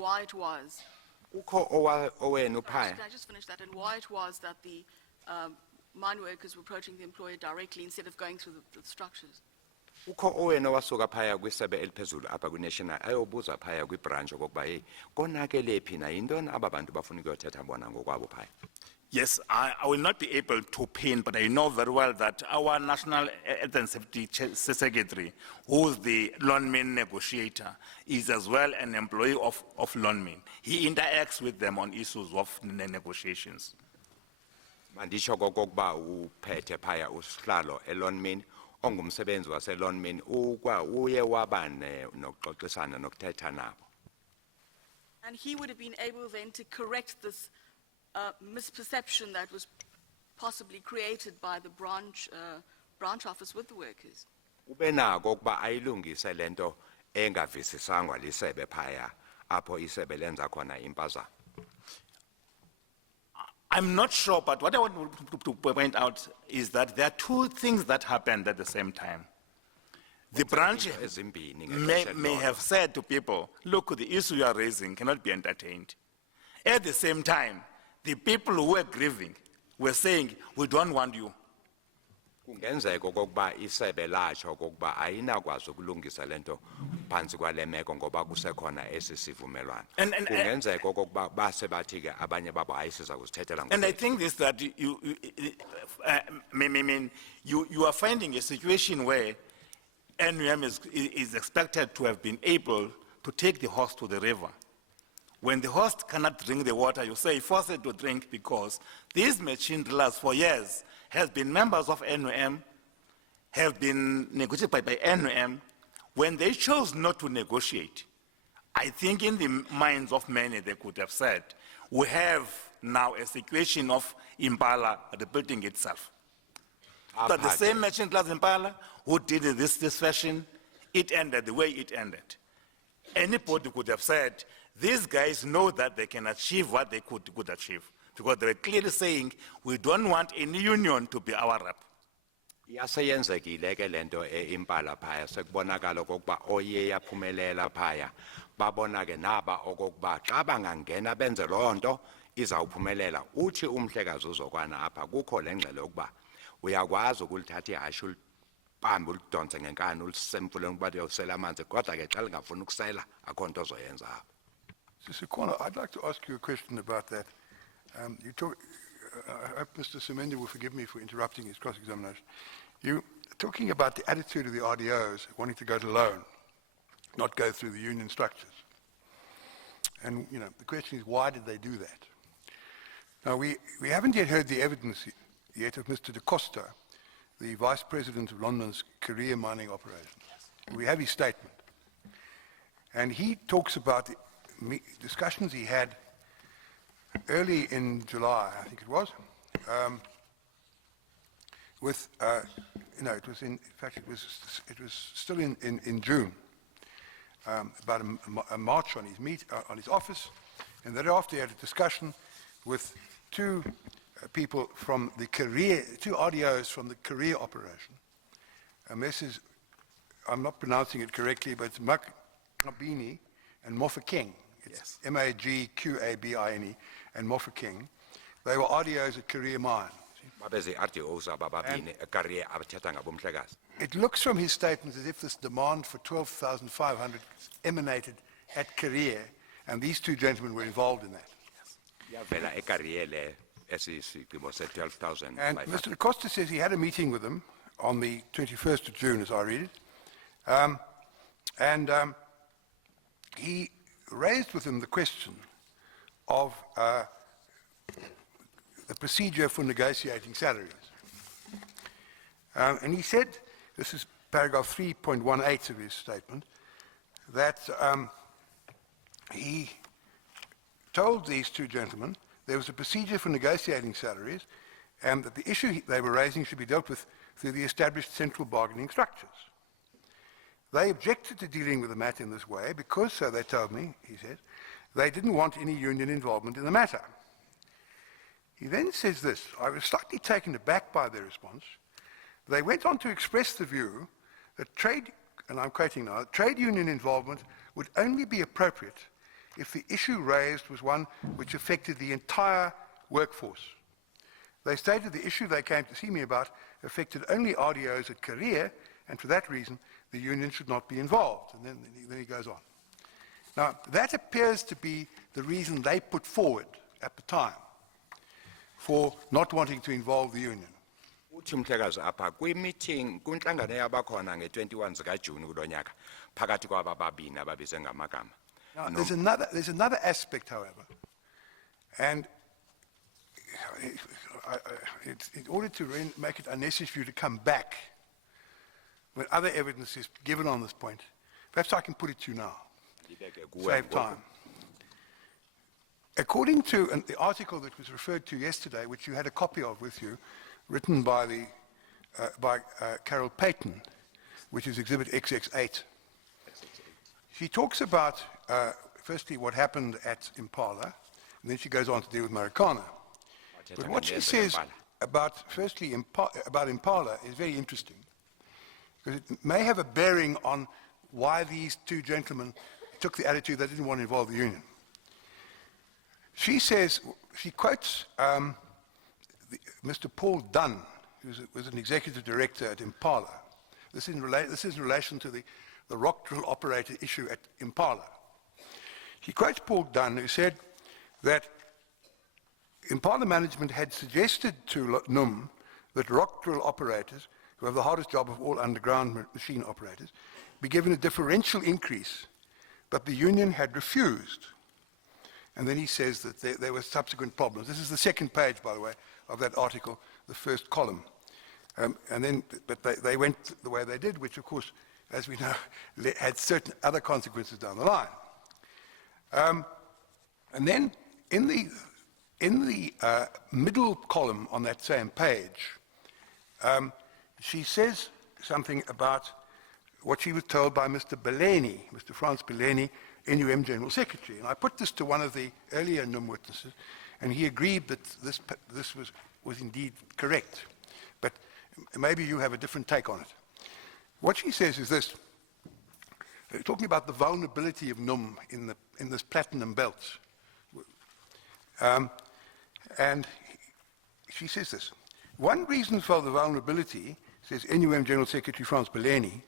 why it was. Owenu phaya. Can I just finish that? And why it was that the mine workers were approaching the employer directly instead of going through the structures? Ukho owena wasuka phaya kwisebe eliphezulu apha kwi-national ayobuza phaya kwi-branch okokuba hey konakele phi na yintoni aba bantu bafuna ukuyothetha bona ngokwabo phaya. Yes, I will not be able to pin, but I know very well that our National Health and Safety Secretary, who is the loanman negotiator, is as well an employee of loanmen. He interacts with them on issues of negotiations. Mandisho kokokuba uphethe phaya usihlalo elonmin ongumsebenzi waselonmin uye wabane nokuxoxisana nokuthetha nabo. And he would have been able then to correct this misperception that was possibly created by the branch office with the workers. Ubenako ukuba ayilungise lento engavisisangwa lisebe phaya apho isebe lenza khona impazamo. I'm not sure, but what I want to point out is that there are two things that happened at the same time. The branch may have said to people, look, the issue you are raising cannot be entertained. At the same time, the people who were grieving were saying, we don't want you. Kungenzeka okokuba isebe latsho okokuba ayinakwazi ukulungisa lento phansi kwale meko ngoba kusekhona esi sivumelwano. Kungenzeka okokuba base bathi ke abanye babo ayisiza kuzithethela And I think this that you are finding a situation where NUM is expected to have been able to take the horse to the river. When the horse cannot drink the water, you say force it to drink, because these machine drillers for years have been members of NUM, have been negotiated by NUM. When they chose not to negotiate, I think in the minds of many they could have said, we have now a situation of Impala rebuilding itself. But the same machine drillers Impala who did it this fashion, it ended the way it ended. Anybody could have said, these guys know that they can achieve what they could achieve, because they were clearly saying, we don't want any union to be our rep. Yaseyenzekile ke lento Impala phaya sekubonakala okokuba oye yaphumelela phaya babona ke naba okokuba xa bangangena benze lonto izawuphumelela uthi umhlekazi uzokwana apha kukho lengxele ukuba uyakwazi ukulithatha ihashe ulipambe ulidonse ngenkani ulisemfuleni ukuba uyosela amanzi kodwa ke xa lingafuna ukusela akho nto ozoyenza apha. Sikona, I'd like to ask you a question about that. You talk, I hope Mr. Semenya will forgive me for interrupting his cross-examination. You talking about the attitude of the RDOs wanting to go to loan, not go through the union structures. And the question is, why did they do that? Now, we haven't yet heard the evidence yet of Mr. Da Costa, the Vice President of London's career mining operation. We have his statement. And he talks about the discussions he had early in July, I think it was, with, it was in fact, it was still in June, about a march on his office, and thereafter he had a discussion with two people from the career, two RDOs from the career operation. And this is, I'm not pronouncing it correctly, but it's Magqabini and Mofa King. It's Magqabini and Mofa King. They were RDOs at Career Mine. It looks from his statements as if this demand for 12,500 emanated at Career, and these two gentlemen were involved in that. And Mr. Da Costa says he had a meeting with them on the 21st of June, as I read it, he raised with him the question of the procedure for negotiating salaries. And he said, this is paragraph 3.18 of his statement, that he told these two gentlemen there was a procedure for negotiating salaries and that the issue they were raising should be dealt with through the established central bargaining structures. They objected to dealing with the matter in this way because, so they told me, he said, they didn't want any union involvement in the matter. He then says this, I was slightly taken aback by their response. They went on to express the view that trade, and I'm quoting now, trade union involvement would only be appropriate if the issue raised was one which affected the entire workforce. They stated the issue they came to see me about affected only RDOs at Career, and for that reason, the union should not be involved. And then he goes on. Now, that appears to be the reason they put forward at the time for not wanting to involve the union. Uthi Mhlekazi apha kwi-meeting kwinhlangano yabakhona nge-21 zikaJuni kulo nyaka phakathi kwaba babini ababize ngamagama. Now, there's another aspect, however, and in order to make it unnecessary for you to come back when other evidence is given on this point, perhaps I can put it to you now, save time. According to the article that was referred to yesterday, which you had a copy of with you, written by Carol Payton, which is Exhibit XX8, she talks about, firstly, what happened at Impala, and then she goes on to deal with Marikana. But what she says about, firstly, about Impala is very interesting, because it may have a bearing on why these two gentlemen took the attitude they didn't want to involve the union. She says, she quotes Mr. Paul Dunn, who was an executive director at Impala. This is in relation to the rock drill operator issue at Impala. She quotes Paul Dunn, who said that Impala management had suggested to NUM that rock drill operators, who have the hardest job of all underground machine operators, be given a differential increase, but the union had refused. And then he says that there were subsequent problems. This is the second page, by the way, of that article, the first column. But they went the way they did, which, of course, as we know, had certain other consequences down the line. And then in the middle column on that same page, she says something about what she was told by Mr. Belleni, Mr. Franz Belleni, NUM General Secretary. And I put this to one of the earlier NUM witnesses, and he agreed that this was indeed correct. But maybe you have a different take on it. What she says is this, talking about the vulnerability of NUM in this platinum belt. And she says this, one reason for the vulnerability, says NUM General Secretary Franz Belleni,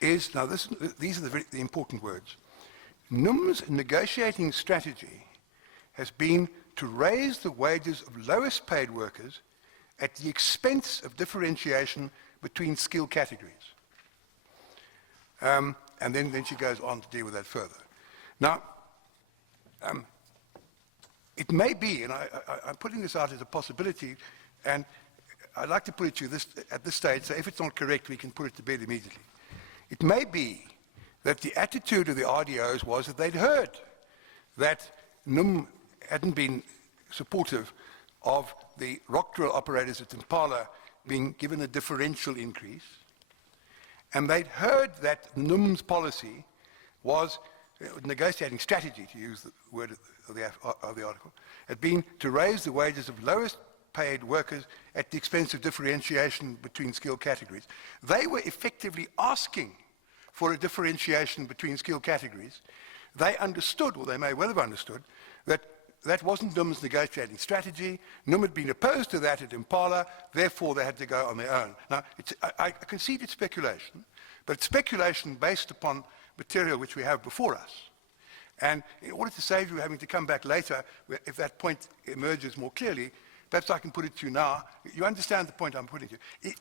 is, now these are the important words, NUM's negotiating strategy has been to raise the wages of lowest paid workers at the expense of differentiation between skill categories. And then she goes on to deal with that further. Now, it may be, and I'm putting this out as a possibility, and I'd like to put it to you at this stage, so if it's not correct, we can put it to bed immediately. It may be that the attitude of the RDOs was that they'd heard that NUM hadn't been supportive of the rock drill operators at Impala being given a differential increase, and they'd heard that NUM's policy was, negotiating strategy, to use the word of the article, had been to raise the wages of lowest paid workers at the expense of differentiation between skill categories. They were effectively asking for a differentiation between skill categories. They understood, or they may well have understood, that that wasn't NUM's negotiating strategy. NUM had been opposed to that at Impala, therefore they had to go on their own. Now, I concede it's speculation, but it's speculation based upon material which we have before us. And in order to save you having to come back later, if that point emerges more clearly, perhaps I can put it to you now. You understand the point I'm putting to you.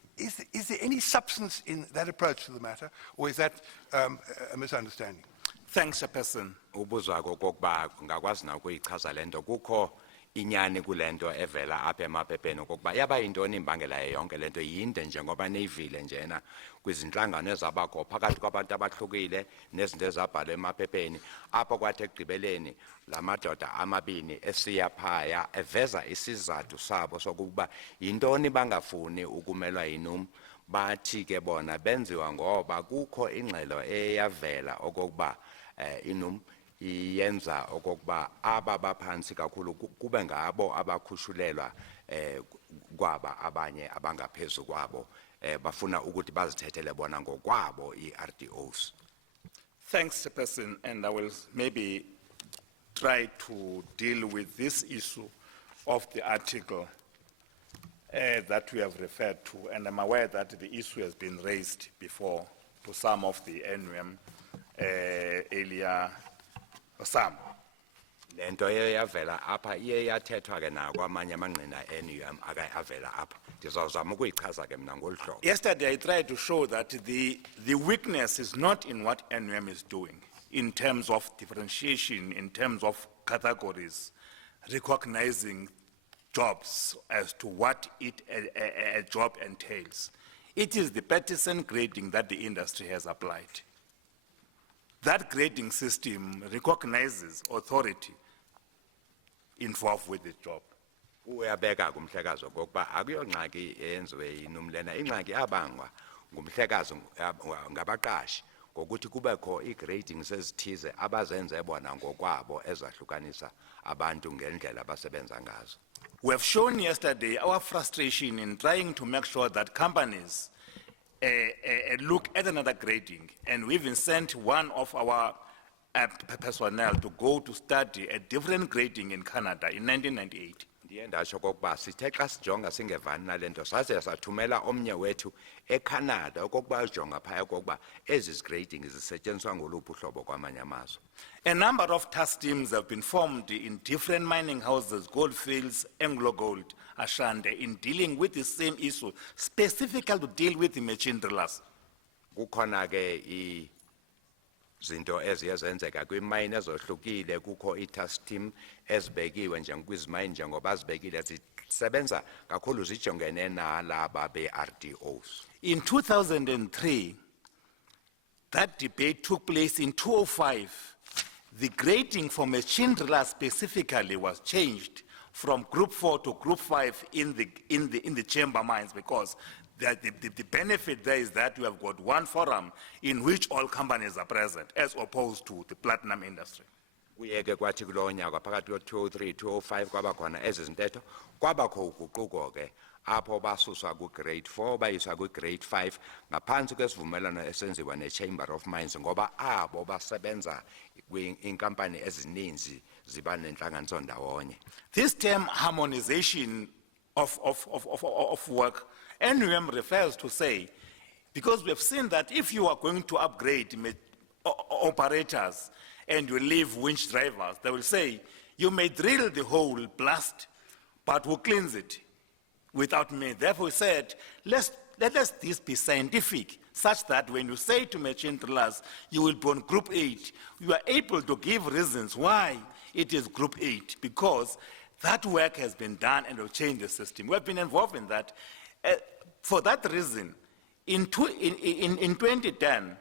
Is there any substance in that approach to the matter, or is that a misunderstanding? Thanks, Chairperson. Ubuzwa kokuba ngakwazi na ukuyichaza lento kukho inyani kulento evela apha emaphepheni kokuba yaba yintoni imbangela yonke lento yinde njengoba neyivile njena kwizinhlangano ezabakho phakathi kwabantu abahlukile nezinto ezabhalwe emaphepheni apho kwathi ekugqibeleni lamadoda amabini esiya phaya eveza isizathu sabo sokuba yintoni bangafuni ukumelwa yiNUM. Bathi ke bona benziwa ngoba kukho ingxelo eyavela okokuba iNUM iyenza okokuba aba baphansi kakhulu kube ngabo abakhushulelwa kwaba abanye abangaphezulu kwabo bafuna ukuthi bazithethele bona ngokwabo iRDOs. Thanks, Chairperson, and I will maybe try to deal with this issue of the article that we have referred to, and I'm aware that the issue has been raised before to some of the NUM earlier, or some. lento eyavela apha iye yathethwa ke nakwamanye amanqina eNUM akayavela apha ndizawuzama ukuyichaza ke mina ngolu hlobo. Yesterday, I tried to show that the weakness is not in what NUM is doing in terms of differentiation, in terms of categories, recognizing jobs as to what a job entails. It is the partisan grading that the industry has applied. That grading system recognizes authority involved with the job. Uyabeka kumhlekazi okokuba akuyongxaki eyenziwe yiNUM, ingxaki abangwa ngumhlekazi ngabaqashi ngokuthi kubekho i-gradings ezithize abazenze bona ngokwabo ezahlukanisa abantu ngendlela abasebenza ngazo. We have shown yesterday our frustration in trying to make sure that companies look at another grading, and we even sent one of our personnel to go to study a different grading in Canada in 1998. Ndiye ndasho okokuba sithe xa sijonga singevani nale nto saze sathumela omnye wethu eCanada okokuba ajonga phaya okokuba ezi zigrading zisetyenziswa ngoluphi uhlobo kwamanye amazwe. A number of task teams have been formed in different mining houses, gold fields, Anglo Gold, Ashande, in dealing with the same issue, specifically to deal with the machine drillers. Kukhona ke izinto eziye zenzeka kwimayini ezohlukile, kukho i-task team ezibekiwe njengokwizimine njengoba zibekile zisebenza kakhulu zijongene nalaba be-RDOs. In 2003, that debate took place. In 2005. The grading for machine drillers specifically was changed from Group 4 to Group 5 in the chamber mines, because the benefit there is that you have got one forum in which all companies are present, as opposed to the platinum industry. Kuyeke kwathi kulo nyaka phakathi ko-2003 2005 kwaba khona ezi zintetho kwabakho uguquko ke apho basuswa ku-grade 4 bayiswa ku-grade 5 ngaphansi kwesivumelwano esenziwa ne-Chamber of Mines ngoba abo basebenza inkampani ezininzi ziba nenhlanganiso ndawonye. This term harmonization of work, NUM refers to say, because we have seen that if you are going to upgrade operators and you leave winch drivers, they will say, you may drill the hole, blast, but we'll cleanse it without me. Therefore, we said, let this be scientific, such that when you say to machine drillers, you will be on Group 8, you are able to give reasons why it is Group 8, because that work has been done and will change the system. We have been involved in that. For that reason, in 2010,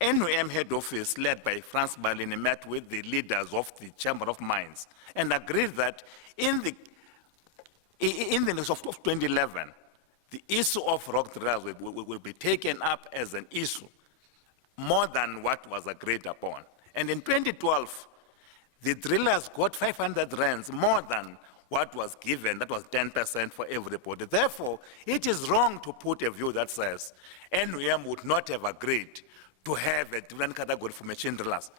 NUM head office, led by Franz Berlin, met with the leaders of the Chamber of Mines and agreed that in the news of 2011, the issue of rock drillers will be taken up as an issue more than what was agreed upon. And in 2012, the drillers got 500 rands more than what was given, that was 10% for everybody. Therefore, it is wrong to put a view that says NUM would not have agreed to have a different category for machine drillers.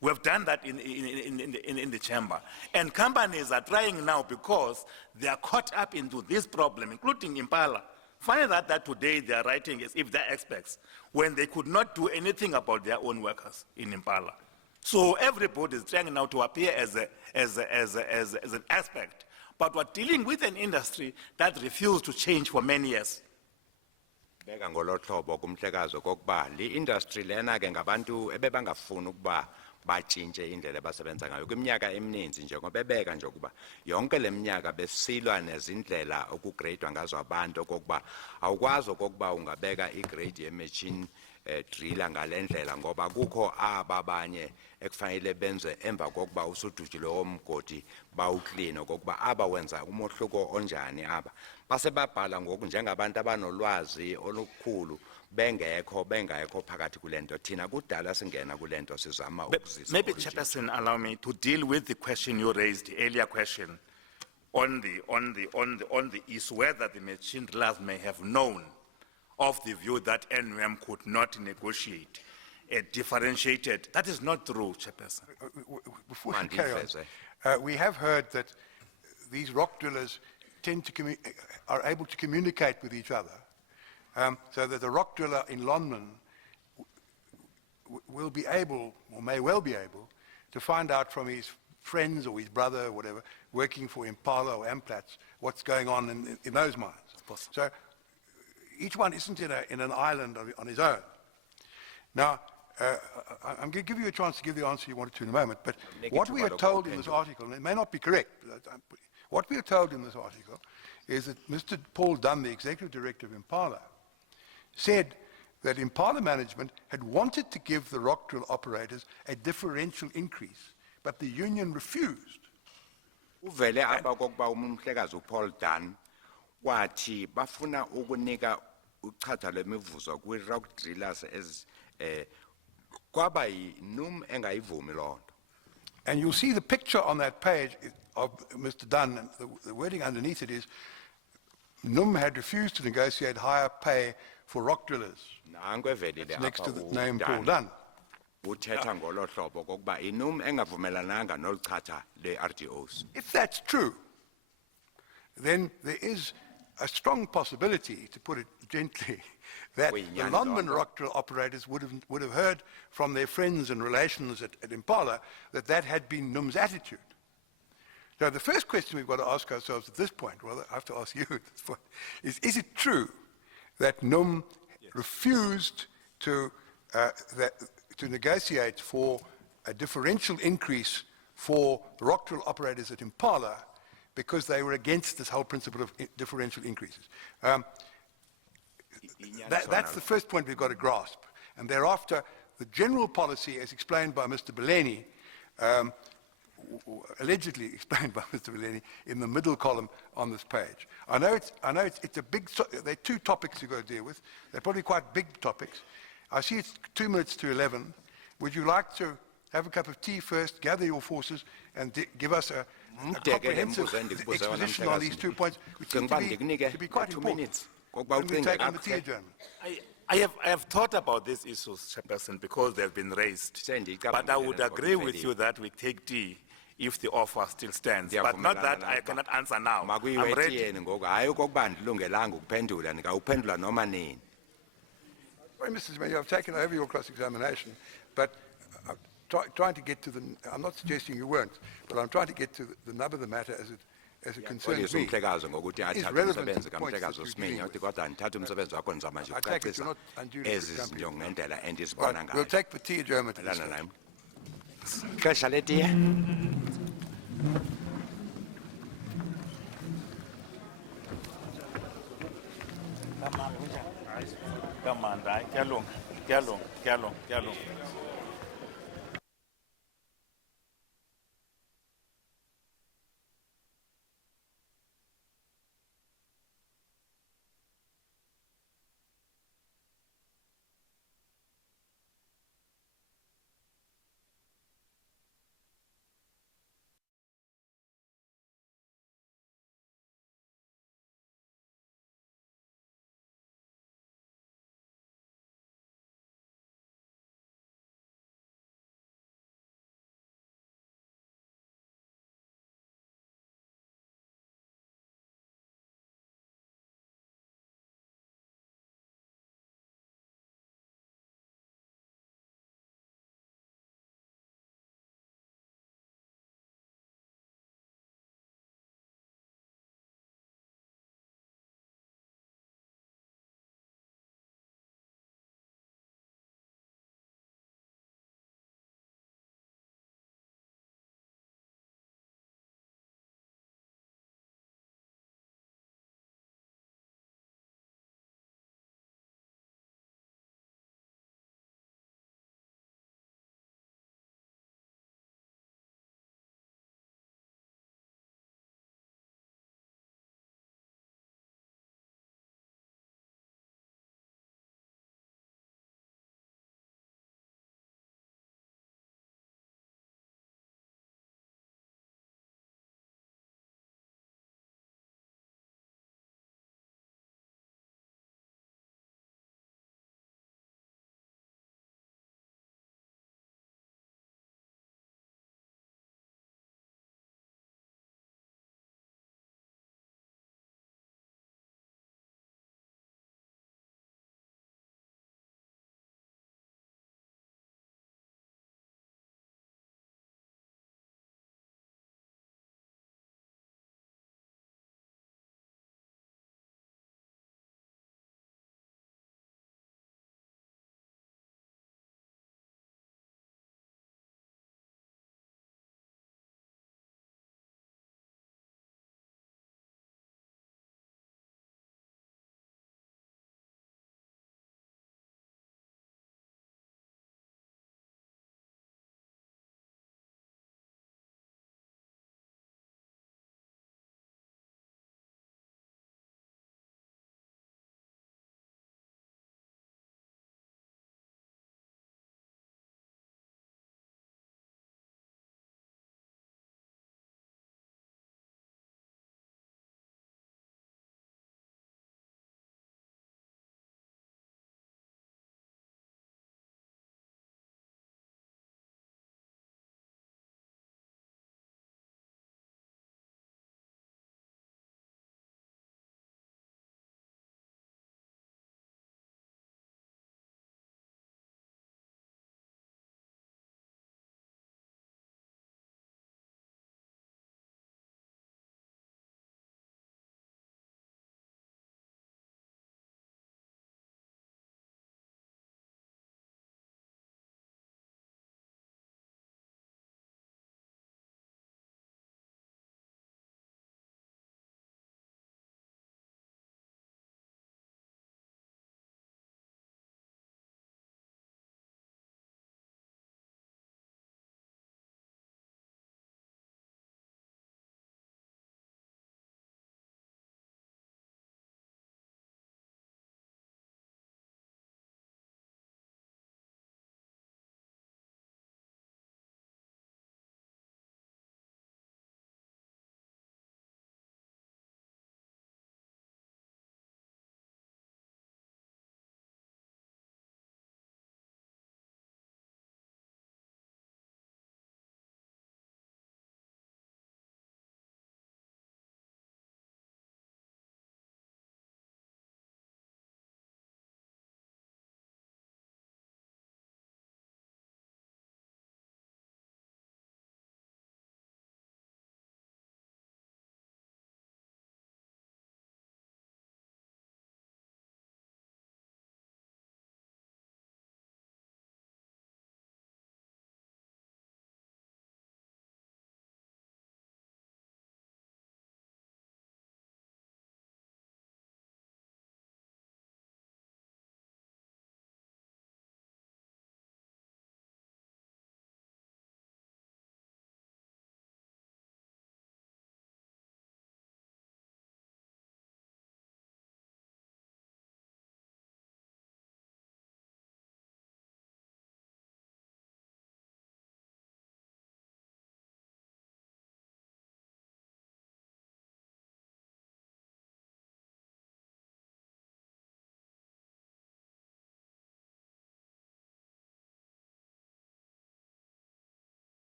We have done that in the chamber. And companies are trying now because they are caught up into this problem, including Impala. Funny that today they are writing as if they're experts, when they could not do anything about their own workers in Impala. So everybody is trying now to appear as an aspect. But we're dealing with an industry that refused to change for many years. Beka ngolo hlobo kumhlekazi okokuba le industry lena ke ngabantu ebebangafuni ukuba batshintshe indlela abasebenza ngayo kwiminyaka emininzi njengoba bebeka nje ukuba yonke leminyaka besilwa nezindlela okugradwa ngazo abantu okokuba awukwazi okokuba ungabeka igrade ye-machine driller ngalendlela ngoba kukho abanye ekufanele benze emva kokuba usudujile omgodi bawuclean okokuba aba wenza umohluko onjani aba base babhala ngoku njengabantu abanolwazi olukhulu bengekho phakathi kulento thina kudala singena kulento sizama ukuzisa. Maybe Chairperson, allow me to deal with the question you raised, the earlier question on the issue whether the machine drillers may have known of the view that NUM could not negotiate differentiated. That is not true, Chairperson. Before you Mandi carry on, Feze. we have heard that these rock drillers are able to communicate with each other, so that the rock driller in London will be able, or may well be able, to find out from his friends or his brother or whatever, working for Impala or Amplats, what's going on in those mines. So each one isn't in an island on his own. Now, I'm going to give you a chance to give the answer you wanted to in a moment, but what we are told in this article, and it may not be correct, but what we are told in this article is that Mr. Paul Dunn, the executive director of Impala, said that Impala management had wanted to give the rock drill operators a differential increase, but the union refused. Uvele abakokuba umhlekazi uPaul Dunn wathi bafuna ukunika uchatha lemivuzo kwi-rock drillers kwaba yinum engayivumi lonto. And you'll see the picture on that page of Mr. Dunn, and the wording underneath it is, NUM had refused to negotiate higher pay for rock drillers. Nangu evelile It's next to the apha name Paul uDunn. Dunn. Uthetha ngolo hlobo kokuba inum engavumelananga noluchatha le-RDOs. If that's true, then there is a strong possibility, to put it gently, that the Uyinyani London lonto. rock drill operators would have heard from their friends and relations at Impala that had been NUM's attitude. Now, the first question we've got to ask ourselves at this point, well, I have to ask you at this point, is it true that NUM refused to negotiate for a differential increase for rock drill operators at Impala because they were against this whole principle of differential increases? That's the first point we've got to grasp. And thereafter, the general policy, as explained by Mr. Belleni, allegedly explained by Mr. Belleni in the middle column on this page. I know it's a big, there are two topics you've got to deal with. They're probably quite big topics. I see it's 2 minutes to 11. Would you like to have a cup of tea first, gather your forces, and give us a comprehensive exposition on these 2 points, which seem to be quite important when we take on the tea adjournment? I have thought about these issues, Chairperson, because they've been raised. But I would agree with you that we take tea if the offer still stands. But not that I cannot answer now. I'm ready. Makuyetiyeni ngoku hayi okokuba andilungelanga ukuphendula ndingawuphendula noma nini. Well, Mr. Mayor, I've taken over your cross-examination, but I'm trying to get to the, I'm not suggesting you weren't, but I'm trying to get to the nub of the matter as it concerns Xolisa me. umhlekazi ngokuthi Is athathe relevant umsebenzi to the points kamhlekazi that you're uSiminya dealing uthi kodwa ndithatha umsebenzi wakho ndizama nje I take it ukucacisa you're not unduly ezi presumptive. zinto ngendlela endizibona Right, ngayo. we'll take the tea adjournment at this Elana stage. nami. Xesha letiye. Kamanda, kyalunga.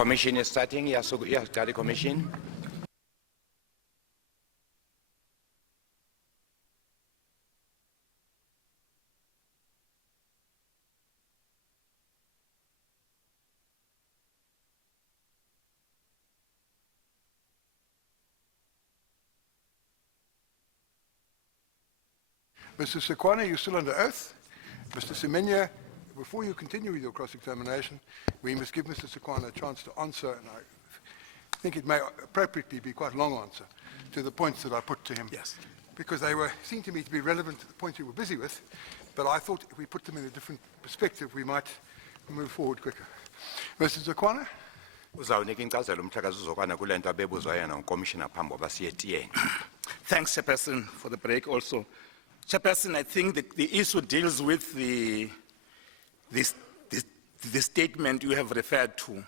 Commission is starting, study commission. Mr. Sekwana, you're still under oath. Mr. Semenya, before you continue with your cross-examination, we must give Mr. Sekwana a chance to answer, and I think it may appropriately be quite a long answer, to the points that I put to him. Yes. Because they seemed to me to be relevant to the points we were busy with, but I thought if we put them in a different perspective, we might move forward quicker. Mr. Sekwana? Uzawunika incazelo umhlakazi uzokwana kule nto abebuzwa yena uCommissioner phambi koba siye etiyeni. Thanks, Chairperson, for the break also. Chairperson, I think the issue deals with the statement you have referred to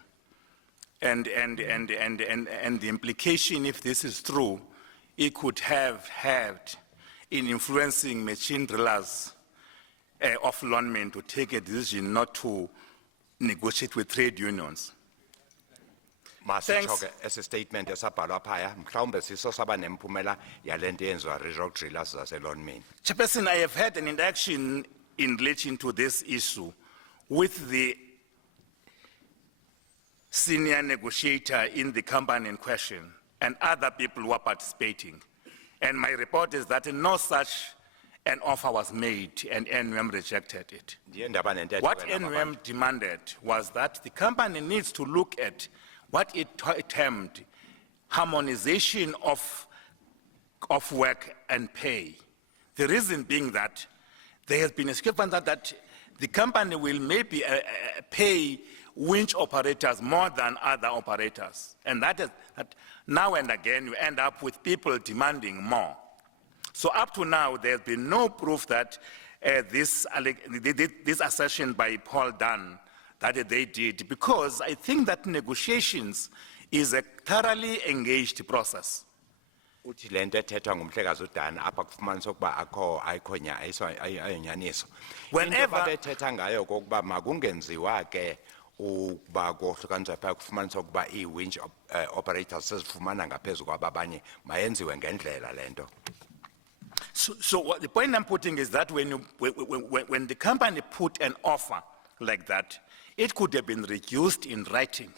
and the implication, if this is true, it could have had in influencing machine drillers of loanmen to take a decision not to negotiate with trade unions. Masitshoke esi statement esabhalwa phaya mhlawumbe siso saba nemphumela yalento yenziwa rock drillers zaselonmini. Chairperson, I have had an interaction in relation to this issue with the senior negotiator in the company in question and other people who are participating. And my report is that no such an offer was made and NUM rejected it. What NUM demanded was that the company needs to look at what it termed harmonization of work and pay. The reason being that there has been a discrepancy that the company will maybe pay winch operators more than other operators. And that now and again you end up with people demanding more. So up to now there's been no proof that this assertion by Paul Dunn that they did, because I think that negotiations is a thoroughly engaged process. Uthi lento ethethwa ngumhlekazi uDan apha kufumanisa ukuba ayikho ayonyaniso. Whenever bethetha ngayo kokuba makungenziwa ke ukuba kohlukaniswa phaya kufumanisa ukuba i-winch operators sezifumana ngaphezulu kwabanye mayenziwe ngendlela lento. So what the point I'm putting is that when the company put an offer like that, it could have been reduced in writing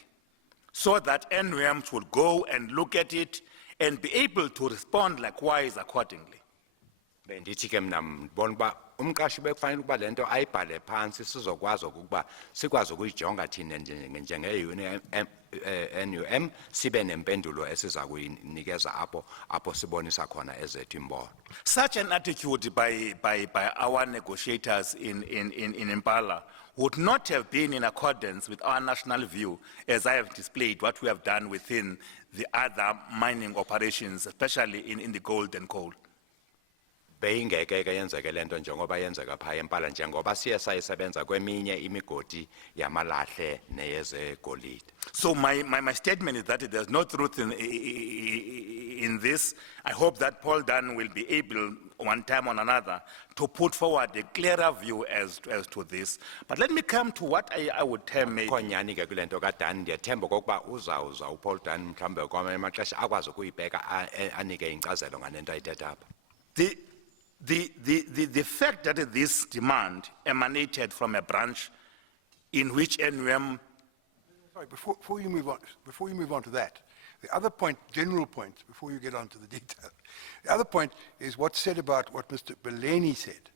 so that NUMs would go and look at it and be able to respond likewise accordingly. Bendithi ke mina mbona uba umqashi bekufanele ukuba lento ayibhale phansi sizokwazi ukuba sikwazi ukuyijonga thina njenge-NUM sibe nempendulo esiza kuyinikeza apho sibonisa khona ezethu imbono. Such an attitude by our negotiators in Impala would not have been in accordance with our national view, as I have displayed what we have done within the other mining operations, especially in the gold and coal. Beyingeke ke yenzeke lento njengoba yenzeka phaya eMpala njengoba siye sayisebenza kweminye imigodi yamalahle neyezegolide. So my statement is that there's no truth in this. I hope that Paul Dunn will be able, one time or another, to put forward a clearer view as to this. But let me come to what I would term maybe. Khonyani ke kulento kaDan ndiyathemba kokuba uzawuza uPaul Dunn mhlambe kwamanye amaxesha akwazi ukuyibheka anike inkcazelo ngalento ayithetha apha. The fact that this demand emanated from a branch in which NUM. Sorry, before you move on to that, the other point, general point, before you get on to the detail, the other point is what's said about what Mr. Beleni said,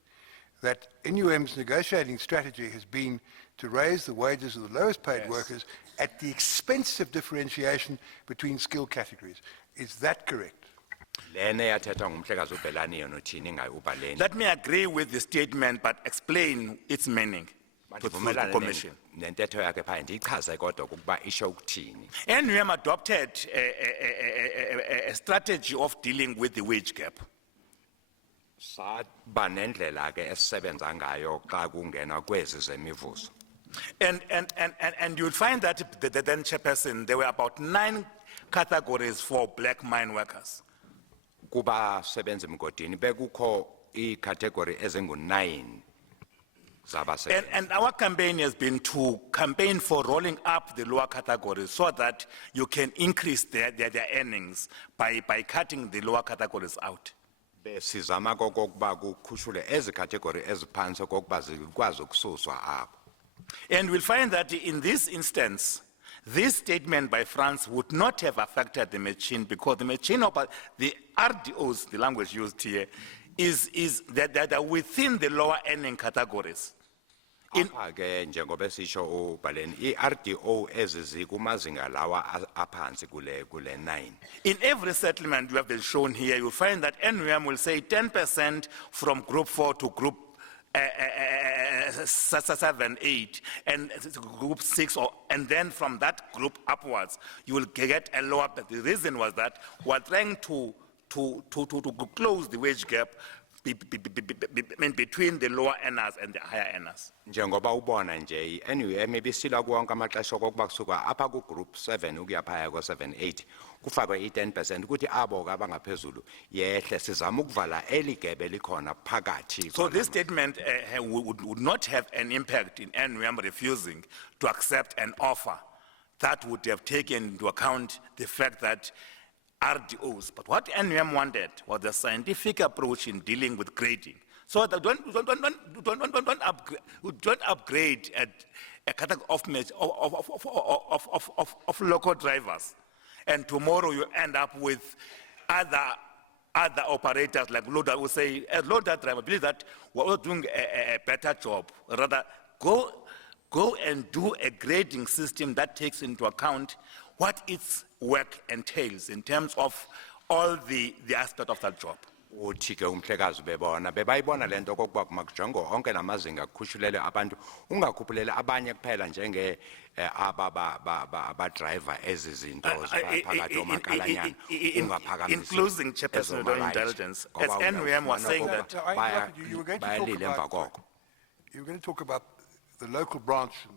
that NUM's negotiating strategy has been to raise the wages of the lowest paid workers at the expense of differentiation between skill categories. Is that correct? Let me agree with the statement, but explain its meaning to the Commission. NUM adopted a strategy of dealing with the wage gap. And you'll find that the then chairperson, there were about 9 categories for black mine workers. Kuba sebenza emgodini bekukho icategory ezingu9 zabasebenzi. And our campaign has been to campaign for rolling up the lower categories so that you can increase their earnings by cutting the lower categories out. Besizama kokokuba kukhushule ezi category eziphansi kokuba zikwazi ukususwa apho. And we'll find that in this instance, this statement by France would not have affected the machine because the machine, the RDOs, the language used here, is that they are within the lower earning categories. Apha ke njengoba esisho uBhaleni iRDO ezizikumazinga lawa aphansi kule 9. In every settlement you have been shown here, you'll find that NUM will say 10% from group 4 to group 7, 8, and group 6, and then from that group upwards, you will get a lower. But the reason was that we're trying to close the wage gap between the lower earners and the higher earners. Njengoba ubona nje NUM ibisila kuwonke amaxesha okokuba kusuka apha ku group 7 ukuya phaya ko 7 8 kufakwe i10% ukuthi abo abangaphezulu yehle sizama ukuvala eligebe likhona phakathi. So this statement would not have an impact in NUM refusing to accept an offer that would have taken into account the fact that RDOs. But what NUM wanted was a scientific approach in dealing with grading. So that don't upgrade a category of local drivers, and tomorrow you end up with other operators like loader will say a loader driver believe that we're doing a better job. Rather, go and do a grading system that takes into account what its work entails in terms of all the aspect of that job. Uthi ke umhlekazi bebayibona lento kokuba kumakujongo onke namazinga akhushulele abantu ungakhuphulele abanye kuphela njenge aba driver ezizinto phakathi omakalanyana ungaphakamisi. In closing, Chairperson of Intelligence, as NUM was saying that you were going to talk about the local branch and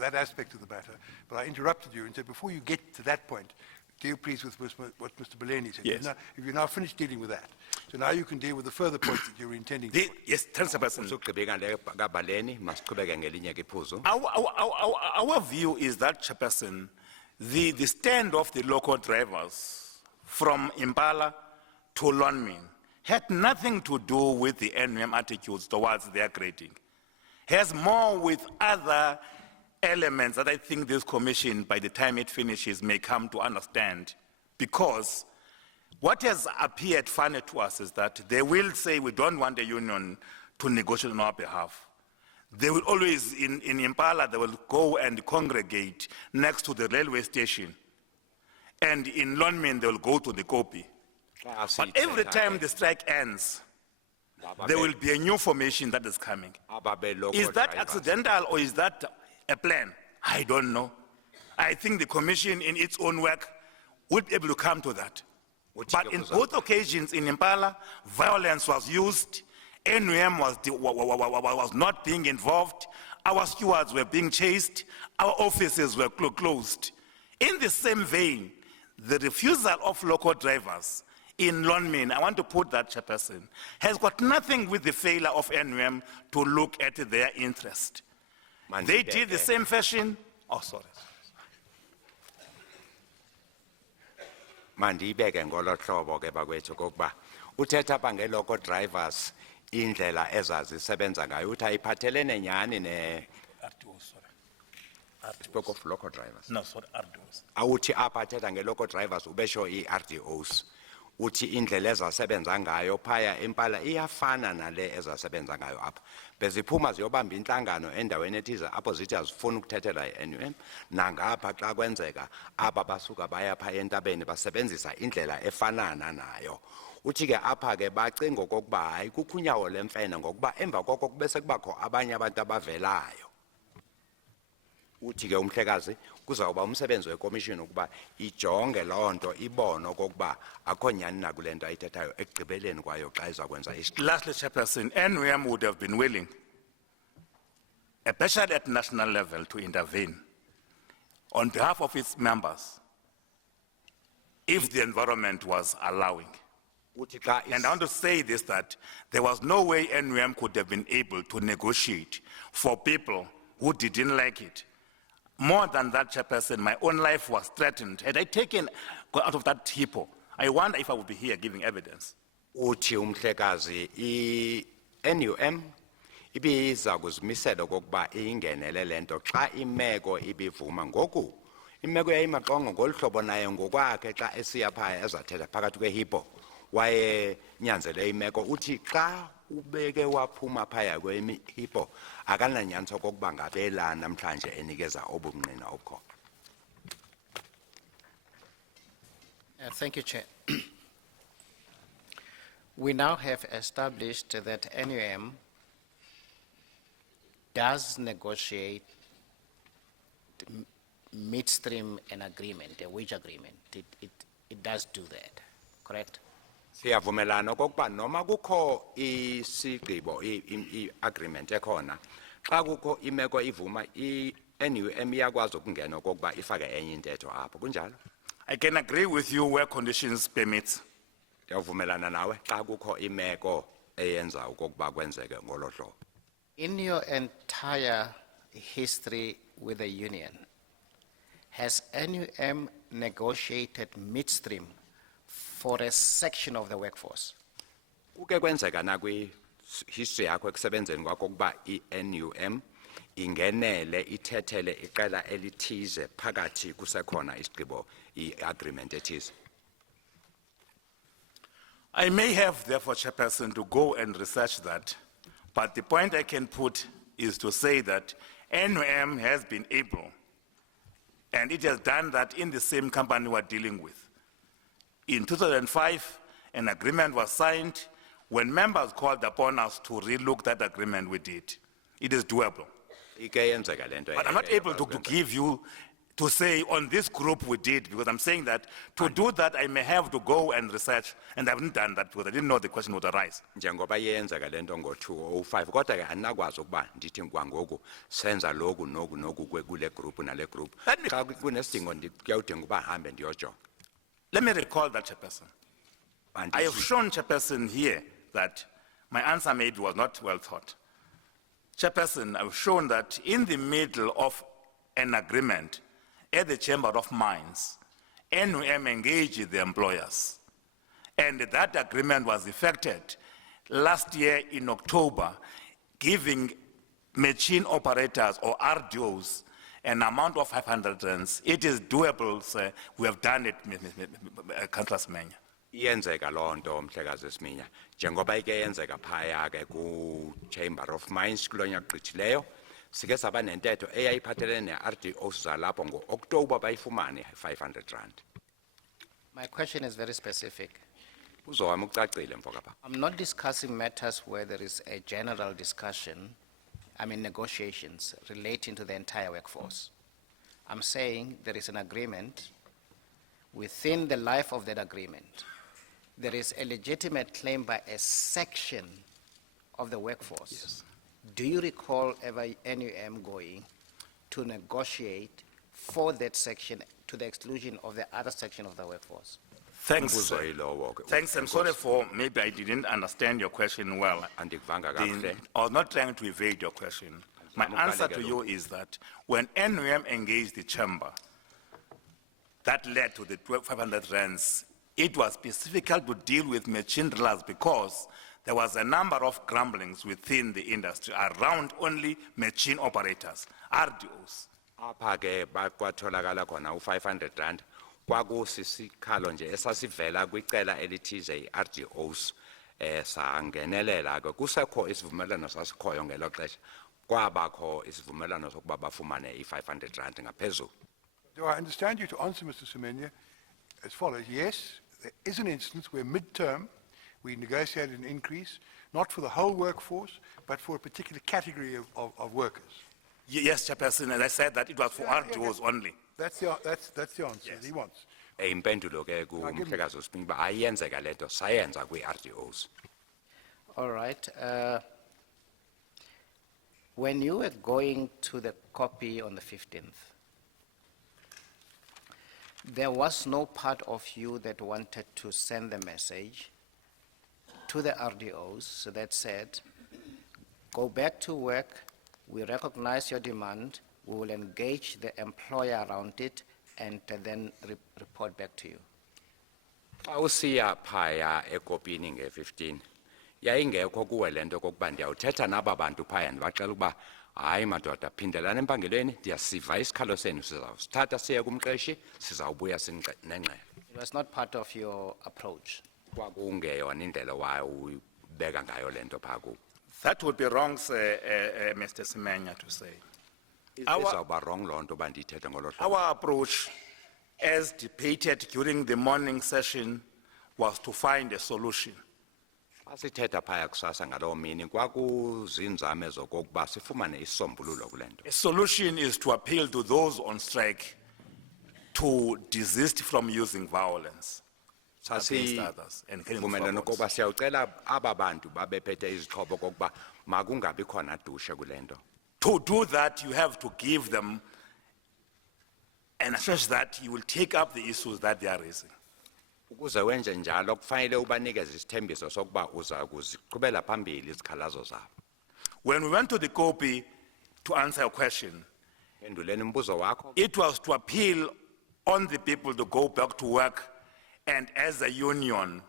that aspect of the matter, but I interrupted you and said, before you get to that point, deal please with what Mr. Bhaleni said. Yes. If you're now finished dealing with that, so now you can deal with the further points that you're intending to put. Yes, Chairperson. Our view is that, Chairperson, the stand of the local drivers from Impala to Lonmin had nothing to do with the NUM attitudes towards their grading. Has more with other elements that I think this commission, by the time it finishes, may come to understand. Because what has appeared funny to us is that they will say we don't want the union to negotiate on our behalf. They will always, in Impala, they will go and congregate next to the railway station. And in Lonmin, they will go to the Kopi. But every time the strike ends, there will be a new formation that is coming. Is that accidental or is that a plan? I don't know. I think the commission in its own work would be able to come to that. But in both occasions in Impala, violence was used, NUM was not being involved, our stewards were being chased, our offices were closed. In the same vein, the refusal of local drivers in Lonmin, I want to put that, Chairperson, has got nothing with the failure of NUM to look at their interest. They did the same fashion. Oh, sorry. Mandibeke ngolo hlobo ke bakwethu kokuba uthetha apha nge-local drivers indlela ezazisebenza ngayo uthi ayiphathelene nyhani RDOs, sorry. spoke of local drivers. No, sorry, RDOs. Awuthi apha thetha nge-local drivers ubesho i-RDOs uthi indlela ezasebenza ngayo phaya Impala iyafana nale ezasebenza ngayo apha beziphuma ziyobamba inhlangano endaweni ethize apho zithi azifuna ukuthethela i-NUM nangapha xa kwenzeka aba basuka baya phaya entabeni basebenzisa indlela efanana nayo uthi ke apha ke bacinga okokuba hayi kukho unyawo lemfene ngokuba emva koko kubese kubakho abanye abantu abavelayo uthi ke umhlekazi kuzawuba umsebenzi wekomishini ukuba ijonge lonto ibone okokuba akho nyani na kule nto ayithethayo ekugqibeleni kwayo xa izakwenza Lastly, Chairperson, NUM would have been willing, especially at national level, to intervene on behalf of its members if the environment was allowing. Uthi xa And I want to say this, that there was no way NUM could have been able to negotiate for people who didn't like it. More than that, Chairperson, my own life was threatened. Had I taken out of that hippo, I wonder if I would be here giving evidence. uthi umhlekazi i-NUM ibiza kuzimisela okokuba ingenele lento xa imeko ibivuma ngoku imeko yayimaxongo ngolu hlobo naye ngokwakhe xa esiya phaya ezathetha phakathi kwehippo wayenyanzele imeko uthi xa ubeke waphuma phaya kwehippo akananyanza okokuba ngabela namhlanje enikeza obumnqina obukhona. Thank you, Chair. We now have established that NUM does negotiate midstream an agreement, a wage agreement. It does do that, correct? Siyavumelana okokuba noma kukho isigqibo i-agreement ekhona xa kukho imeko ivuma i-NUM iyakwazi ukungena okokuba ifake enye intetho apho kunjalo. I can agree with you where conditions permit. Ndiyavumelana nawe xa kukho imeko eyenza okokuba kwenzeke ngolo hlobo. In your entire history with the union, has NUM negotiated midstream for a section of the workforce? Kuke kwenzeka na kwi-history yakho ekusebenzeni kwakho ukuba i-NUM ingenele ithethele iqela elithize phakathi kusekhona isigqibo i-agreement ethize. I may have, therefore, Chairperson, to go and research that, but the point I can put is to say that NUM has been able, and it has done that in the same company we're dealing with. In 2005, an agreement was signed. When members called upon us to relook that agreement, we did. It is doable. Ike yenzeka lento. But I'm not able to give you, to say on this group we did, because I'm saying that to do that, I may have to go and research, and I haven't done that because I didn't know the question would arise. Njengoba yenzeka lento ngo-2005 kodwa ke andinakwazi ukuba ndithi kwangoku senza loku noku kule group nale group. Xa kunesidingo kuyawudinga uba hambe ndiyojonga. Let me recall that, Chairperson. I have shown Chairperson here that my answer maybe was not well thought. Chairperson, I've shown that in the middle of an agreement at the Chamber of Mines, NUM engaged the employers. And that agreement was effected last year in October, giving machine operators or RDOs an amount of 500 rands. It is doable, sir. We have done it, Councillor Semenya. Iyenzeka loo nto mhlekazi Siminya njengoba ike yenzeka phaya ke ku-Chamber of Mines kulo nyaka gqithileyo sike saba nentetho eyayiphathelene ne-RDOs zalapho ngo-Oktoba bayifumane 500 rand. My question is very specific. Uzowami ucacile mfo kapha. I'm not discussing matters where there is a general discussion, negotiations relating to the entire workforce. I'm saying there is an agreement. Within the life of that agreement, there is a legitimate claim by a section of the workforce. Yes. Do you recall ever NUM going to negotiate for that section to the exclusion of the other section of the workforce? Thanks. Umbuzo yilowo ke. Thanks. I'm sorry for maybe I didn't understand your question well. Andikuvanga kakuhle. I was not trying to evade your question. My answer to you is that when NUM engaged the chamber, that led to the 500 rands. It was specifically to deal with machine drillers because there was a number of grumblings within the industry around only machine operators, RDOs. Apha ke kwatholakala khona u-500 rand kwakusisikhalo nje esasivela kwicela elithize i-RDOs sangenelela ke kusekho isivumelano sasikhoyo ngelo xesha kwabakho isivumelano sokuba bafumane i-500 rand ngaphezulu. Do I understand you to answer, Mr. Semenya, as follows? Yes, there is an instance where mid-term we negotiated an increase, not for the whole workforce, but for a particular category of workers. Yes, Chairperson, and I said that it was for RDOs only. That's the answer that he wants. Impendulo ke kumhlekazi uSpingi ba ayenzeka lento sayenza kwi-RDOs. All right. When you were going to the copy on the 15th, there was no part of you that wanted to send the message to the RDOs that said, go back to work, we recognize your demand, we will engage the employer around it, and then report back to you. Xa usiya phaya ekopini nge-15 yayingekho kuwe le nto kokuba ndiyawuthetha naba bantu phaya ndibacela ukuba hayi madoda phindelani empangelweni ndiyasiva isikhalo senu sizawusithatha siye kumqeshi sizawubuya nengxelo. It was not part of your approach. Kwakungeyona indlela wayebeka ngayo le nto phaa kubo. That would be wrong, Mr. Semenya, to say. Izawuba wrong loo nto uba ndiyithethe ngolo hlobo. Our approach, as debated during the morning session, was to find a solution. Xa sithetha phaya kusasa ngaloo mini kwakuzinzame zokokuba sifumane isisombululo kule nto. A solution is to appeal to those on strike to desist from using violence against others and killing Vumelana others. ukuba siyawucela aba bantu babephethe izixhobo kokuba makungabi khona dushe kule nto. To do that, you have to give them an assurance that you will take up the issues that they are raising. Ukuze wenje njalo kufanele ubanikeze isithembiso sokuba uza kuziqhubela phambili izikhalazo zabo. When we went to the copy to answer your question, Penduleni umbuzo wakho. it was to appeal on the people to go back to work, and as a union,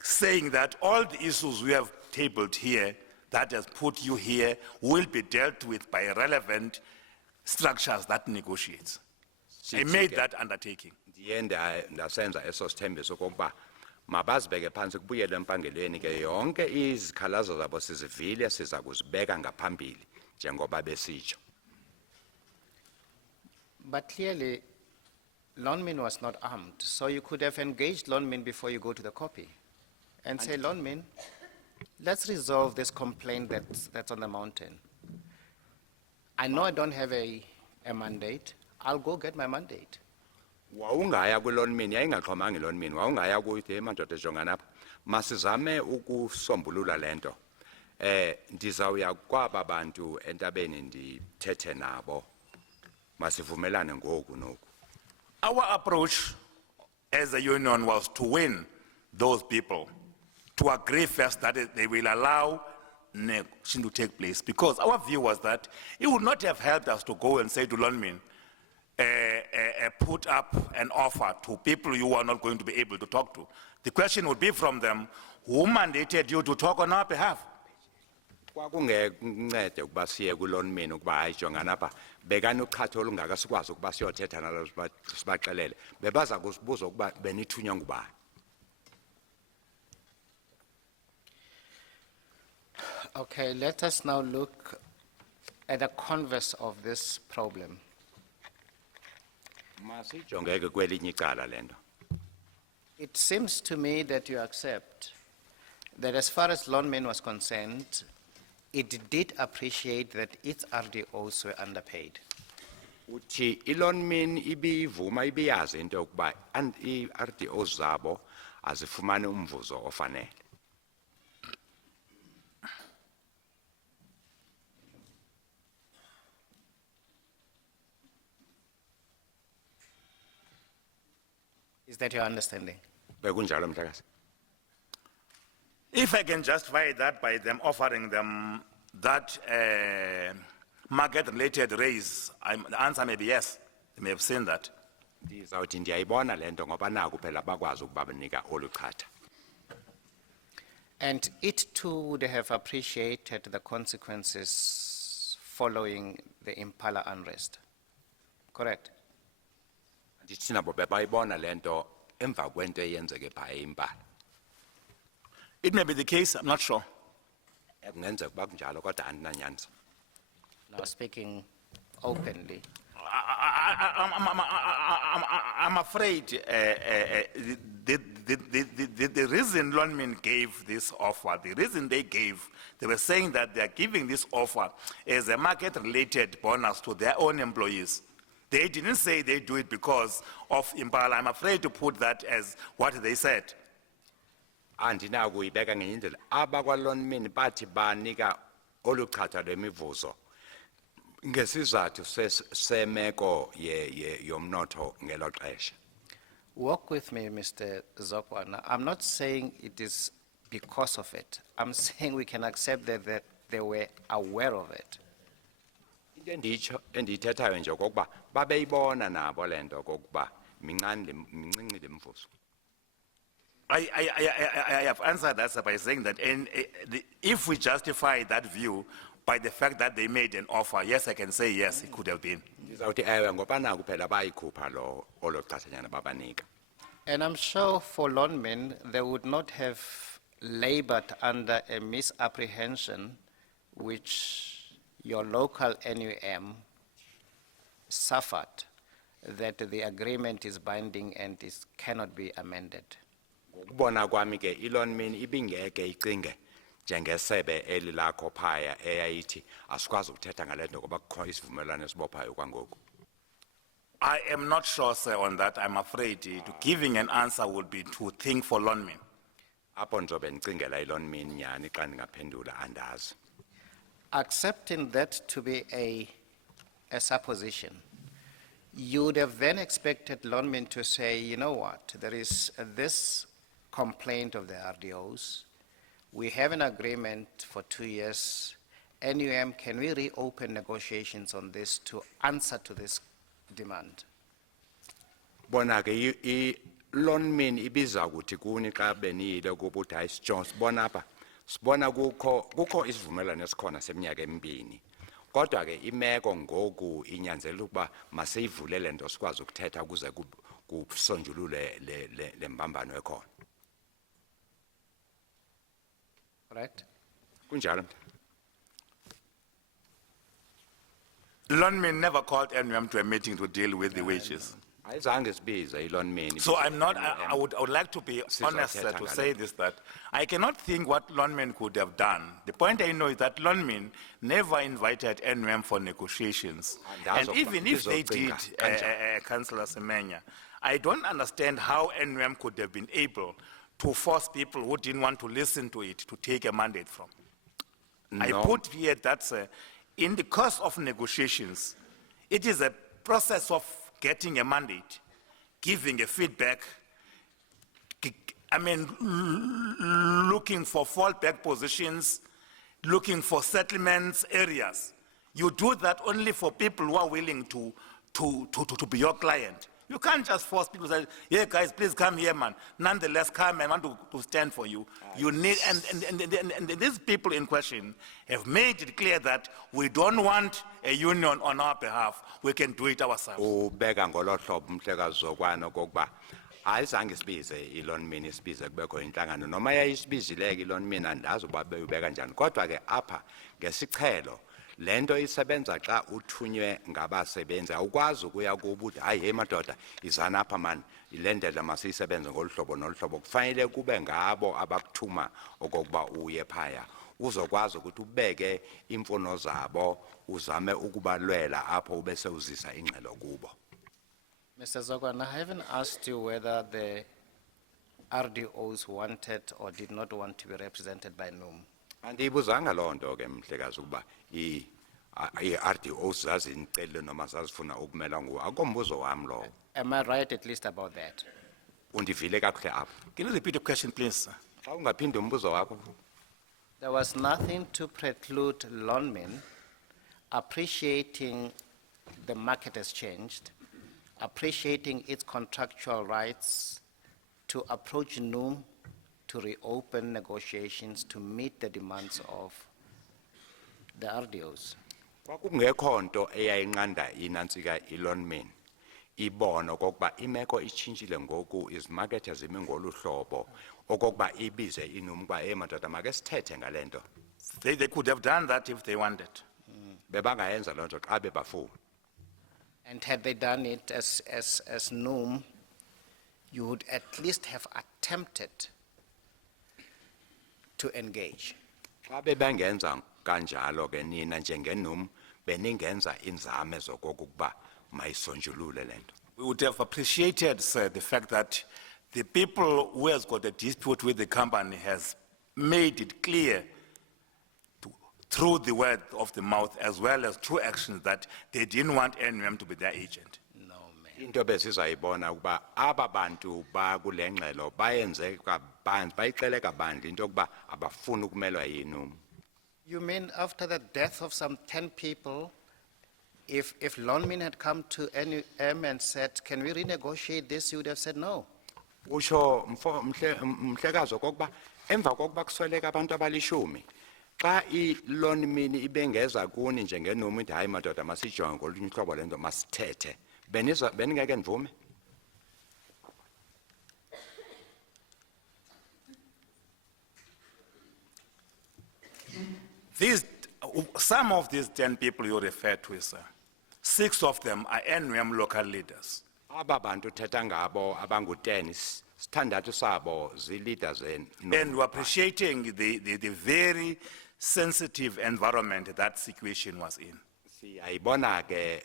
saying that all the issues we have tabled here, that has put you here, will be dealt with by relevant structures that negotiates. I made that undertaking. Ndiye ndasenza eso sithembiso kokuba mabazibeke phansi kubuyele empangelweni ke yonke izikhalazo zabo sizivile siza kuzibeka ngaphambili njengoba besitsho. But clearly, Lonmin was not armed, so you could have engaged Lonmin before you go to the copy and say, Lonmin, let's resolve this complaint that's on the mountain. I know I don't have a mandate. I'll go get my mandate. Wawungaya kulonmini yayingaxhomanga ilonmini wawungaya kuthi madoda jongana apha masizame ukusombulula lento ndizawuya kwaba bantu entabeni ndithethe nabo masivumelane ngoku noku. Our approach as a union was to win those people, to agree first that they will allow negotiation to take place, because our view was that it would not have helped us to go and say to Lonmin, put up an offer to people you are not going to be able to talk to. The question would be from them, who mandated you to talk on our behalf? Kwakungencede ukuba siye kulonmini ukuba hayi jongana apha bekani uqhatho olungaka sikwazi ukuba siyothetha nalo sibaxelele bebaza kusibuza ukuba benithunywa ngubani. Okay, let us now look at the converse of this problem. Masijongeke kwelinye icala le nto. It seems to me that you accept that as far as Lonmin was concerned, it did appreciate that its RDOs were underpaid. Uthi ilonmin ibivuma ibiyazi into yokuba i-RDOs zabo azifumani umvuzo ofanele. Is that your understanding? Bekunjalo mhlakazi. If I can justify that by them offering them that market-related raise, the answer may be yes. They may have seen that. Ndizawuthi ndiyayibona le nto ngoba naku phela bakwazi ukuba benika olu chatha. And it too would have appreciated the consequences following the Impala unrest. Correct? Ndithi nabo bebayibona le nto emva kwento eyenzeke phaya eImpala. It may be the case, I'm not sure. Kungenzeka ukuba kunjalo kodwa andinanyanza. Now speaking openly. I'm afraid the reason Lonmin gave this offer, the reason they gave, they were saying that they are giving this offer as a market-related bonus to their own employees. They didn't say they do it because of Impala. I'm afraid to put that as what they said. Andinakuyibeka ngenye indlela abakwalonmini bathi banika olu chatha lwemivuzo ngesizathu semeko yomnotho ngelo xesha. Walk with me, Mr. Zokwana. I'm not saying it is because of it. I'm saying we can accept that they were aware of it. Into endiyithethayo nje okokuba babeyibona nabo le nto okokuba mincinci le mvuzo. I have answered that by saying that if we justify that view by the fact that they made an offer, yes, I can say yes, it could have been. Ndizawuthi ewe ngoba naku phela bayikhupha olo xeshanyana babanika. And I'm sure for Lonmin, they would not have labored under a misapprehension which your local NUM suffered, that the agreement is binding and cannot be amended. Ngokubona kwami ke iLonmin ibingeke icinge njengesebe elilakho phaya eyayithi asikwazi ukuthetha ngale nto ngoba kukho isivumelwano esibophayo kwangoku. I am not sure, sir, on that. I'm afraid to giving an answer would be to think for Lonmin. Apho njobe ndicingela iLonmin nyani xa ndingaphendula andazi. Accepting that to be a supposition, you would have then expected Lonmin to say, you know what, there is this complaint of the RDOs. We have an agreement for 2 years. NUM, can we reopen negotiations on this to answer to this demand? Bona ke iLonmin ibiza ukuthi kuni xa beniyile ukuthi hayi sibona apha sibona kukho isivumelwano esikhona seminyaka emibini. Kodwa ke imeko ngoku inyanzela ukuba maseyivule le nto sikwazi ukuthetha ukuze kusonjulule le mbambano ekhona. Correct? Kunjalo. Lonmin never called NUM to a meeting to deal with the wages. Ayizange sibize iLonmin. So I'm not, I would like to be honest to say this, that I cannot think what Lonmin could have done. The point I know is that Lonmin never invited NUM for negotiations. And even if they did, Councillor Semenya, I don't understand how NUM could have been able to force people who didn't want to listen to it to take a mandate from. I put here that in the course of negotiations, it is a process of getting a mandate, giving a feedback, looking for fallback positions, looking for settlements areas. You do that only for people who are willing to be your client. You can't just force people to say, yeah, guys, please come here, man. Nonetheless, come and want to stand for you. You need, and these people in question have made it clear that we don't want a union on our behalf. We can do it ourselves. Ubeka ngolo hlobo umhlekazi zokwana okokuba ayizange sibize iLonmin isibize kubekho inhlangano noma yayisibizileke iLonmin andazi uba beyubeka njani kodwa ke apha ngesichelo lento isebenza xa uthunywe ngabasebenzi awukwazi ukuya kuba uthi hayi hey madoda izana apha man ilendlela masiyisebenze ngoluhlobo noluhlobo kufanele kube ngabo abakuthuma okokuba uye phaya uzokwazi ukuthi ubeke imfuno zabo uzame ukubalwela apho ubese uzisa ingxelo kubo. Mr. Zogwana, I haven't asked you whether the RDOs wanted or did not want to be represented by NUM. Andiyibuzanga loo nto ke mhlekazi ukuba i-RDOs zazicela noma zazifuna ukumela nguwe akombuzo wami lowo. Am I right at least about that? Undivile kakuhle apho. Can you repeat the question, please, sir? Xa ungaphinde umbuzo wakho. There was nothing to preclude Lonmin appreciating the market has changed, appreciating its contractual rights to approach NUM to reopen negotiations to meet the demands of the RDOs. Kwakungekho nto eyayinqanda inantsika iLonmin ibona okokuba imeko itshintshile ngoku izimakethe zime ngolu hlobo okokuba ibize iNUM kuba madoda make sithethe ngale nto. They could have done that if they wanted. Bebangayenza loo nto xa bebafuna. And had they done it as NUM, you would at least have attempted to engage. Xa bebangenza kanjalo ke nina njengeNUM beningenza inzame zokokuba mayisonjulule le nto. We would have appreciated, sir, the fact that the people who has got a dispute with the company has made it clear through the word of the mouth as well as through actions that they didn't want NUM to be their agent. No, man. Into besizayibona ukuba aba bantu ba kule ngxelo bayenze banzi bayixele kabandla into yokuba abafuni ukumelwa yinum. You mean after the death of some 10 people, if Lonmin had come to NUM and said, can we renegotiate this, you would have said no? Usho mhlekazi okokuba emva kokuba kusweleka abantu abalishumi xa iloni mini ibengeza kuni njengenoma ithi hayi madoda masijonge ngolunye uhlobo lento masithethe beningeke nivume. Some of these 10 people you refer to, sir, 6 of them are NUM local leaders. Aba bantu thetha ngabo abangu 10 sithandathu sabo zi-leaders And we're appreciating the very sensitive environment that situation was in. siyayibona ke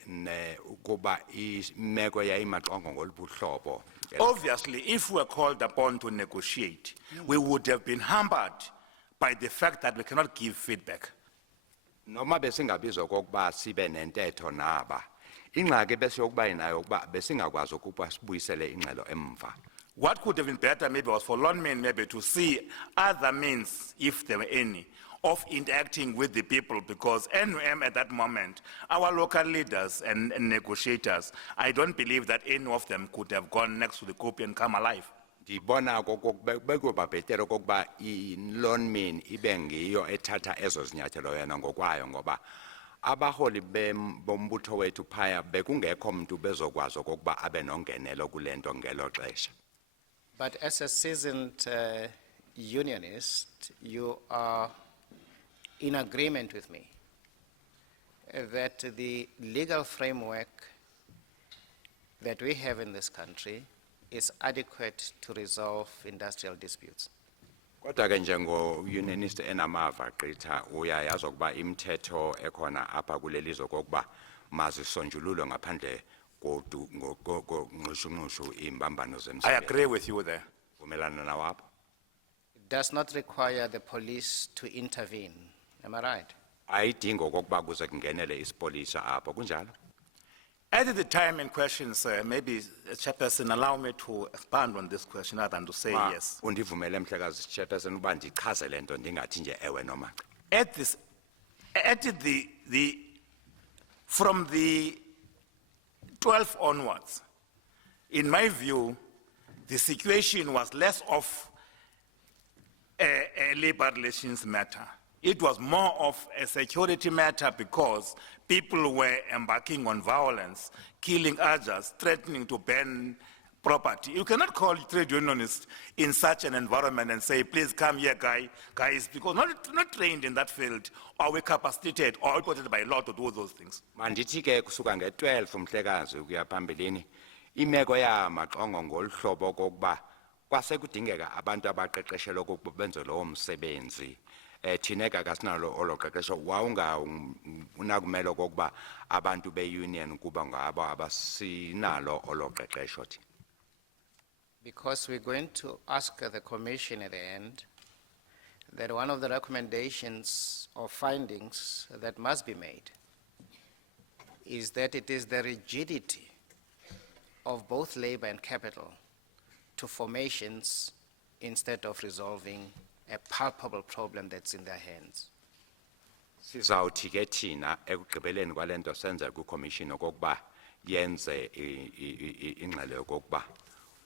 ukuba imeko yayimaxongo ngolubuhlobo. Obviously, if we were called upon to negotiate, we would have been hampered by the fact that we cannot give feedback. Noma besingabizwa kokuba sibe nentetho naba ingxaki besiyokuba inayo ukuba besingakwazi ukuba sibuyisele ingxelo emva. What could have been better maybe was for Lonmin maybe to see other means, if there were any, of interacting with the people, because NUM at that moment, our local leaders and negotiators, I don't believe that any of them could have gone next to the copy and come alive. Ndibona bekuba bhetele okokuba iLonmin ibe ngiyo ethatha ezo zinyathelo yena ngokwayo ngoba abaholi bombutho wethu phaya bekungekho mntu bezokwazi okokuba abe nongenelo kulento ngelo xesha. But as a seasoned unionist, you are in agreement with me that the legal framework that we have in this country is adequate to resolve industrial disputes. Kodwa ke njengo-unionist enamava gqitha uyayazi ukuba imithetho ekhona apha kulelizwe kokuba mazisonjululwe ngaphandle ngqushu imbambano I zemsebenzi. agree with you there. Vumelana nawo apho. It does not require the police to intervene, am I right? Ayidingi okokuba kuze kungenele isipolisa apho kunjalo. At the time in question, sir, maybe Chairperson, allow me to expand on this question rather than to say yes. Undivumele mhlekazi chairperson uba ndichaze lento ndingathi nje ewe noma. From the 12th onwards, in my view, the situation was less of a labor relations matter. It was more of a security matter because people were embarking on violence, killing others, threatening to burn property. You cannot call trade unionists in such an environment and say, please come here, guys, because not trained in that field, or we capacitated, or appointed by law to do those things. Mandithi ke kusuka nge-12 mhlekazi ukuya phambelini imeko yamaxongo ngoluhlobo kokuba kwasekudingeka abantu abaqeqeshelwe okokuba benze lowo msebenzi. Thina kasinalo oloqeqesho wawungakumele okokuba abantu be-union kuba ngabo abasinalo oloqeqesho thina. Because we're going to ask the commission at the end that one of the recommendations or findings that must be made is that it is the rigidity of both labor and capital to formations instead of resolving a palpable problem that's in their hands. Sizawuthi ke thina ekugqibeleni kwalento senze ku-commission okokuba yenze ingxelo yokokuba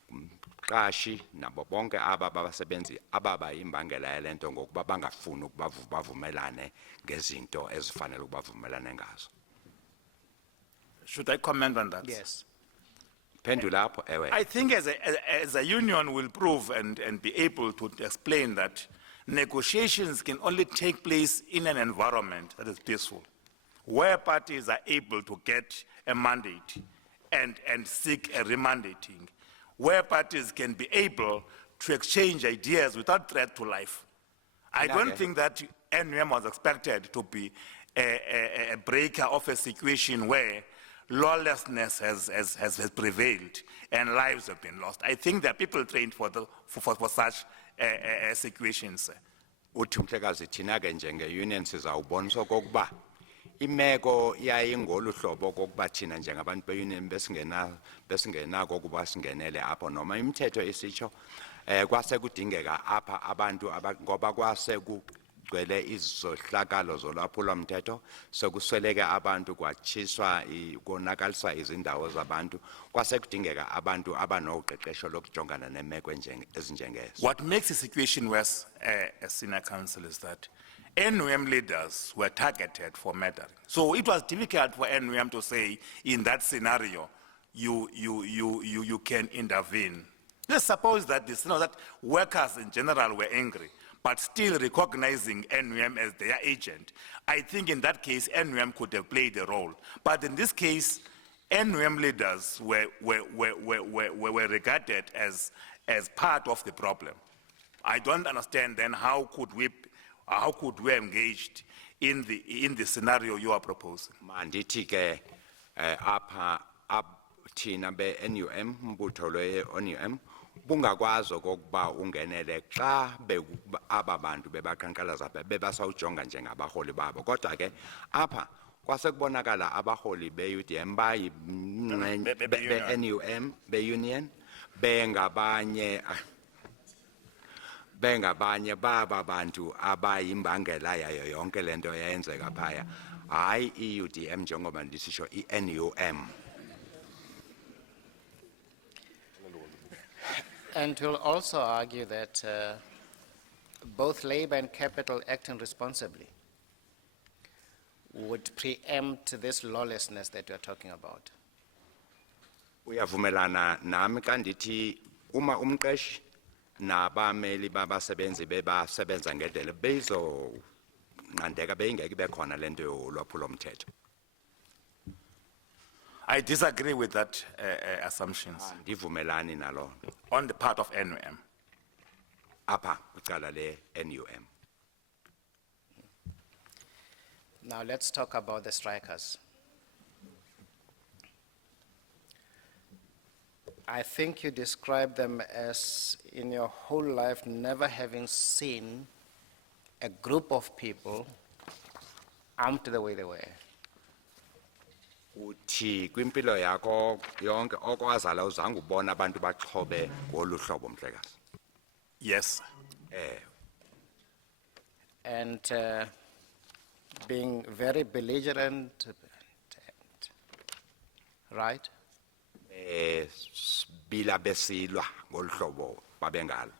umqashi nabo bonke aba basebenzi ababa imbangela yalento ngokuba bangafuni ukuba bavumelane ngezinto ezifanele ukuba bavumelane ngazo. Should I comment on that? Yes. Pendula apho ewe. I think as a union will prove and be able to explain that negotiations can only take place in an environment that is peaceful, where parties are able to get a mandate and seek a remandating, where parties can be able to exchange ideas without threat to life. I don't think that NUM was expected to be a breaker of a situation where lawlessness has prevailed and lives have been lost. I think that people trained for such situations. Uthi mhlekazi thina ke njenge-union sizawubonisa okokuba imeko yayingolu hlobo okokuba thina njengabantu be-union besingenako ukuba singenele apho noma imithetho isitsho kwase kudingeka apha abantu ngoba kwase kugcwele izohlakalo zolwaphulo mthetho sokusweleke abantu kwatshiswa konakaliswa izindawo zabantu kwase kudingeka abantu abanoqeqesho lokujongana nemeko ezinjengezo. What makes the situation worse, Senior Counsel, is that NUM leaders were targeted for murdering. So it was difficult for NUM to say, in that scenario, you can intervene. Let's suppose that, that workers in general were angry, but still recognizing NUM as their agent. I think in that case, NUM could have played a role. But in this case, NUM leaders were regarded as part of the problem. I don't understand then how could we engaged in the scenario you are proposing? Mandithi ke apha thina be NUM mbutho lwe NUM bungakwazi okokuba ungenele xa aba bantu bebaqhankqalaza bebasawujonga njengabaholi babo kodwa ke apha kwase kubonakala abaholi be-UDM be-NUM be-union bengabanye baba bantu abayimbangela yayo yonke lento yayenzeka phaya hayi i-UDM njengoba ndisisho i-NUM. And we'll also argue that both labor and capital acting responsibly would preempt this lawlessness that you're talking about. Uyavumelana nami xa ndithi uma umqeshi nabameli babasebenzi bebasebenza ngendlela bezonqandeka beyingeke bekhona lento yolwaphulo mthetho. I disagree with that assumptions Ndivumelani nalo on the part of NUM. apha kwicala le NUM. Now let's talk about the strikers. I think you describe them as, in your whole life, never having seen a group of people armed the way they were. Uthi kwimpilo yakho yonke okwazala uzange ubona abantu baxhobe ngolu hlobo mhlekazi. Yes. And being very belligerent, right? Bila besilwa ngolu hlobo babengalo.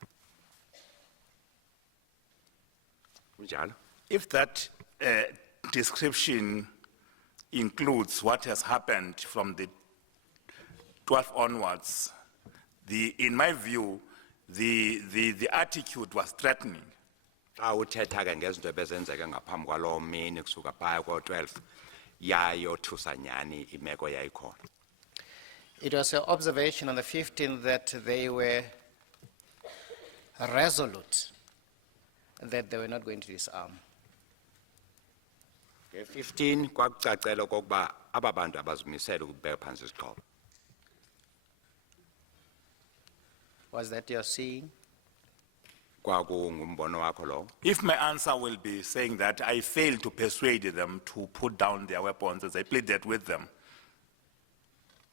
Kunjalo? If that description includes what has happened from the 12th onwards, in my view, the attitude was threatening. Xa uthetha ke ngezinto ebezenzeka ngaphambi kwalo mini kusuka phaya ko-12 yayothusa nyani imeko yayikhona. It was your observation on the 15th that they were resolute that they were not going to disarm. Nge-15 kwakucacela okokuba aba bantu abazimisele ukubeka phansi isixhobo. Was that your seeing? Kwakungumbono wakho lowo. If my answer will be saying that I failed to persuade them to put down their weapons as I pleaded with them,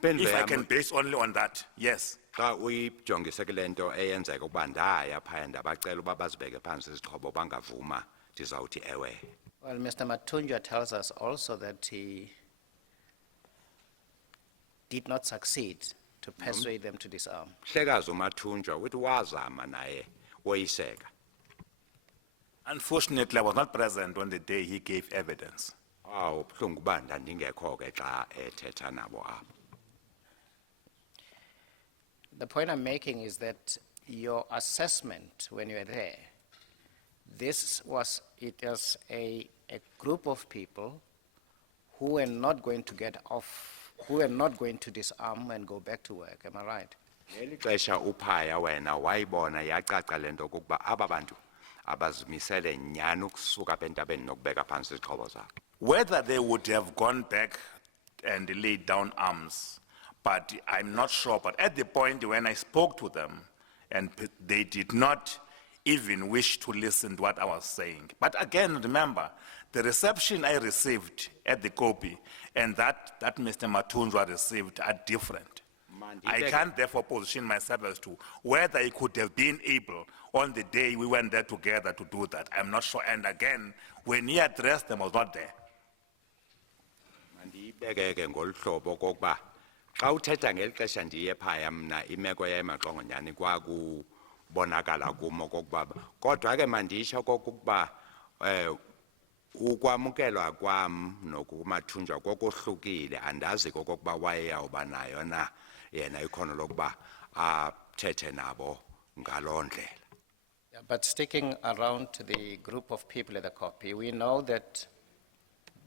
if I can base only on that, yes. Xa uyijongise kule nto eyenzeka ukuba ndaya phaya ndabacela uba bazibeke phansi izixhobo bangavuma ndizawuthi ewe. Well, Mr. Matunjwa tells us also that he did not succeed to persuade them to disarm. Mhlekazi uMathunjwa uthi wazama naye woyiseka. Unfortunately, I was not present on the day he gave evidence. Buhlungu uba ndandingekho ke xa ethetha nabo apho. The point I'm making is that your assessment when you were there, it was a group of people who were not going to get off, who were not going to disarm and go back to work, am I right? Ngeli xesha uphaya wena wayibona yacaca lento okokuba aba bantu abazimisele nyani ukusuka apha entabeni nokubeka phansi izixhobo zabo. Whether they would have gone back and laid down arms, but I'm not sure. But at the point when I spoke to them, and they did not even wish to listen to what I was saying. But again, remember, the reception I received at the copy and that Mr. Matunjwa received are different. I can't therefore position myself as to whether he could have been able on the day we went there together to do that. I'm not sure. And again, when he addressed them, I was not there. Mandiyibeke ke ngolu hlobo kokuba xa uthetha ngeli xesha ndiye phaya mna imeko yayemaxongonyani kwakubonakala kumo kokuba kodwa ke manditsho kokuba ukwamukelwa kwam nokumathunjwa kokohlukile andazi kokuba wayeyawuba nayo na yena ikhono lokuba athethe nabo ngaloo ndlela. Yeah, but sticking around to the group of people at the copy, we know that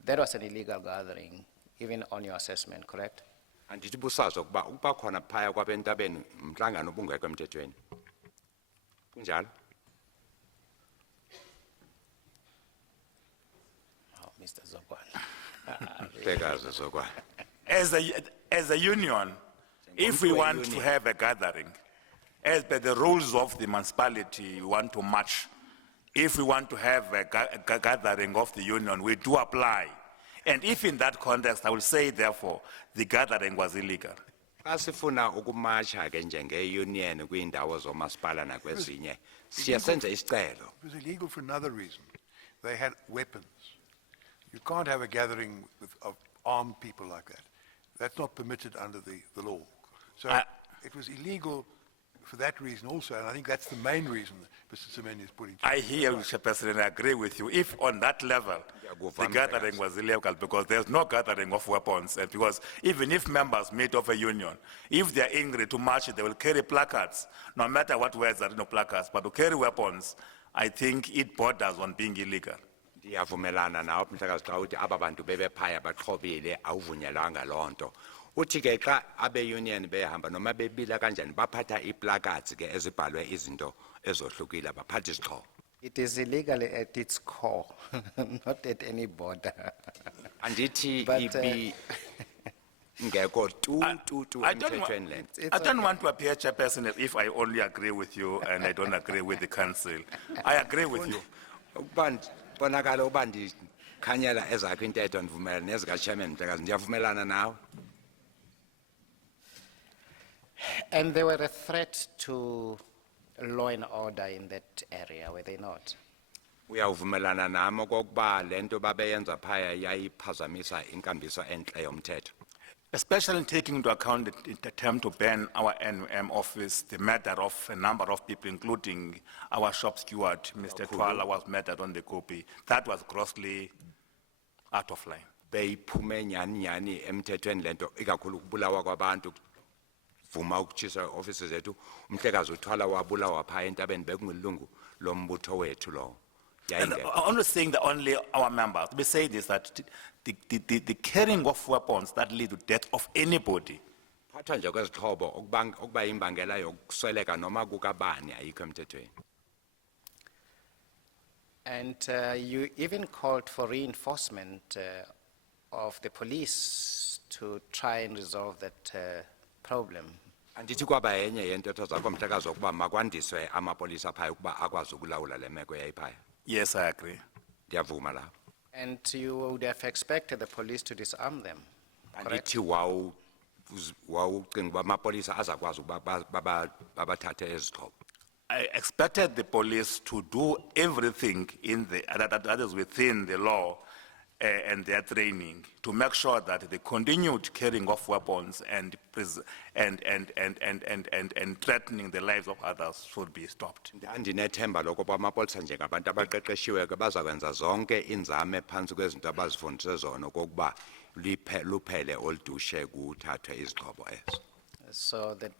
there was an illegal gathering, even on your assessment, correct? Andithi busazi ukuba ukuba khona phaya kwabentabeni mhlangano ubungekho emthethweni. Kunjalo? Oh, Mr. Zokwana. Hlekazi Zokwana. As a union, if we want to have a gathering, as per the rules of the municipality, we want to march. If we want to have a gathering of the union, we do apply. And if in that context, I will say, therefore, the gathering was illegal. Xa sifuna ukumatsha ke njenge-union kwiindawo zoomasipala nakwezinye siye senze isicelo. It was illegal for another reason. They had weapons. You can't have a gathering of armed people like that. That's not permitted under the law. So it was illegal for that reason also, and I think that's the main reason that Mr. Semenya is putting. I hear you, Mr. President, I agree with you. If on that level, the gathering was illegal, because there's no gathering of weapons, and because even if members meet of a union, if they're angry to march, they will carry placards, no matter what words are in the placards, but to carry weapons, I think it borders on being illegal. Ndiyavumelana nawe mhlekazi xa uthi aba bantu bebephaya baxhobile awuvunyelwanga loo nto. Uthi ke xa abe-union behamba noma bebila kanjani baphatha iplacards ke ezibhalwe izinto ezohlukile baphatha izixhobo. It is illegal at its core, not at any border. Andithi But, ibi ngekho tu emthethweni le nto. I don't want to appear, Chairperson, if I only agree with you and I don't agree with the council. I agree with you. Ukuba bonakala uba ndikhanyela ezakho intetho ndivumelana nezika-chairman mhlekazi ndiyavumelana nawe. And they were a threat to law and order in that area, were they not? Uyawuvumelana nami okokuba le nto babeyenza phaya yayiphazamisa inkambiso entle yomthetho. Especially taking into account the attempt to ban our NUM office, the murder of a number of people, including our shop steward, Mr. Twala, was murdered on the copy. That was grossly out of line. Beyiphume nyani emthethweni le nto ikakhulu ukubulawa kwabantu vuma ukutshisa offices zethu umhlekazi uthwala wabulawa phaya entabeni bekungilungu lombutho wethu lo. And I'm not saying that only our members. We say this, that the carrying of weapons that lead to death of anybody. Phathwa nje kwezixhobo okuba imbangela yokusweleka noma kukabani ayikho emthethweni. And you even called for reinforcement of the police to try and resolve that problem. Andithi kwaba yenye yentetho zakho mhlekazi ukuba makwandiswe amapolisa phaya ukuba akwazi ukulawula le meko yayiphaya. Yes, I agree. Ndiyavuma lapho. And you would have expected the police to disarm them, correct? Andithi wawucinga uba amapolisa azakwazi ukuba babathathe ezixhobo. I expected the police to do everything that is within the law and their training to make sure that the continued carrying of weapons and threatening the lives of others should be stopped. Andinethemba lokuba amapolisa njengabantu abaqeqeshiwe ke bazakwenza zonke inzame phantsi kwezinto abazifundise zona okokuba luphele oludushe kuthathwe izixhobo ezo. So the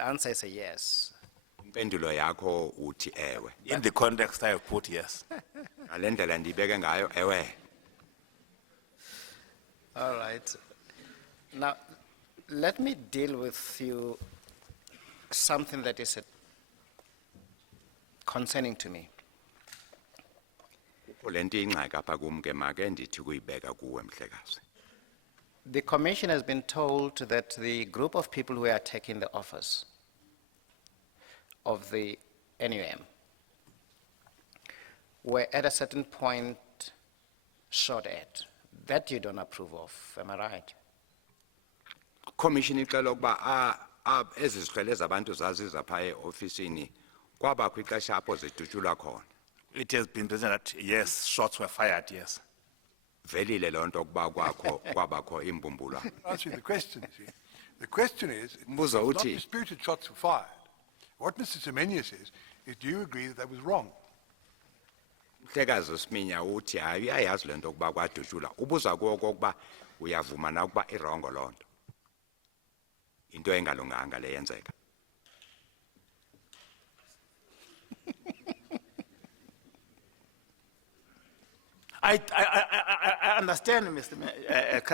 answer is a yes. Impendulo yakho uthi ewe. In the context I have put yes. Ngale ndlela ndibeke ngayo ewe. All right. Now, let me deal with you something that is concerning to me. Kukho lento ingxaki apha kum ke make ndithi kuyibeka kuwe mhlekazi. The commission has been told that the group of people who are taking the office of the NUM were at a certain point shot at. That you don't approve of, am I right? commission ixela ukuba ezi zihlwele zabantu zaziza phaa eofisini kwabakho ixesha apho zidutshulwa khona. It has been presented that, yes, shots were fired, yes. Velile loo nto ukuba kwabakho imbumbulwa. Answering the question, you see. The question is, it's Mbuzo not uthi- disputed shots were fired. What Mr. Semenya says is, do you agree that that was wrong? Umhlekazi uSiminya uthi hayi uyayazi le nto ukuba kwadutshulwa. Ubuza kuwo okokuba uyavuma na ukuba irongo loo nto. Into engalunganga le yenzeka. I understand,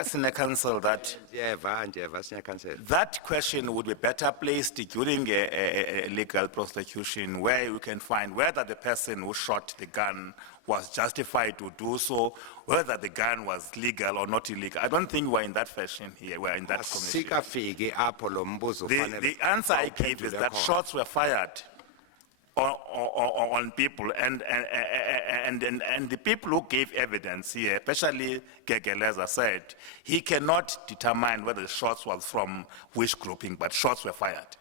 Senior Counsel, that Ndiyeva Senior Counsel. that question would be better placed during a legal prosecution where you can find whether the person who shot the gun was justified to do so, whether the gun was legal or not illegal. I don't think we're in that fashion here, we're in that commission. Sikafiki apho lo mbuzo ufanele. The answer I gave is that bawuphendule khona. shots were fired on people and the people who gave evidence here, especially Gegeleza said, he cannot determine whether the shots was from which grouping, but shots were fired.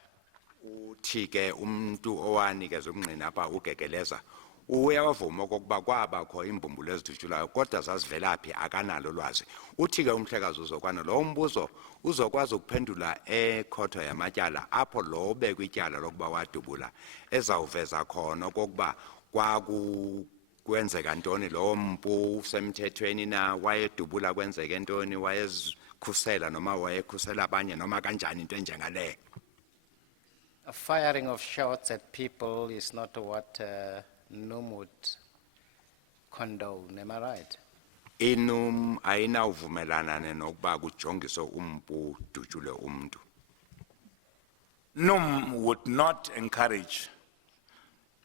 Uthi ke umuntu owanikeza umnqina apha ugegeleza uyawavuma okokuba kwabakho imbumbulo ezidutshulayo kodwa zazivelaphi akanalo lwazi. Uthi ke umhlekazi uzokwana lo mbuzo uzokwazi ukuphendula ekhotho yamatyala apho lo bekwityala lokuba wadubula ezawuveza khona okokuba kwenzeka ntoni lo mpu semthethweni na wayedubula kwenzeke ntoni wayezikhusela noma wayekhusela abanye noma kanjani into enjengaleyo. A firing of shots at people is not what NUM would condone, am I right? Inum ayinawuvumelana nokuba kujongiswe umpu dutshule umuntu. NUM would not encourage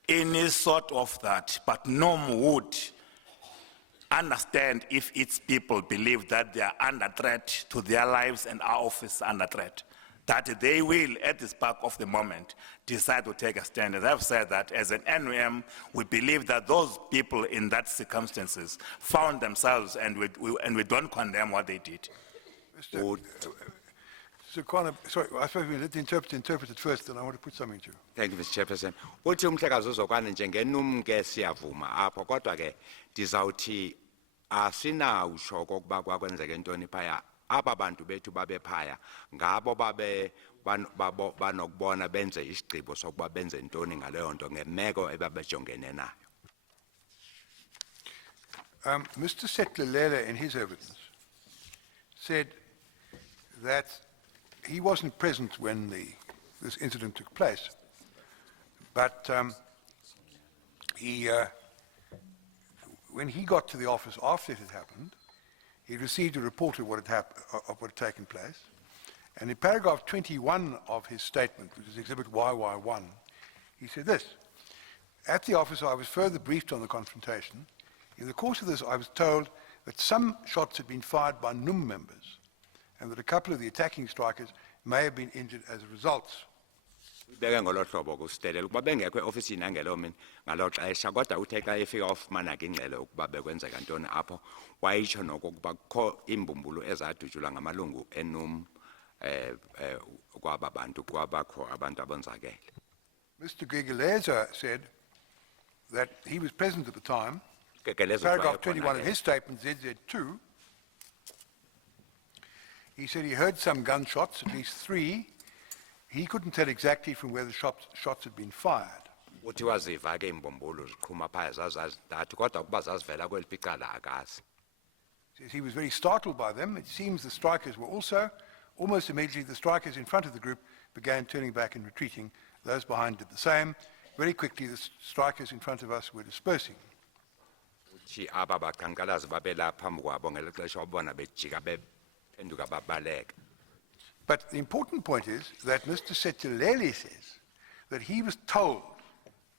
any sort of that, but NUM would understand if its people believe that they are under threat to their lives and our office under threat, that they will, at the spark of the moment, decide to take a stand. As I've said that as an NUM, we believe that those people in that circumstances found themselves and we don't condemn what they did. Mr. Kwana, sorry, I suppose we let the interpret it first, and I want to put something to you. Thank you, Mr. Chairperson. Uthi umhlekazi uzokwana njengenum ke siyavuma apho kodwa ke ndizawuthi asinawusho okokuba kwakwenzeke ntoni phaya. Aba bantu bethu babe phaya ngabo banokubona benze isigqibo sokuba benze ntoni ngaleyo nto ngemeko ebabejongene nayo. Mr. Setlelele, in his evidence, said that he wasn't present when this incident took place, but when he got to the office after it had happened, he received a report of what had taken place, and in paragraph 21 of his statement, which is Exhibit YY1, he said this: "At the office, I was further briefed on the confrontation. In the course of this, I was told that some shots had been fired by NUM members, and that a couple of the attacking strikers may have been injured as a result." Beke ngolo hlobo kusitelela ukuba bengekho eofisini angelo mina ngalo xesha kodwa uthe xa efika ofumana ke ingxelo ukuba bekwenzeka ntoni apho wayitsho nokokuba kukho imbumbulo ezadutshulwa ngamalungu enum kwaba bantu kwabakho abantu abonzakele. Mr. Gegeleza said that he was present at the time. Gegeleza Paragraph wayekhona 21 of ke. his statement, ZZ2, he said he heard some gunshots, at least 3. He couldn't tell exactly from where the shots had been fired. Uthi waziva ke imbumbulu ziqhuma phaya zazintathu kodwa ukuba zazivela kweliphi icala akazi. He says he was very startled by them. It seems the strikers were also. Almost immediately, the strikers in front of the group began turning back and retreating. Those behind did the same. Very quickly, the strikers in front of us were dispersing. Uthi aba baqhankqalazi babela phambi kwabo ngelo xesha wabona bejika bephenduka babaleka. But the important point is that Mr. Setlelele says that he was told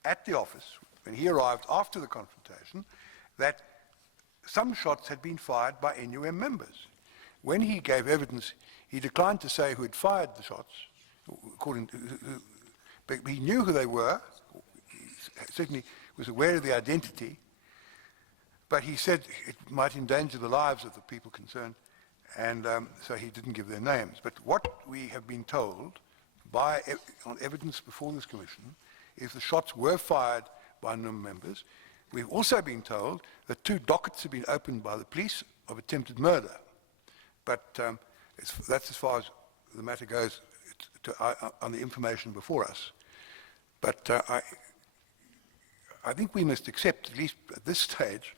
at the office, when he arrived after the confrontation, that some shots had been fired by NUM members. When he gave evidence, he declined to say who had fired the shots, but he knew who they were. He certainly was aware of the identity, but he said it might endanger the lives of the people concerned, and so he didn't give their names. But what we have been told on evidence before this commission is the shots were fired by NUM members. We've also been told that 2 dockets have been opened by the police of attempted murder. But that's as far as the matter goes on the information before us. But I think we must accept, at least at this stage,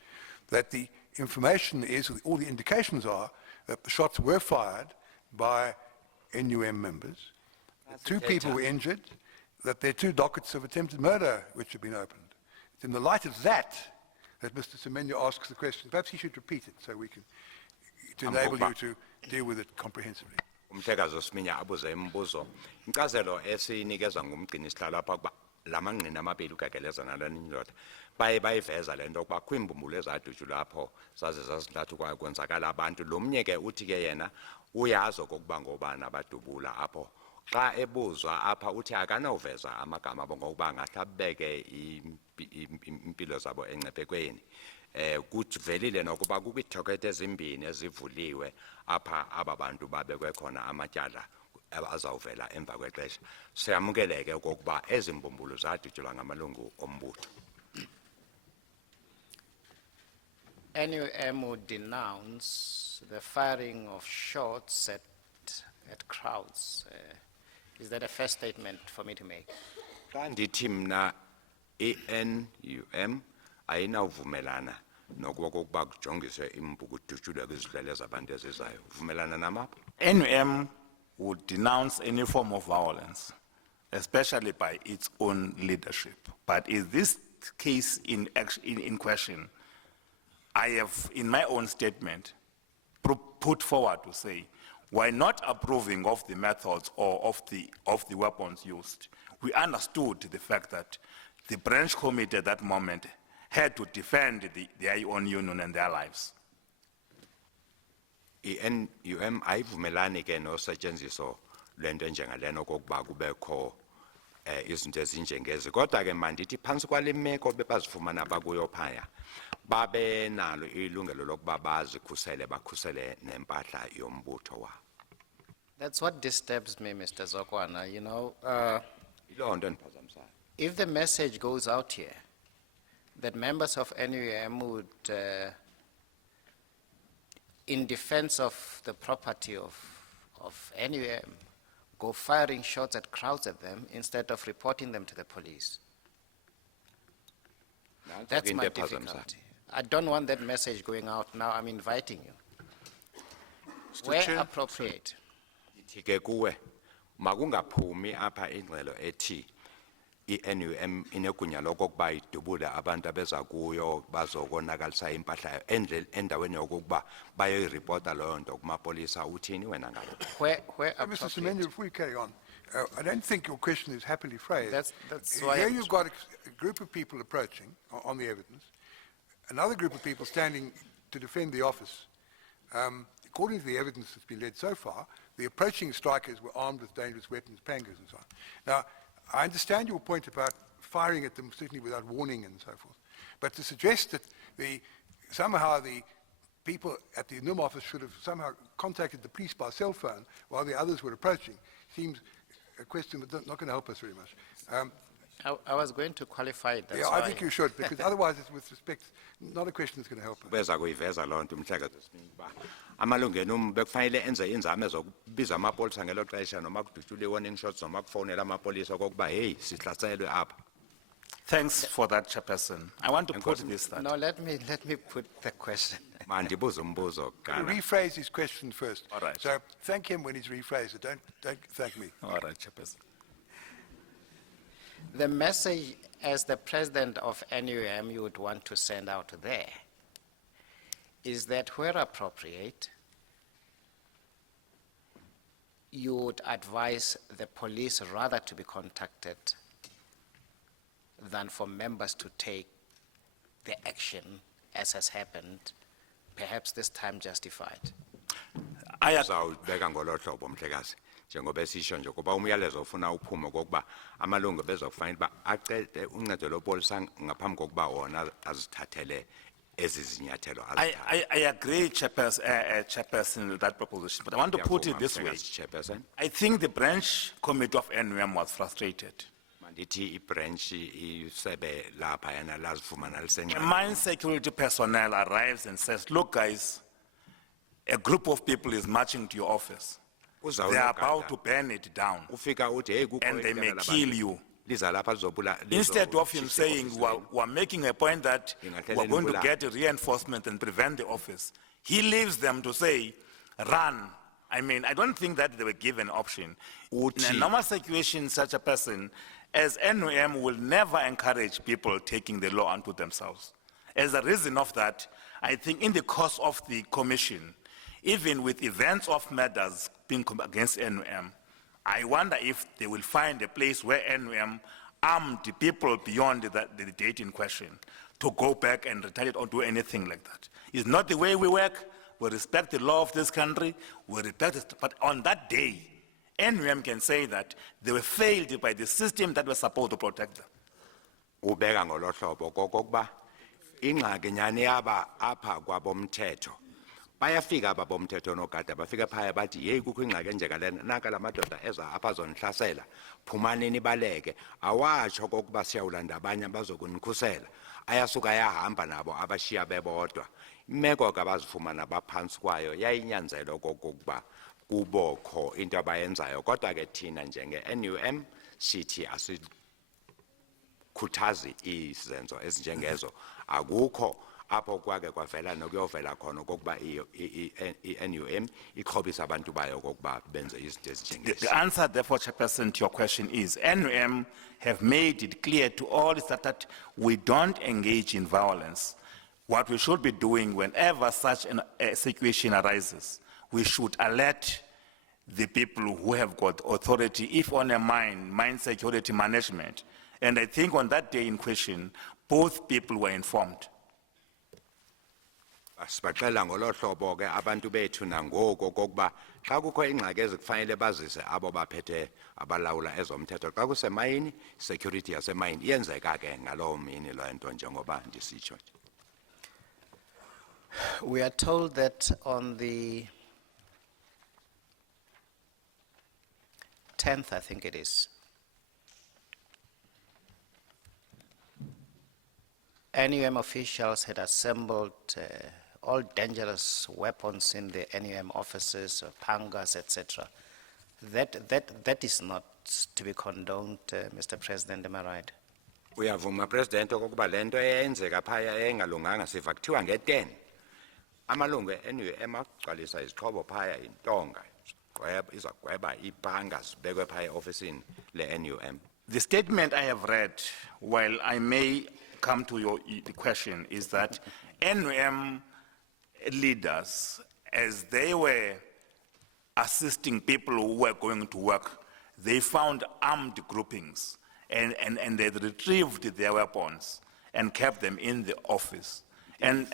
that the information is, all the indications are, that the shots were fired by NUM members. 2 people were injured, that there are 2 dockets of attempted murder which have been opened. It's in the light of that Mr. Semenya asks the question. Perhaps he should repeat it so we can, to enable you to deal with it comprehensively. Umhlekazi uSiminya abuze imibuzo. Incazelo esinikezwa ngumgcinisihlalo lapha kuba lamangqina amabili ugageleza nalani indoda bayiveza lento kuba kwimbumbulu ezadutshu lapho saze sasintathu kwenzakala abantu lomnye ke uthi ke yena uyazi okokuba ngobani abadubula apho xa ebuzwa apha uthi akanoveza amagama abo ngokuba ngathi abeke impilo zabo engcephekweni. Kuvelile nokuba kukwiithokethi ezimbini ezivuliwe apha aba bantu babekwe khona amatyala azawuvela emva kwexesha. Siyamukeleke okokuba ezi mbumbulu zadutyulwa ngamalungu ombutho. NUM would denounce the firing of shots at crowds. Is that a fair statement for me to make? Xa ndithi mna i-NUM ayinawuvumelana nokuba kokuba kujongiswe impu kudutyulwe kwizidlele zabantu ezizayo. Uvumelana namapho? NUM would denounce any form of violence, especially by its own leadership. But in this case in question, I have, in my own statement, put forward to say, we're not approving of the methods or of the weapons used. We understood the fact that the branch committee at that moment had to defend their own union and their lives. I-NUM ayivumelani ke nosetyenziso lento enjengalena okokuba kubekho izinto ezinjengezi. Kodwa ke mandithi phantsi kwale meko bebazifumana bakuyo phaya babe nalo ilungelo lokuba bazikhusele bakhusele nempahla yombutho wabo. That's what disturbs me, Mr. Zokwana. You know, Yiloo nto endiphazamisayo. if the message goes out here that members of NUM would, in defense of the property of NUM, go firing shots at crowds at them instead of reporting them to the police. That's my difficulty. I don't want that message going out now. I'm inviting you. Where Chair, appropriate. Ithi ke kuwe makungaphumi apha ingxelo ethi i-NUM inegunya lokokuba idubule abantu abeza kuyo bazokonakalisa impahla endaweni yokokuba bayoyiripota loo nto kumapolisa. Uthini wena ngalo? Where Mr. Semenya, appropriate. before you carry on, I don't think your question is happily phrased. That's why Here I'm you've got a group of people approaching on the evidence, another group of people standing to defend the office. According to the evidence that's been led so far, the approaching strikers were armed with dangerous weapons, pangas and so on. Now, I understand your point about firing at them, certainly without warning and so forth. But to suggest that somehow the people at the NUM office should have somehow contacted the police by cell phone while the others were approaching seems a question that's not going to help us very much. I was going to qualify it. That's Yeah, why. I think you should, because otherwise, it's with respect, not a question that's going to help us. Beza kuyiveza loo nto umhlekazi uSiminya uba amalungelo bekufanele enze inzame zokubiza amapolisa ngelo xesha noma kudutyulwe warning shots noma kufowunela amapolisa okokuba hey sihlaselwe apha. Thanks for that, Chairperson. I want to put this that. No, let me put the question. Mandibuze umbuzo kuqala. Rephrase his question first. All right. So thank him when he's rephrased it. Don't thank me. All right, Chairperson. The message as the president of NUM you would want to send out there is that where appropriate, you would advise the police rather to be contacted than for members to take the action as has happened, perhaps this time justified. Uzawubeka ngolo hlobo mhlekazi njengoba esisho nje kuba umyalezo ufuna uphume kokuba amalungu bezokufanele uba acede uncedo lopolisa ngaphambi kokuba wona azithathele ezi zinyathelo I agree, Chairperson, with that proposition, but I want to put it this way. Chairperson. I think the branch committee of NUM was frustrated. Mandithi ibranch isebe lapha yana lazifumana A lisenxa. mine security personnel arrives and says, look guys, a group of people is marching to your office. They are about to burn it down Ufika uthi hey kukho and they may iqela kill labantu you. liza lapha lizobula Instead of him saying, we're making a point that Ingahlele we're going to nibulale. get reinforcement and prevent the office, he leaves them to say, run. I mean, I don't think that they were given an option. In a Uthi- normal situation, such a person, as NUM will never encourage people taking the law unto themselves. As a reason of that, I think in the course of the commission, even with events of murders being against NUM, I wonder if they will find a place where NUM armed the people beyond the date in question to go back and retaliate or do anything like that. It's not the way we work. We respect the law of this country. We respect it. But on that day, NUM can say that they were failed by the system that was supposed to protect them. ubeka ngolo hlobo kokokuba ingxaki nyani yaba apha kwabomthetho bayafika ababomthetho nogada bafika phaya bathi hey kukho ingxaki enjeka lena naka lamadoda eza apha zonihlasela phumani nibaleke awatsho kokuba siyawulanda abanye abazokunikhusela ayasuka yahamba nabo abashiya bebodwa imeko kabazifumana baphansi kwayo yayinyanzelo kokuba kubokho into abayenzayo kodwa ke thina njenge-NUM sithi khuthazi izenzo ezinjengezo akukho apho kwake kwavela nokuyovela khona kokuba i-NUM ixhobisa abantu bayo kokuba benze izinto ezinjengezi. The answer, therefore, Chairperson, to your question is NUM have made it clear to all that we don't engage in violence. What we should be doing whenever such a situation arises, we should alert the people who have got authority, if on a mine security management. And I think on that day in question, both people were informed. Sibaxela ngolo hlobo ke abantu bethu nangoku kokuba xa kukho ingxaki ezikufanele bazise abo baphethe abalawula ezomthetho xa kusemayini security yasemayini iyenzeka ke ngalowo mini lo nto njengoba ndisitsho. We are told that on the 10th, I think it is, NUM officials had assembled all dangerous weapons in the NUM offices, pangas, etc. That is not to be condoned, Mr. President, am I right? Uyavuma president okokuba lento eyenzeka phaya engalunganga siva kuthiwa nge10 amalungu eNUM agcwalisa izixhobo phaya intonga izagweba ipanga sibekwe phaya ofisini leNUM. The statement I have read, while I may come to the question, is that NUM leaders, as they were assisting people who were going to work, they found armed groupings and they retrieved their weapons and kept them in the office. And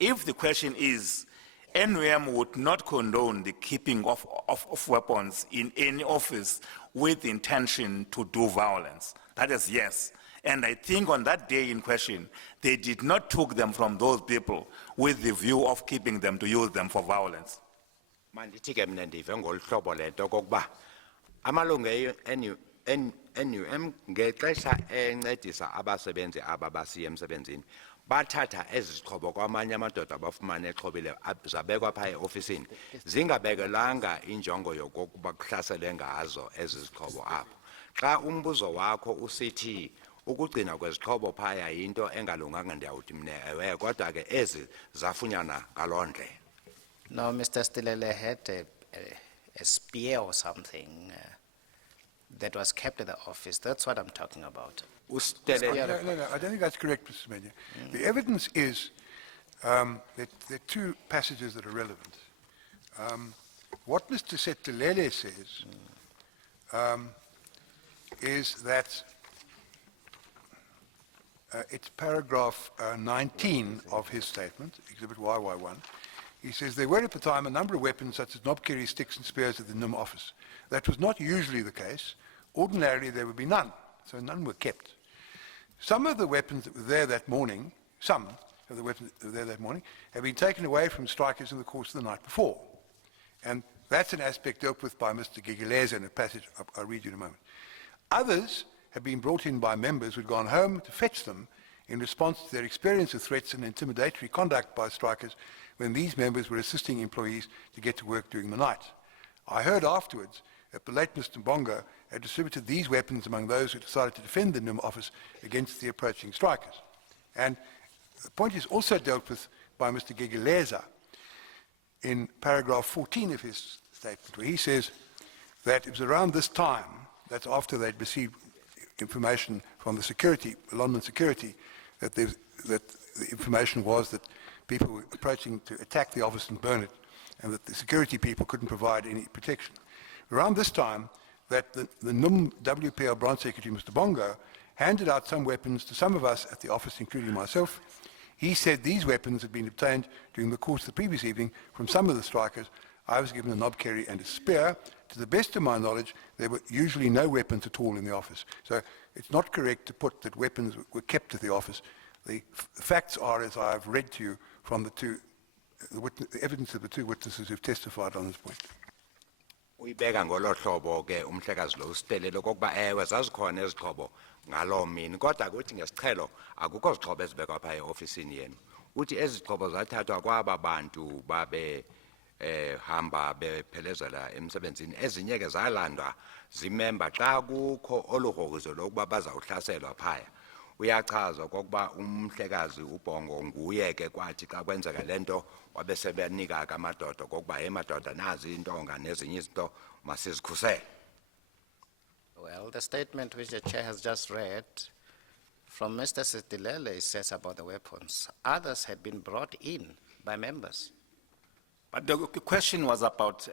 if the question is, NUM would not condone the keeping of weapons in any office with the intention to do violence. That is yes. And I think on that day in question, they did not took them from those people with the view of keeping them to use them for violence. Mandithi ke mina ndive ngolu hlobo lento kokuba amalungu eNUM ngexesha encedisa abasebenzi aba basiya emsebenzini bathatha ezixhobo kwamanye amadoda abafumana exhobile zabekwa phaya eofisini zingabekelanga injongo yokuba kuhlasele ngazo ezixhobo apho xa umbuzo wakho usithi ukugcina kwezixhobo phaya into engalunganga ndiyawuthi mina ewe kodwa ke ezi zafunyana ngalondle. No, Mr. Stilele had a spear or something that was kept in the office. That's what I'm talking about. No, I don't think that's correct, Mr. Semenya. The evidence is that there are two passages that are relevant. What Mr. Setelele says is that it's paragraph 19 of his statement, Exhibit YY1. He says, there were at the time a number of weapons such as knobkerrie, sticks and spears at the NUM office. That was not usually the case. Ordinarily there would be none, so none were kept. Some of the weapons that were there that morning some of the weapons there that morning, had been taken away from strikers in the course of the night before. And that's an aspect dealt with by Mr. Gigeleza in a passage I'll read you in a moment. Others have been brought in by members who'd gone home to fetch them in response to their experience of threats and intimidatory conduct by strikers when these members were assisting employees to get to work during the night. I heard afterwards that the late Mr. Mbonga had distributed these weapons among those who decided to defend the NUM office against the approaching strikers. And the point is also dealt with by Mr. Gigeleza in paragraph 14 of his statement, where he says that it was around this time, that's after they'd received information from the security, London security, that the information was that people were approaching to attack the office and burn it, and that the security people couldn't provide any protection. Around this time, that the NUM WPL branch secretary, Mr. Bongo, handed out some weapons to some of us at the office, including myself. He said these weapons had been obtained during the course of the previous evening from some of the strikers. I was given a knob kerry and a spear. To the best of my knowledge, there were usually no weapons at all in the office. So it's not correct to put that weapons were kept at the office. The facts are, as I've read to you from the evidence of the two witnesses who've testified on this point. Uyibeka ngolo hlobo ke umhlekazi lo usitelele okokuba ewe zazikhona izixhobo ngaloo mini kodwa kuthi ngesiqhelo akukho zixhobo ezibekwa phaa eofisini yenu. Uthi ezi zixhobo zathathwa kwaba bantu babe hamba bephelezela emsebenzini, ezinye ke zalandwa zimemba xa kukho oluhokiso lokuba bazawuhlaselwa phaya. Uyachaza okokuba umhlekazi uBhongo nguye ke kwathi xa kwenzeka lento wabesebenika ke amadoda okokuba madoda nazi intonga nezinye izinto masizikhusele. Well, the statement which the chair has just read from Mr. Sitilele says about the weapons. Others had been brought in by members. But the question was about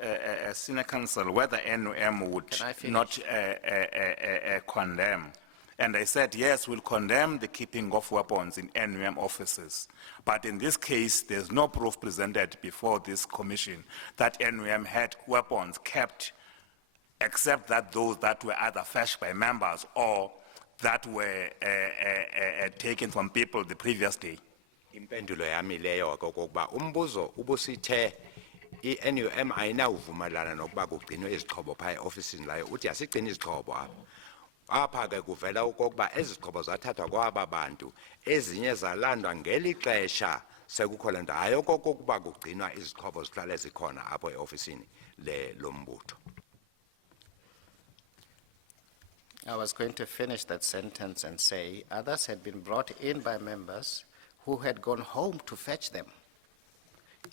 Senior Counsel, whether NUM would Can I finish? not condemn. And I said, yes, we'll condemn the keeping of weapons in NUM offices. But in this case, there's no proof presented before this commission that NUM had weapons kept, except that those that were either fetched by members or that were taken from people the previous day. Impendulo yami leyo okokuba umbuzo ubusithe iNUM ayinawuvumelana nokuba kugcinwe izixhobo phaa eofisini layo uthi asigcina izixhobo apha. Apha ke kuvela okokuba ezixhobo zathathwa kwaba bantu ezinye zalandwa ngeli xesha sekukho le nto hayi okokuba kugcinwa izixhobo zihlale zikhona apho eofisini lombutho. I was going to finish that sentence and say, others had been brought in by members who had gone home to fetch them.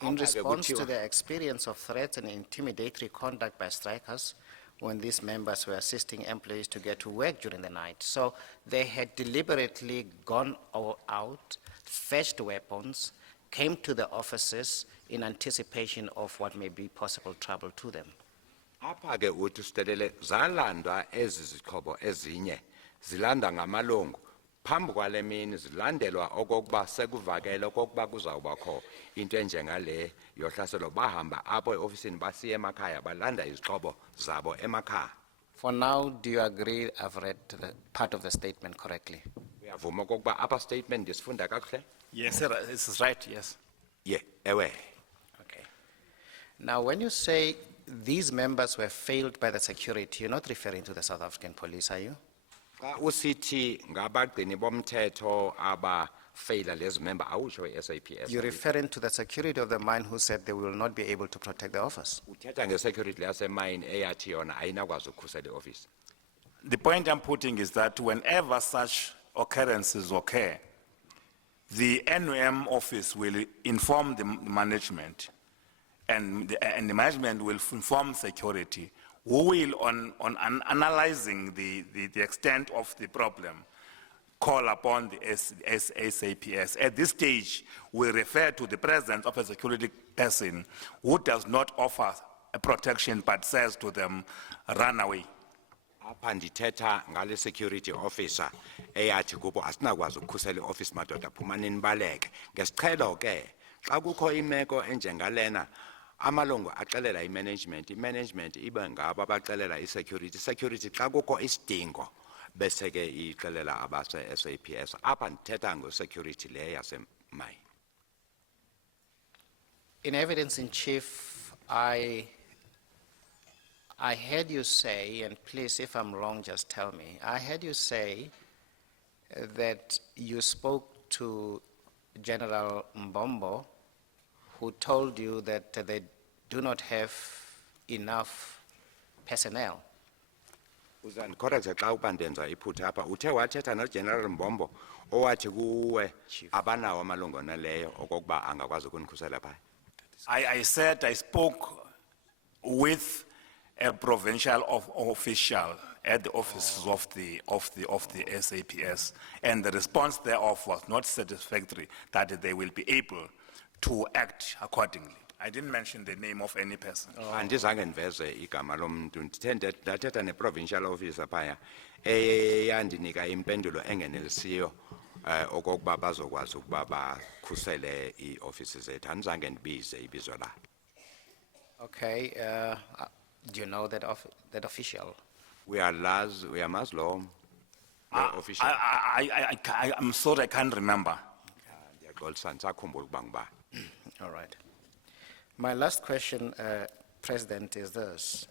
In Okay, response to kuthiwa. their experience of threats and intimidatory conduct by strikers when these members were assisting employees to get to work during the night. So they had deliberately gone out, fetched weapons, came to the offices in anticipation of what may be possible trouble to them. Apha ke uthi usitelele zalandwa ezi zixhobo ezinye zilanda ngamalungu phambi kwale mini zilandelwa okokuba sekuvakele okokuba kuzawubakho into enjengale yohlaselo bahamba apho eofisini basiya emakhaya balanda izixhobo zabo emakhaya. For now, do you agree I've read the part of the statement correctly? Uyavuma okokuba apha statement ndisifunda kakuhle? Yes, sir, this is right, yes. Ewe. Okay. Now, when you say these members were failed by the security, you're not referring to the South African police, are you? Xa usithi ngabagcini bomthetho abafeyila lezi member awutsho iSAPS. You're referring to the security of the mine who said they will not be able to protect the office. Uthetha ngesecurity yasemayini eyathi yona ayinakwazi ukukhusela ioffice. The point I'm putting is that whenever such occurrences occur, the NUM office will inform the management, and the management will inform security, who will, on analyzing the extent of the problem, call upon the SAPS. At this stage, we refer to the presence of a security person who does not offer a protection but says to them, run away. Apha ndithetha ngale security officer eyathi kubo asinakwazi ukukhusela ioffice madoda phumani nibaleke. Ngesiqhelo ke xa kukho imeko enjengalena amalungu axelela imanagement ibe ngabo abaxelela isecurity xa kukho isidingo bese ke ixelela abase SAPS apha ndithetha ngo-security le yasemai. In evidence in chief, I heard you say, and please, if I'm wrong, just tell me. I heard you say that you spoke to General Mbombo, who told you that they do not have enough personnel. Uzandicorrecte xa uba ndenza iphutha apha uthe wathetha noGeneral Mbombo owathi kuwe abanawo amalungu naleyo okokuba angakwazi ukunikhusela phaya. I said I spoke with a provincial official at the offices of the SAPS, and the response thereof was not satisfactory, that they will be able to act accordingly. I didn't mention the name of any person. Andizange ndiveze igama lomntu ndathetha ne-provincial officer phaya eyandinika impendulo engenelisiyo okokuba bazokwazi ukuba bakhusele ii-offices zethu. Andizange ndibize ibizo layo. Okay, do you know that official? Uyamazi lo official. I'm sorry, I can't remember. Ndiyaxolisa ndisakhumbula ukuba ngubani. All right. My last question, President, is this.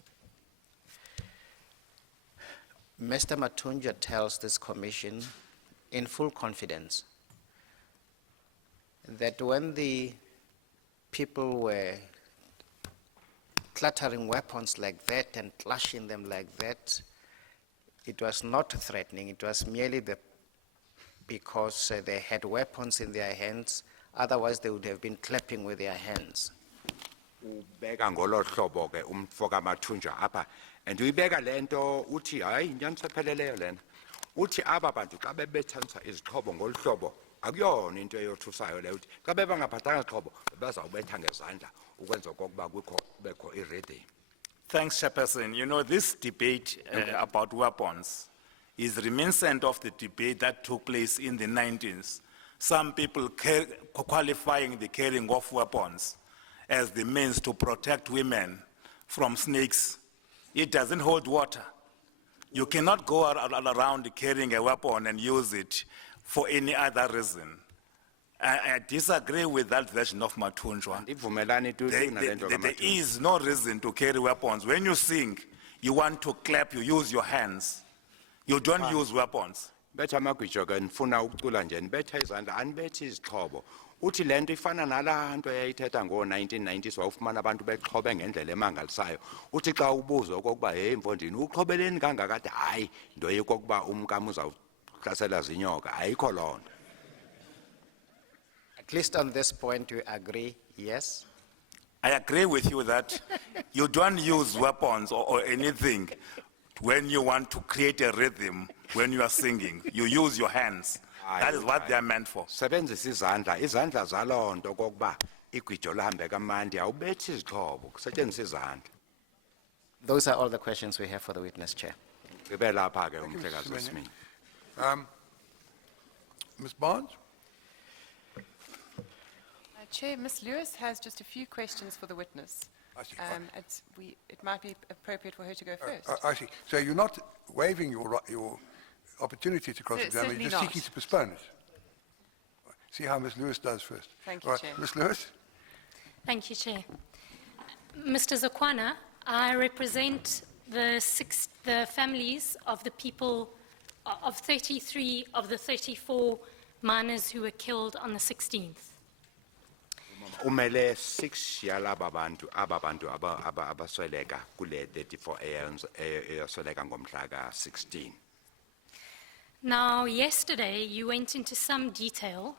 Mr. Matunja tells this commission in full confidence that when the people were cluttering weapons like that and clashing them like that, it was not threatening, it was merely because they had weapons in their hands, otherwise they would have been clapping with their hands. Ubeka ngolo hlobo ke umfo kaMathunja apha and uyibeka lento uthi hayi inyaniso epheleleyo lena uthi aba bantu xa bebethanisa izixhobo ngolu hlobo akuyona into eyothusayo leyo uthi xa bebangaphathanga izixhobo bazawubetha ngezandla ukwenza okokuba kubekho i-rhythm. Thanks, Chairperson. You know, this debate about weapons is reminiscent of the debate that took place in the 1990s. Some people qualifying the carrying of weapons as the means to protect women from snakes. It doesn't hold water. You cannot go around carrying a weapon and use it for any other reason. I disagree with that version of Mathunjwa. Ndivumelani tu nalento There kaMathunja. is no reason to carry weapons. When you sing, you want to clap, you use your hands. You don't use weapons. Betha amagwijo ke ndifuna ukucula nje ndibetha izandla anibethi izixhobo. Uthi lento ifana nalaa nto eyayithetha ngo-1990s wawufumana abantu bexhobe ngendlela emangalisayo. Uthi xa ubuzwa okokuba hey mfondini uxhobeleni kangakade hayi into yokokuba umkam uzawuhlasela zinyoka ayikho loo nto. At least on this point, you agree, yes? I agree with you that you don't use weapons or anything when you want to create a rhythm when you are singing. You use your hands. That is what they are meant for. Sebenzisa izandla zaloo nto okokuba igwijo lihambe kamandi awubethi izixhobo kusetyenziswa izandla. Those are all the questions we have for the witness, Chair. Gqibe lapha ke Mr. umhlekazi Semenya. Smith. Ms. Barnes? Chair, Ms. Lewis has just a few questions for the witness. I see. It might be appropriate for her to go first. I see. So you're not waiving your opportunity to cross-examine, certainly you're just not. seeking to postpone it. See how Ms. Lewis does first. Thank you, All right, Chair. Ms. Lewis? Thank you, Chair. Mr. Zokwana, I represent the families of the people, of 33 of the 34 miners who were killed on the 16th. Umele 6 yalaba bantu abasweleka kule 34 eyasweleka ngomhla ka-16. Now, yesterday you went into some detail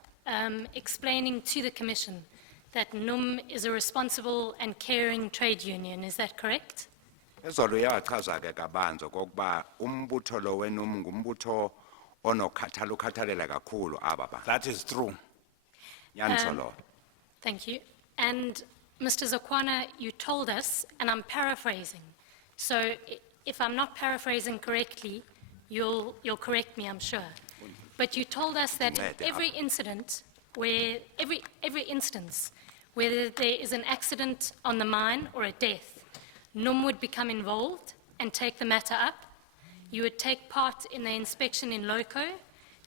explaining to the Commission that NUM is a responsible and caring trade union. Is that correct? Ezolo uyawachaza ke kabanzi okokuba umbutho lo wenum ngumbutho ukhathalela kakhulu aba bantu. That is true. Nyaniso lo. Thank you. And Mr. Zokwana, you told us, and I'm paraphrasing, so if I'm not paraphrasing correctly, you'll correct me, I'm sure. But you told us that in every incident where, every instance, whether there is an accident on the mine or a death, NUM would become involved and take the matter up. you would take part in the inspection in loco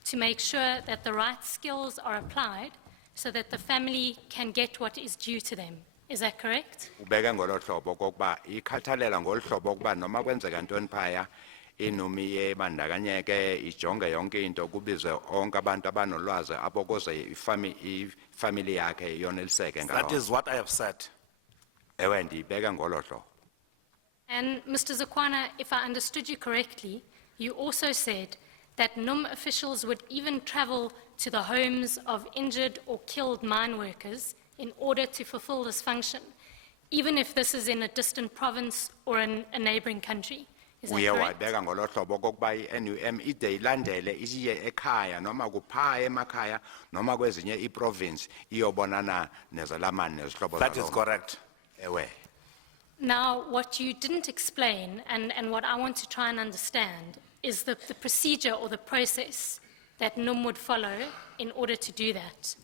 to make sure that the right skills are applied so that the family can get what is due to them. Is that correct? ubeke ngolo hlobo kokuba ikhathalela ngolu hlobo kokuba noma kwenzeka ntoni phaya inumi yebandakanyeke ijonge yonke into kubizwe onke abantu abanolwazi apho kuze ifamily yakhe yoneliseke That ngawo. is what I have said. Ewe ndiyibeke ngolo hlobo. And Mr. Zakwana, if I understood you correctly, you also said that NUM officials would even travel to the homes of injured or killed mine workers in order to fulfill this function, even if this is in a distant province or in a neighboring country. Is that Uye correct? wabeka ngolo hlobo kokuba i-NUM ide ilandele isiye ekhaya noma kuphaya emakhaya noma kwezinye iprovince iyobonana nezalamani nezihlobo That is zalo. correct. Ewe. Now, what you didn't explain, and what I want to try and understand, is the procedure or the process that NUM would follow in order to do that.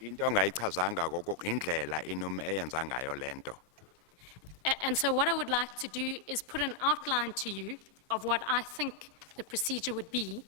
Into ongayichazanga koko indlela inum eyenza ngayo lento. And so what I would like to do is put an outline to you of what I think the procedure would be,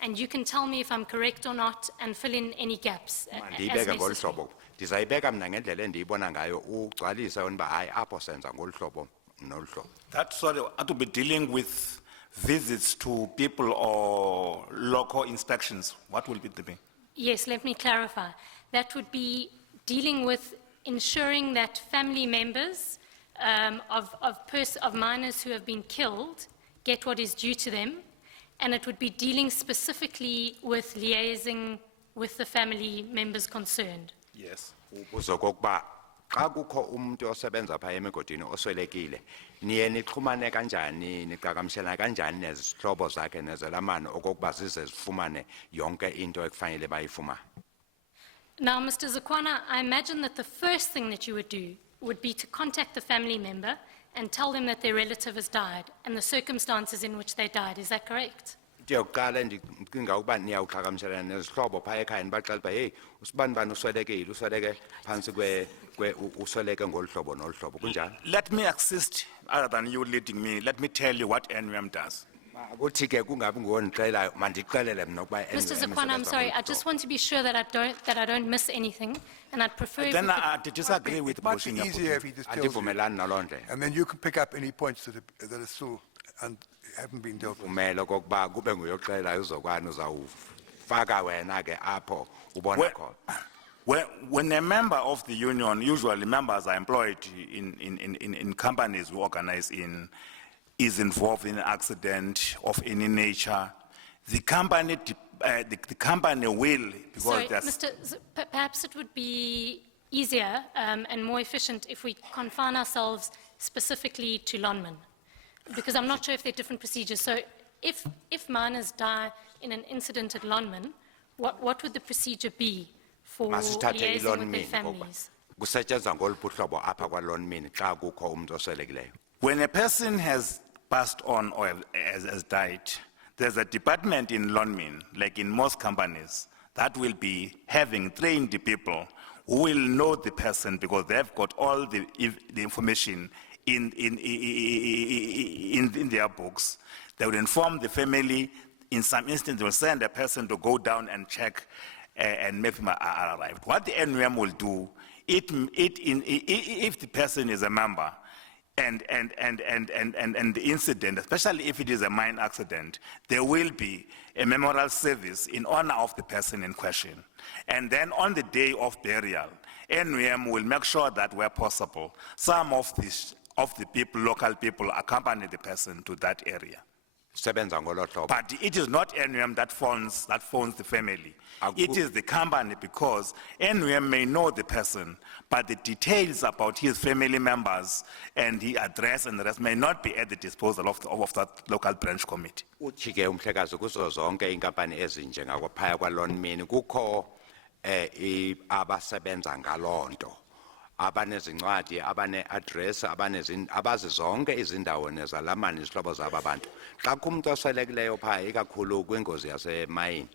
and you can tell me if I'm correct or not and fill in any gaps as Ndiyibeke ngolu necessary. hlobo. Ndizayibeka mina ngendlela endiyibona ngayo ugcwalise wena hayi apho senza ngolu hlobo nolu hlobo. That's sorry, to be dealing with visits to people or local inspections. What will it be? Yes, let me clarify. That would be dealing with ensuring that family members of miners who have been killed get what is due to them, and it would be dealing specifically with liaising with the family members concerned. Yes. Uzokokuba xa kukho umuntu osebenza phaya emigodini oswelekile niye nixhumane kanjani niqhagamshelana kanjani nezihlobo zakhe nezelamane okokuba zize zifumane yonke into ekufanele bayifumane. Now, Mr. Zakwana, I imagine that the first thing that you would do would be to contact the family member and tell them that their relative has died and the circumstances in which they died. Is that correct? Into yokuqala ndicinga ukuba niyawuqhagamshelana nezihlobo phaya ekhaya nibaxela uba heyi usibani uswelekile usweleke phantsi usweleke ngolu hlobo nolu hlobo kunjani. Let me assist, other than you leading me, let me tell you what NUM does. Kuthi ke kungabi ngonixelayo mandixelele mna ukuba Mr. Zakwana, I'm sorry. I just want to be sure that I don't miss anything, and I'd prefer if Then we could- I disagree with It might be Boshinya. easier if he just tells you, andivumelani naloo ndlela. and then you can pick up any points that are still and haven't been dealt with. Umelo kokuba kube nguyoxelayo uzokwana uzawufaka wena ke apho ubona Well- khona. When a member of the union, usually members are employed in companies we organize in, is involved in an accident of any nature, the company will, because Sorry, there's, Perhaps it would be easier and more efficient if we confine ourselves specifically to Lonmin, because I'm not sure if there are different procedures. So if miners die in an incident at Lonmin, what would the procedure be for Masithathe liaising with their ilonmini kokuba families? kusetyenzwa ngoluphi uhlobo apha kwalonmini xa kukho umuntu oswelekileyo. when a person has passed on or has died, there's a department in Lonmin, like in most companies, that will be having trained people who will know the person because they've got all the information in their books. They will inform the family. In some instances, they will send a person to go down and check and make him arrived. What the NUM will do, if the person is a member, and the incident, especially if it is a mine accident, there will be a memorial service in honor of the person in question. And then on the day of burial, NUM will make sure that where possible, some of the people, local people, accompany the person to that area. Sebenza ngolo hlobo. But it is not NUM that phones the family. It is the company, because NUM may know the person, but the details about his family members and the address and the rest may not be at the disposal of that local branch committee. Uthi ke umhlekazi kuzo zonke inkampani ezinje ngakwaphaya kwalonmini kukho abasebenza ngalonto. Abanezincwadi, abane-address, abazi zonke izindawo nezalamani izihlobo zabo abantu. Xa kumuntu oswelekileyo phaya ikakhulu kwingozi yasemayini,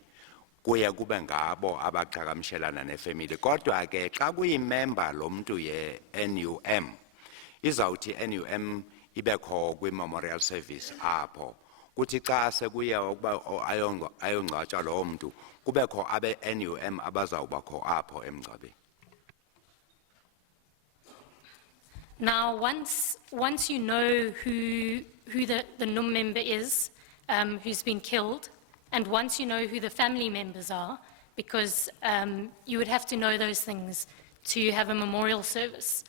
kuye kube ngabo abaqhagamshelana nefamily. Kodwa ke xa kuyimember lo muntu ye-NUM, izawuthi NUM ibekho kwi-memorial service apho kuthi xa sekuye ukuba ayongcwatshwa lowo mntu kubekho abe NUM abazawubakho apho emngcwabeni. Now, once you know who the NUM member is, who's been killed, and once you know who the family members are, because you would have to know those things to have a memorial service,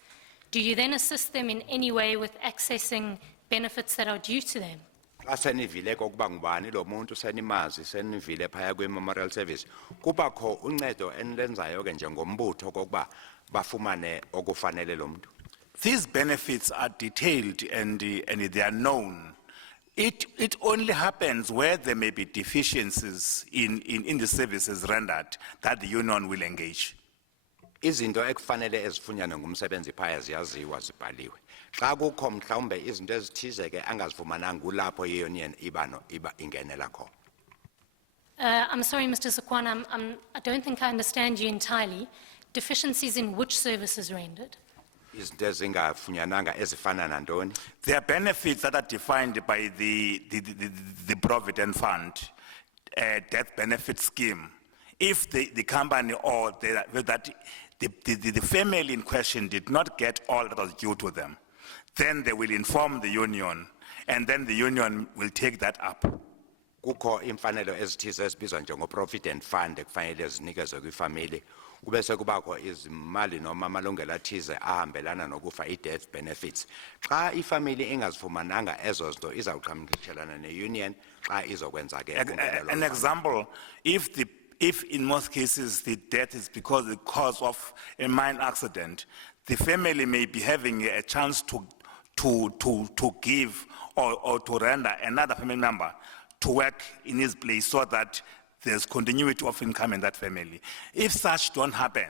do you then assist them in any way with accessing benefits that are due to them? Xa senivile kokuba ngubani lo muntu senimazi senivile phaya kwi-memorial service kubakho uncedo enilenzayo ke njengombutho kokuba bafumane okufanele lo muntu. These benefits are detailed and they are known. It only happens where there may be deficiencies in the services rendered that the union will engage. Izinto ekufanele ezifunyanwe ngumsebenzi phaya ziyaziwa zibhaliwe. Xa kukho mhlawumbe izinto ezithize ke angazifumananga kulapho i-union iba ingenela khona. I'm sorry, Mr. Zukwana, I don't think I understand you entirely. Deficiencies in which services rendered? Izinto ezingafunyananga ezifana nantoni? There are benefits that are defined by the Provident Fund, death benefit scheme. If the company or the family in question did not get all that was due to them, then they will inform the union, and then the union will take that up. Kukho imfanelo ezithize ezibizwa njengo-provident fund ekufanele zinikezwe kwifamily kubese kubakho izimali noma amalungelo athize ahambelana nokufa i-death benefits. Xa ifamily ingazifumananga ezo zinto izawuqhagamshelana ne-union xa izokwenza ke An example, if in most cases the death is because the cause of a mine accident, the family may be having a chance to give or to render another family member to work in his place so that there's continuity of income in that family. If such don't happen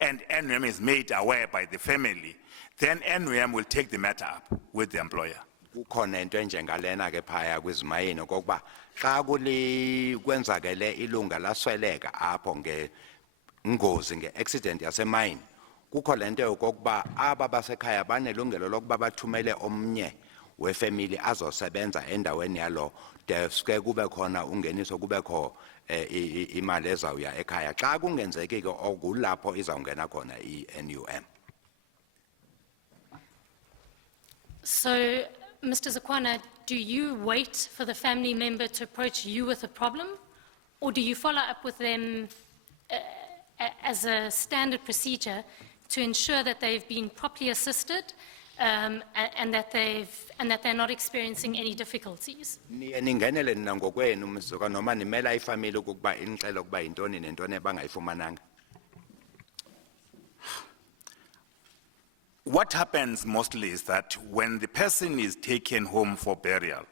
and NUM is made aware by the family, then NUM will take the matter up with the employer. Kukhona into enjengalena ke phaya kwizimayini kokuba xa kwenzakele ilunga lasweleka apho ngozi nge-accident yasemayini kukho lento yokokuba aba basekhaya banelungelo lokuba bathumele omnye wefamily azosebenza endaweni yalo deske kube khona ungeniso kubekho imali ezawuya ekhaya xa kungenzeki ke okulapho izawungena khona i-NUM. So, Mr. Zukwana, do you wait for the family member to approach you with a problem, or do you follow up with them as a standard procedure to ensure that they've been properly assisted and that they're not experiencing any difficulties? Niye ningenele nina ngokwenu msuka noma nimela ifamily ukuba inixele ukuba yintoni nentoni abangayifumananga. What happens mostly is that when the person is taken home for burial,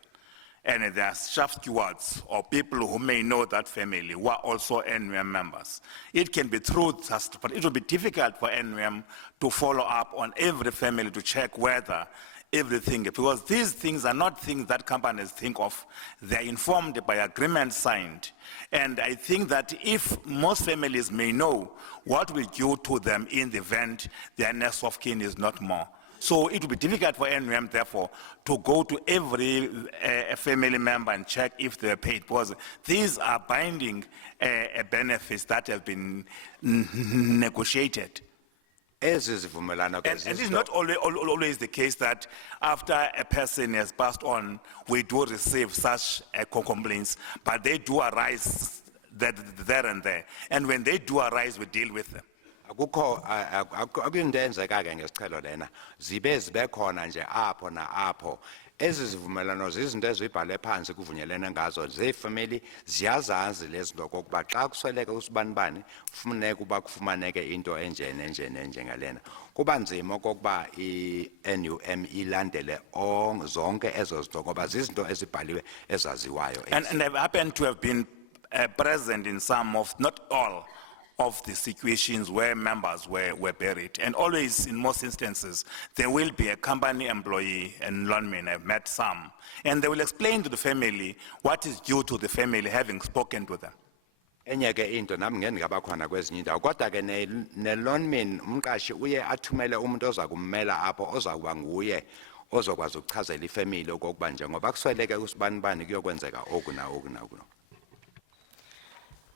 and there are staff stewards or people who may know that family who are also NUM members, it can be true, but it will be difficult for NUM to follow up on every family to check whether everything, because these things are not things that companies think of. They're informed by agreements signed. And I think that if most families may know what will due to them in the event their next of kin is not more. So it will be difficult for NUM, therefore, to go to every family member and check if they're paid, because these are binding benefits that have been negotiated. And it is not always the case that after a person has passed on, we do receive such complaints, but they do arise there and there. And when they do arise, we deal with them. Akukho akunto enzeka ke ngesichelo lena zibe khona nje apho na apho ezizivumelano zizinto ezibhale phansi kuvunyelene ngazo zefamily ziyazazi lezinto kokuba xa kusweleke usibanibani kufuneka uba kufumaneke into enjene njengalena kuba nzima okokuba i-NUM ilandele zonke ezo zinto ngoba zizinto ezibhaliwe ezaziwayo. And I've happened to have been present in some of, not all, of the situations where members were buried. And always, in most instances, there will be a company employee and loanman. I've met some. And they will explain to the family what is due to the family, having spoken to them. Enye ke into nami ngeke ngabakhona kwezinye indawo kodwa ke ne loanman umqashi uye athumele umuntu oza kummela apho ozakuba nguye ozokwazi ukuchazela ifamily okokuba njengoba kusweleke usibanibani kuyokwenzeka oku na oku na oku.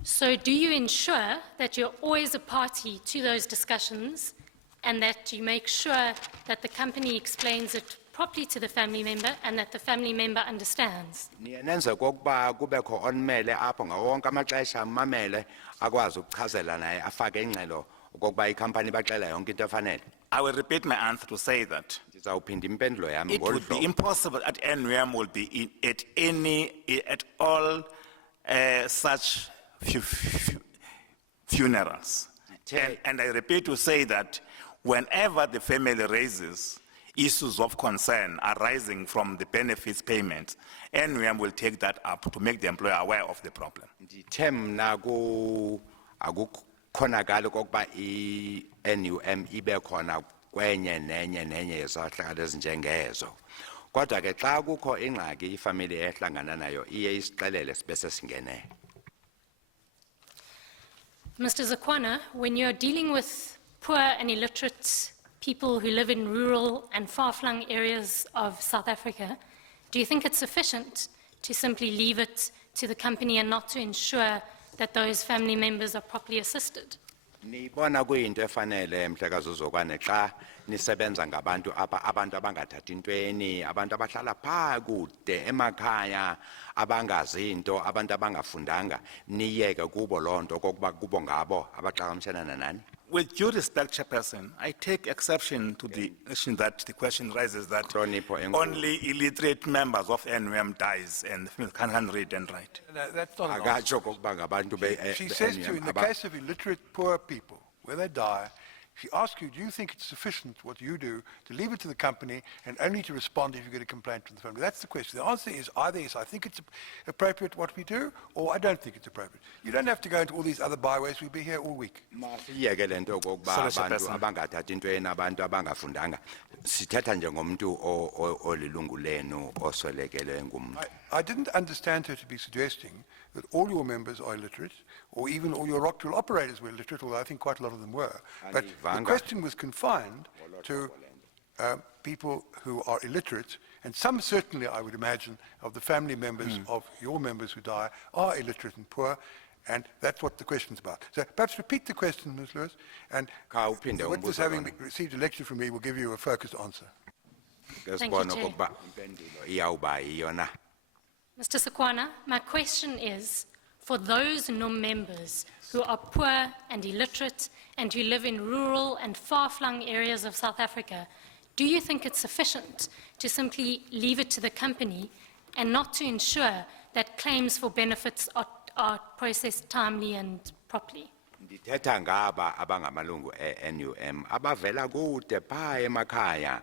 So do you ensure that you're always a party to those discussions and that you make sure that the company explains it properly to the family member and that the family member understands? Niye nenze kokuba kubekho onmele apho ngawonke amaxesha amamele akwazi ukuchazela naye afake ingxelo okokuba ikhampani baxela yonke into efanele. I will repeat my answer to say that Ndizawuphinda impendulo yami it ngolu would be hlobo. impossible that NUM will be at all such funerals. And I repeat to say that whenever the family raises issues of concern arising from the benefits payments, NUM will take that up to make the employer aware of the problem. Ndithe mna akukhonakali kokuba i-NUM ibe khona kwenye nenye yezahlakalo ezinjengezo. Kodwa ke xa kukho ingxaki ifamily ehlangana nayo iye isixelele sibe sesingenele. Mr. Zakwana, when you're dealing with poor and illiterate people who live in rural and far-flung areas of South Africa, do you think it's sufficient to simply leave it to the company and not to ensure that those family members are properly assisted? Nibona kuyinto efanele mhlekazi uZokwane xa nisebenza ngabantu apha abantu abangathathi intweni abantu abahlala phaa kude emakhaya abangazi into abantu abangafundanga niyeke kubo lonto kokuba kubo ngabo abaqhagamshelana nani. With due respect, Chairperson, I take exception to the issue that the question raises that Nhlonipho enkulu. only illiterate members of NUM dies and can read and write. No, that's not an answer. Akatsho kokuba ngabantu She says to you, in the case of illiterate poor people, where they die, she asks you, do you think it's sufficient what you do to leave it to the company and only to respond if you get a complaint from the family? That's the question. The answer is either yes, I think it's appropriate what we do, or I don't think it's appropriate. You don't have to go into all these other byways. We'll be here all week. masiyeke lento kokuba Sorry, abantu Chairperson. abangathathi intweni abantu abangafundanga sithetha njengomuntu olilungu lenu oswelekelwe ngumntu. I didn't understand her to be suggesting that all your members are illiterate, or even all your rock drill operators were illiterate, although I think quite a lot of them were. But the Andivanga. question was confined to people who are illiterate, and some certainly, I would imagine, of the family members of your members who die are illiterate and poor, and that's what the question's about. So perhaps repeat the question, Ms. Lewis, and Khawuphinde the witness, umbuzo having lona. received a lecture from me, will give you a focused answer. Ke Thank you, sibone Chair. okokuba impendulo iyawuba yiyo na. Mr. Sakwana, my question is, for those non-members who are poor and illiterate and who live in rural and far-flung areas of South Africa, do you think it's sufficient to simply leave it to the company and not to ensure that claims for benefits are processed timely and properly? Ndithetha ngaba abangamalungu e-NUM abavela kude phaa emakhaya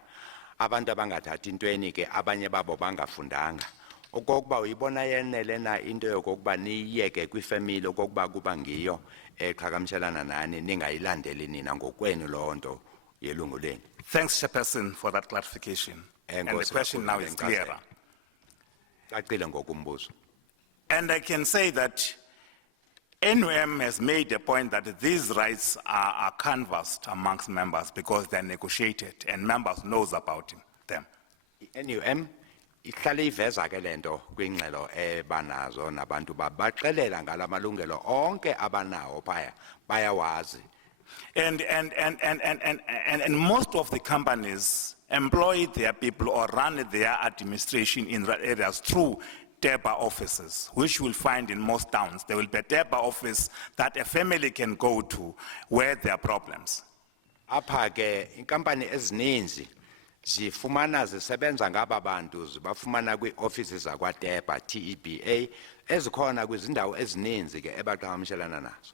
abantu abangathathi intweni ke abanye babo bangafundanga. Okokuba uyibona yenele na into yokokuba niyeke kwifamily okokuba kuba ngiyo eqhagamshelana nani ningayilandeli nina ngokwenu loo nto yelungu lenu. Thanks, Chairperson, for that clarification. And the Enkosi question now kakhulu is ngenkcazelo. clearer. Cacile ngokumbuzo. And I can say that NUM has made a point that these rights are canvassed amongst members because they're negotiated and members knows about them. I-NUM ihlale iveza ke lento kwingxelo ebanazo nabantu baxelela ngalamalungelo onke abanawo phaya bayawazi. And most of the companies employ their people or run their administration in rural areas through DEBA offices, which you will find in most towns. There will be a DEBA office that a family can go to where there are problems. Apha ke inkampani ezininzi zifumana zisebenza ngaba bantu zibafumana kwi-offices zakwaDEBA TEBA ezikhona kwizindawo ezininzi ke ebaqhagamshelana nazo.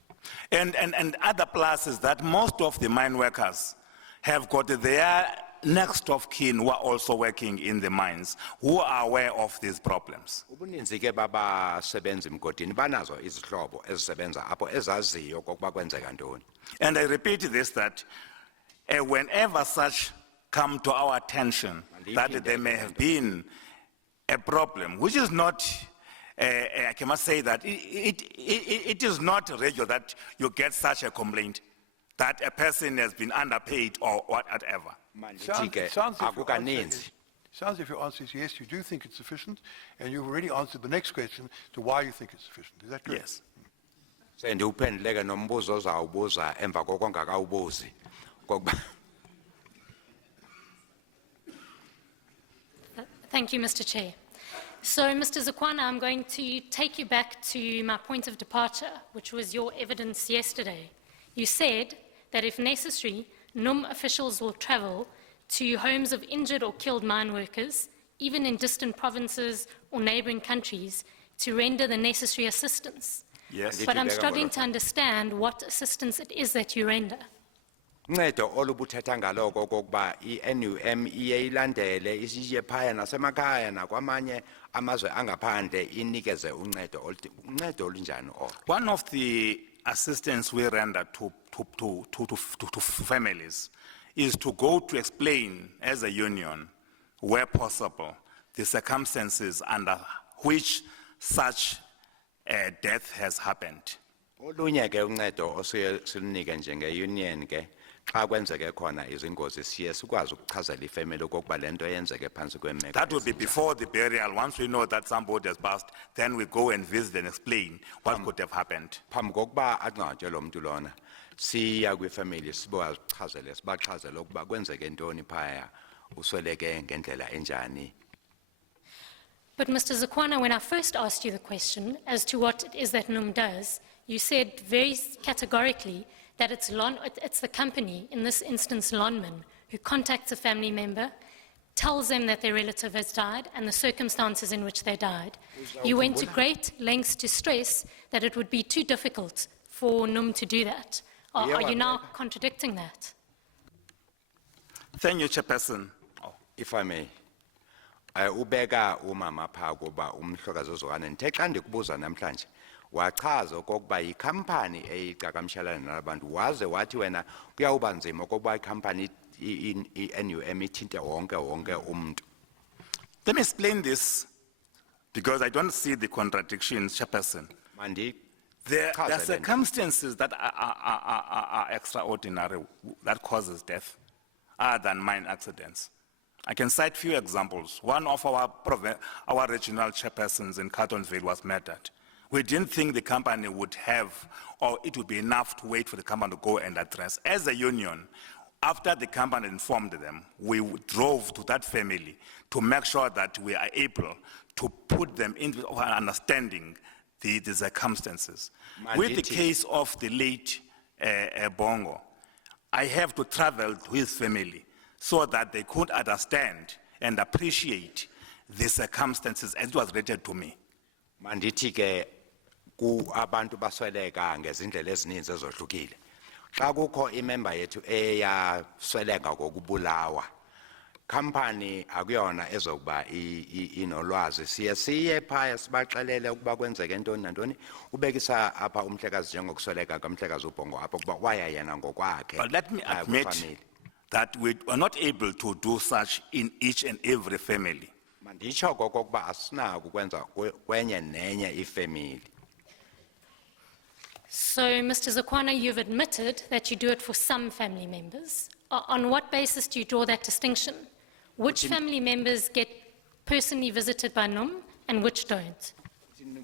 And other plus is that most of the mine workers have got their next of kin who are also working in the mines, who are aware of these problems. Ubuninzi ke babasebenza emgodini banazo izihlobo ezisebenza apho ezaziyo kokuba kwenzeka ntoni. And I repeat this, that whenever such come to our attention, that there may have been a problem, which is not, I must say that it is not regular that you get such a complaint, that a person has been underpaid or whatever. Mandithi ke It sounds as if your answer akukaninzi. is- Sounds if your answer is yes, you do think it's sufficient, and you've already answered the next question to why you think it's sufficient. Is that correct? Yes. Sendiwuphenduleke nombuzo ozawubuza emva kokongakawubuzi kokuba Thank you, Mr. Chair. So, Mr. Zukwana, I'm going to take you back to my point of departure, which was your evidence yesterday. You said that if necessary, NUM officials will travel to homes of injured or killed mine workers, even in distant provinces or neighboring countries, to render the necessary assistance. Yes. But I'm struggling to understand what assistance it is that you render. uncedo olubuthetha ngaloko okokuba i-NUM iye ilandele isiye phaya nasemakhaya nakwamanye amazwe angaphandle inikeze uncedo olunjani olo. One of the assistance we render to families is to go to explain as a union, where possible, the circumstances under which such a death has happened. Olunye ke uncedo osiye silunike njenge-union ke xa kwenzeke khona izingozi siye sikwazi ukuchazela ifamily okokuba le nto yenzeke phantsi kwemeko. That will be before the burial. Once we know that somebody has passed, then we go and visit and explain what could have happened. Phambi kokuba angcwatywe lo mntu lona siya kwifamily sibaxhazele ukuba kwenzeke ntoni phaya usweleke ngendlela enjani. But Mr. Zukwana, when I first asked you the question as to what it is that NUM does, you said very categorically that it's the company, in this instance Lonman, who contacts a family member, tells them that their relative has died and the circumstances in which they died. You went to great lengths to stress that it would be too difficult for NUM to do that. Are you now contradicting that? Thank you, Chairperson. If I may, ubeka umama phaa kuba umhlokazi uZokwane ndithe xa ndikubuza namhlanje wachaza okokuba yikhampani eyiqhagamshelana nabantu waze wathi wena kuyawuba nzima okokuba ikhampani i-NUM ithinte wonke umntu. Let me explain this because I don't see the contradictions, Chairperson. There are circumstances that are extraordinary that causes death, other than mine accidents. I can cite few examples. One of our regional chairpersons in Carltonville was murdered. We didn't think the company would have, or it would be enough to wait for the company to go and address. As a union, after the company informed them, we drove to that family to make sure that we are able to put them into understanding the circumstances. With the case of the late Bongo, I have to travel to his family so that they could understand and appreciate the circumstances as it was related to me. Mandithi ke ku abantu basweleka ngezindlela ezininzi ezohlukile. Xa kukho imember yethu eyasweleka ngokubulawa, company akuyona ezokuba inolwazi siye phaya sibaxelele ukuba kwenzeke ntoni nantoni ubekisa apha umhlekazi njengokusweleka kamhlekazi uBhongo apha kuba waya yena ngokwakhe. But let me admit that we are not able to do such in each and every family. Manditsho kokokuba asinako ukwenza kwenye nenye ifamily. So, Mr. Zukwana, you've admitted that you do it for some family members. On what basis do you draw that distinction? Which family members get personally visited by NUM and which don't?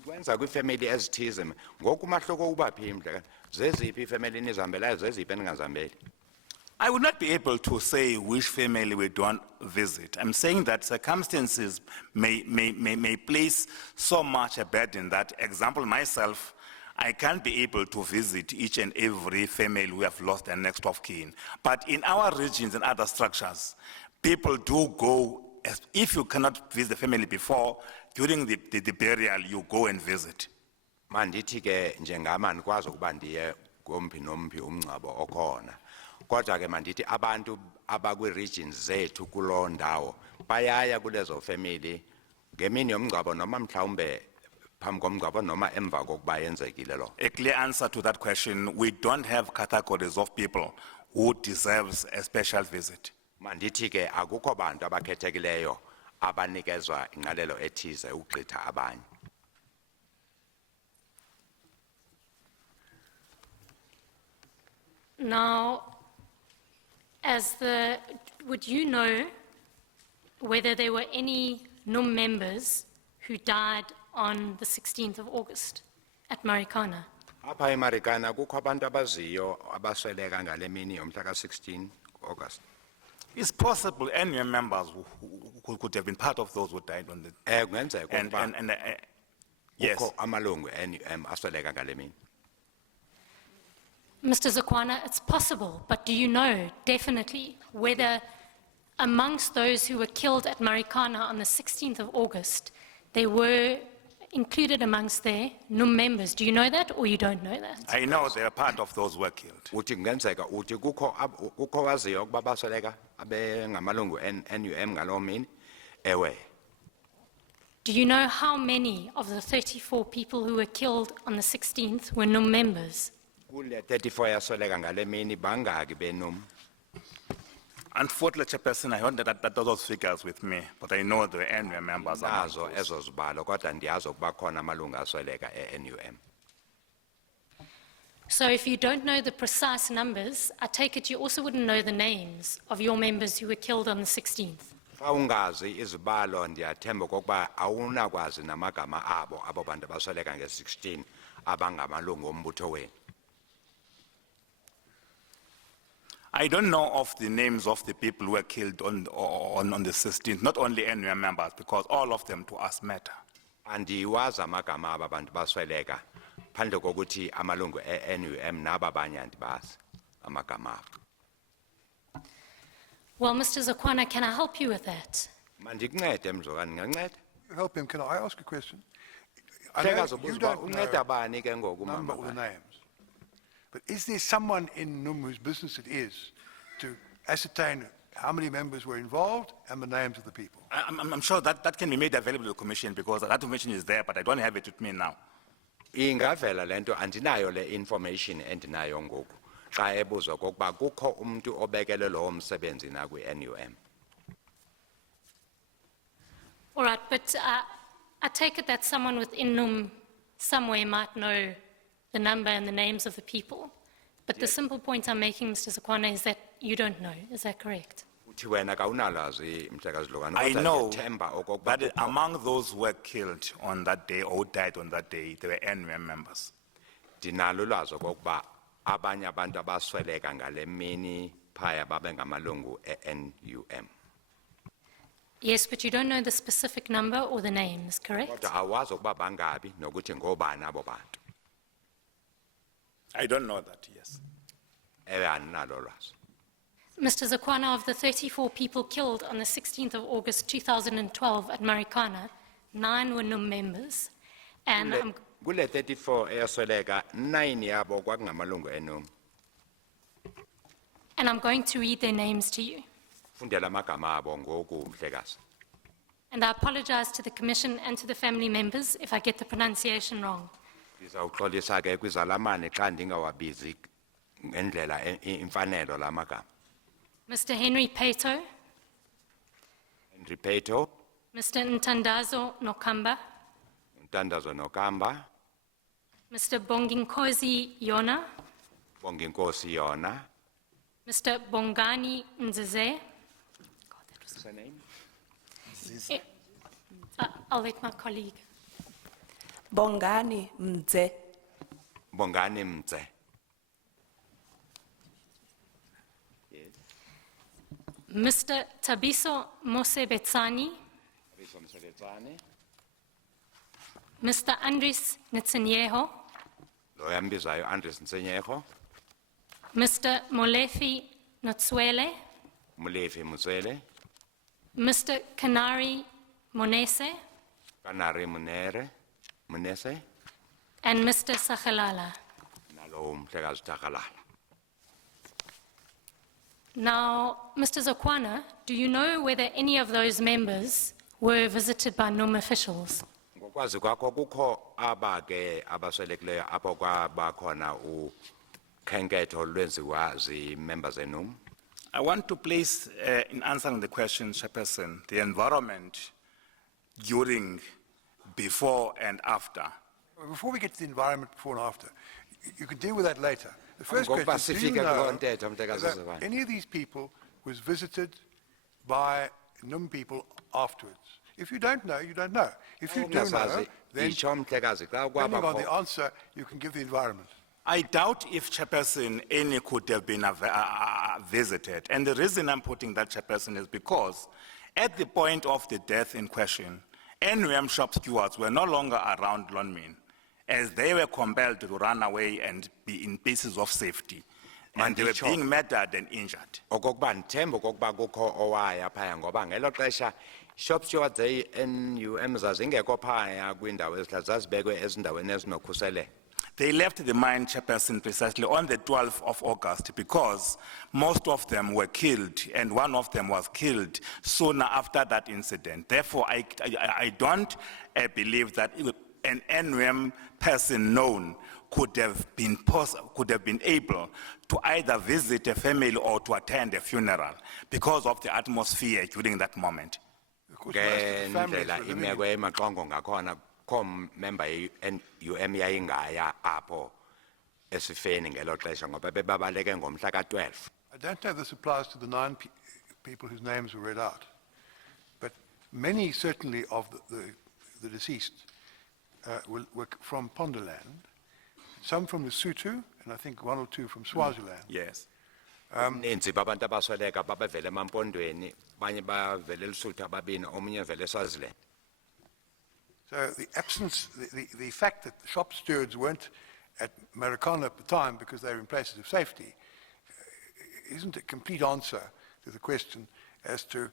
Kwenza kwifamily ezithize ngoku umahluko uba phi mhlekazi zeziphi ifamily nizihambelayo zeziphi eningazihambeli. I would not be able to say which family we don't visit. I'm saying that circumstances may place so much a burden that, example, myself, I can't be able to visit each and every family who have lost their next of kin. But in our regions and other structures, people do go, if you cannot visit the family before, during the burial, you go and visit. Mandithi ke njengama andikwazi ukuba ndiye komphi nomphi umngcwabo okhona. Kodwa ke mandithi abantu abakwi-regions zethu kuloo ndawo bayaya kulezo family ngemini yomngcwabo noma mhlawumbe phambi komngcwabo noma emva kokuba yenzekile lo. A clear answer to that question, we don't have categories of people who deserves a special visit. Mandithi ke akukho bantu abakhethekileyo abanikezwa ingqalelo ethize ugqitha abanye. Now, would you know whether there were any NUM members who died on the 16th of August at Marikana? Apha eMarikana kukho abantu abaziyo abasweleka ngale mini yomhla ka-16 August. It's possible NUM members who could have been part of those who died on the, Kungenzeka and, ukuba and, yes. kukho amalungu e-NUM asweleka ngale mini. Mr. Zukwana, it's possible, but do you know definitely whether amongst those who were killed at Marikana on the 16th of August, they were included amongst their NUM members? Do you know that or you don't know that? I know they are part of those who were killed. Uthi kungenzeka uthi kukho waziyo ukuba basweleka abengamalungu e-NUM ngaloo mini? Ewe. Do you know how many of the 34 people who were killed on the 16th were NUM members? Kule 34 yasweleka ngale mini bangaki be-NUM? Unfortunately, Chairperson, I don't that those figures with me, but I know the NUM members are. Nazo ezo zibalo kodwa ndiyazi ukuba khona amalungu asweleka e-NUM. So if you don't know the precise numbers, I take it you also wouldn't know the names of your members who were killed on the 16th. Xa ungazi izibalo ndiyathemba okokuba awunakwazi namagama abo bantu basweleka nge-16 abangamalungu ombutho wenu. I don't know of the names of the people who were killed on the 16th, not only NUM members, because all of them to us matter. Andiwazi amagama aba bantu basweleka phandle kokuthi amalungu e-NUM naba abanye andibazi amagama abo. Well, Mr. Zukwana, can I help you with that? Mandikuncede mzokani, nginganceda? Help him, can I ask a question? I Hleka know zobuza you uba don't unceda know bani ke ngoku the number mama or the bani? names, but is there someone in NUM whose business it is to ascertain how many members were involved and the names of the people? I'm sure that can be made available to the Commission because that information is there, but I don't have it with me now. Ingavela lento andinayo le information endinayo ngoku xa ebuzwa kokuba kukho umuntu obekele lowo msebenzi na kwi-NUM. All right, but I take it that someone within NUM somewhere might know the number and the names of the people. But the simple point I'm making, Mr. Zukwana, is that you don't know. Is that correct? Uthi wena kawunalwazi mhlekazi Lukwana, I kodwa know ndiyathemba okokuba that among those who were killed on that day or who died on that day, there were NUM members. ndinalo ulwazi okokuba abanye abantu abasweleka ngale mini phaya babengamalungu e-NUM. Yes, but you don't know the specific number or the names, correct? Kodwa awazi ukuba bangabi nokuthi ngobani abo bantu. I don't know that, yes. Ewe andinalo ulwazi. Mr. Zukwana, of the 34 people killed on the 16th of August 2012 at Marikana, 9 were NUM members. And Kule 34 eyasweleka 9 yabo kwakungamalungu e-NUM. I'm going to read their names to you. Fundela amagama abo ngoku mhlekazi. And I apologize to the Commission and to the family members if I get the pronunciation wrong. Ndizawuxolisa ke kwizalamane xa ndingawabizi ngendlela imfanelo la magama. Mr. Henry Peto, Henry Peto, Mr. Ntandazo Nokamba, Ntandazo Nokamba, Mr. Bonginkosi Yona, Bonginkosi Yona. Mr. Bongani Nzeze. What's her name? I'll let my colleague. Bongani Mdze. Bongani Mdze. Mr. Tabiso Mosebetsani, Mr. Andres Netanyahu, Lo yambizayo Andres Nsenyeho, Mr. Molefi Notswele, Mulefi Mutswele, Mr. Kanari Monese, Kanari Munese, and Mr. Sakhalala. nalo mhlekazi Takalala. Now, Mr. Zukwana, do you know whether any of those members were visited by NUM officials? Ngokwazi kwakho kukho aba ke abaswelekileyo apho kwabakhona ukhenketho lwenziwa zi-members e-NUM. I want to place, in answering the question, Chairperson, the environment during, before, and after. Before we get to the environment before and after, you can deal with that later. The first Ngokuba question, do you sifike kuloo know ntetho, Mhlekazi that Zukwana. any of these people was visited by NUM people afterwards? If you don't know, you don't know. If you do know, Ungazazi, then itsho mhlekazi xa depending on the kwabakho answer, you can give the environment. I doubt if Chairperson any could have been visited. And the reason I'm putting that Chairperson is because at the point of the death in question, NUM shop stewards were no longer around Lonmin, as they were compelled to run away and be in places of safety. And they were Manditsho. being murdered and injured. okokuba ndithemba okokuba kukho owaya phaya ngoba ngelo xesha shop stewards e-NUM zazingekho phaya kwiindawo ezihlala zazibekwe ezindaweni ezinokhuseleko. They left the mine, Chairperson, precisely on the 12th of August because most of them were killed and one of them was killed soon after that incident. Therefore, I don't believe that an NUM person known could have been able to either visit a family or to attend a funeral because of the atmosphere during that moment. Of course, most of the families Ngendlela were living imeko emaxongo ngakhona kho member ye-NUM yayingaya apho esifeni ngelo xesha ngoba bebabaleke ngomhla ka-12. I don't know if this applies to the 9 people whose names were read out, but many certainly of the deceased were from Ponderland, some from Lesotho, and I think 1 or 2 from Swaziland. Yes. Uninzi babantu abasweleka babevele emampondweni abanye bavele eLesotho ababini omunye vele eSwaziland. So the absence, the fact that the shop stewards weren't at Marikana at the time because they were in places of safety isn't a complete answer to the question as to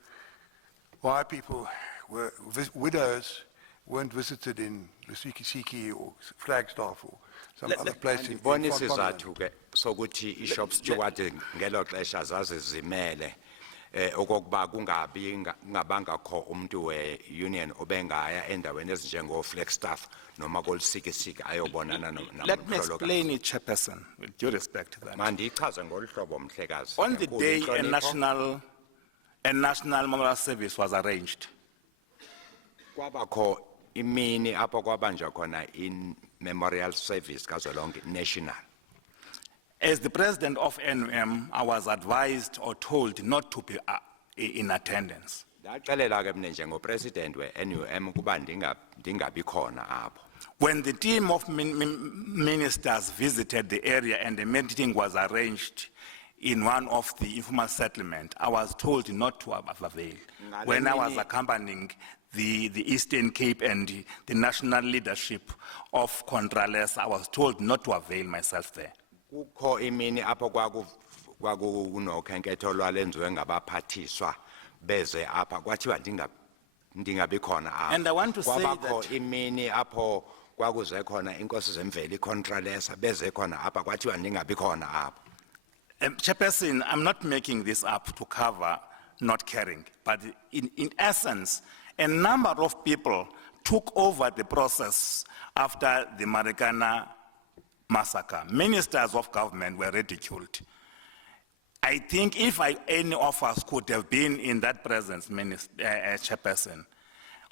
why people were, widows weren't visited in Lusikisiki or Flagstaff or some other place in Ndibona Ponderland. isizathu ke sokuthi i-shop steward ngelo xesha zazizimele okokuba kungabanga kho umuntu we-union obengaya endaweni ezinjengo-Flagstaff noma kolusikisiki ayobonana Let me explain it, Chairperson, with due respect to that. Mandiyichaze ngolu hlobo mhlekazi. On the Enkulu day intlonipho. a national memorial service was arranged, Kwabakho imini apho kwabanjwa khona in-memorial service kazwelonke national. as the president of NUM, I was advised or told not to be in attendance. Ndaxelela ke mne njengopresident we-NUM ukuba ndingabi khona apho. When the team of ministers visited the area and the meeting was arranged in one of the informal settlements, I was told not to avail. When I was accompanying the Eastern Cape and the national leadership of Contralesa, I was told not to avail myself there. Kukho imini apho kwakunokhenketho lwalenziwe ngabaphathiswa beze apha kwathiwa ndingabi khona apha. And I want to say Kwabakho that- imini apho kwakuze khona inkosi zemveli iContralesa beze khona apha kwathiwa ndingabi khona apha. Chairperson, I'm not making this up to cover not caring, but in essence, a number of people took over the process after the Marikana massacre. Ministers of government were ridiculed. I think if any of us could have been in that presence, Chairperson,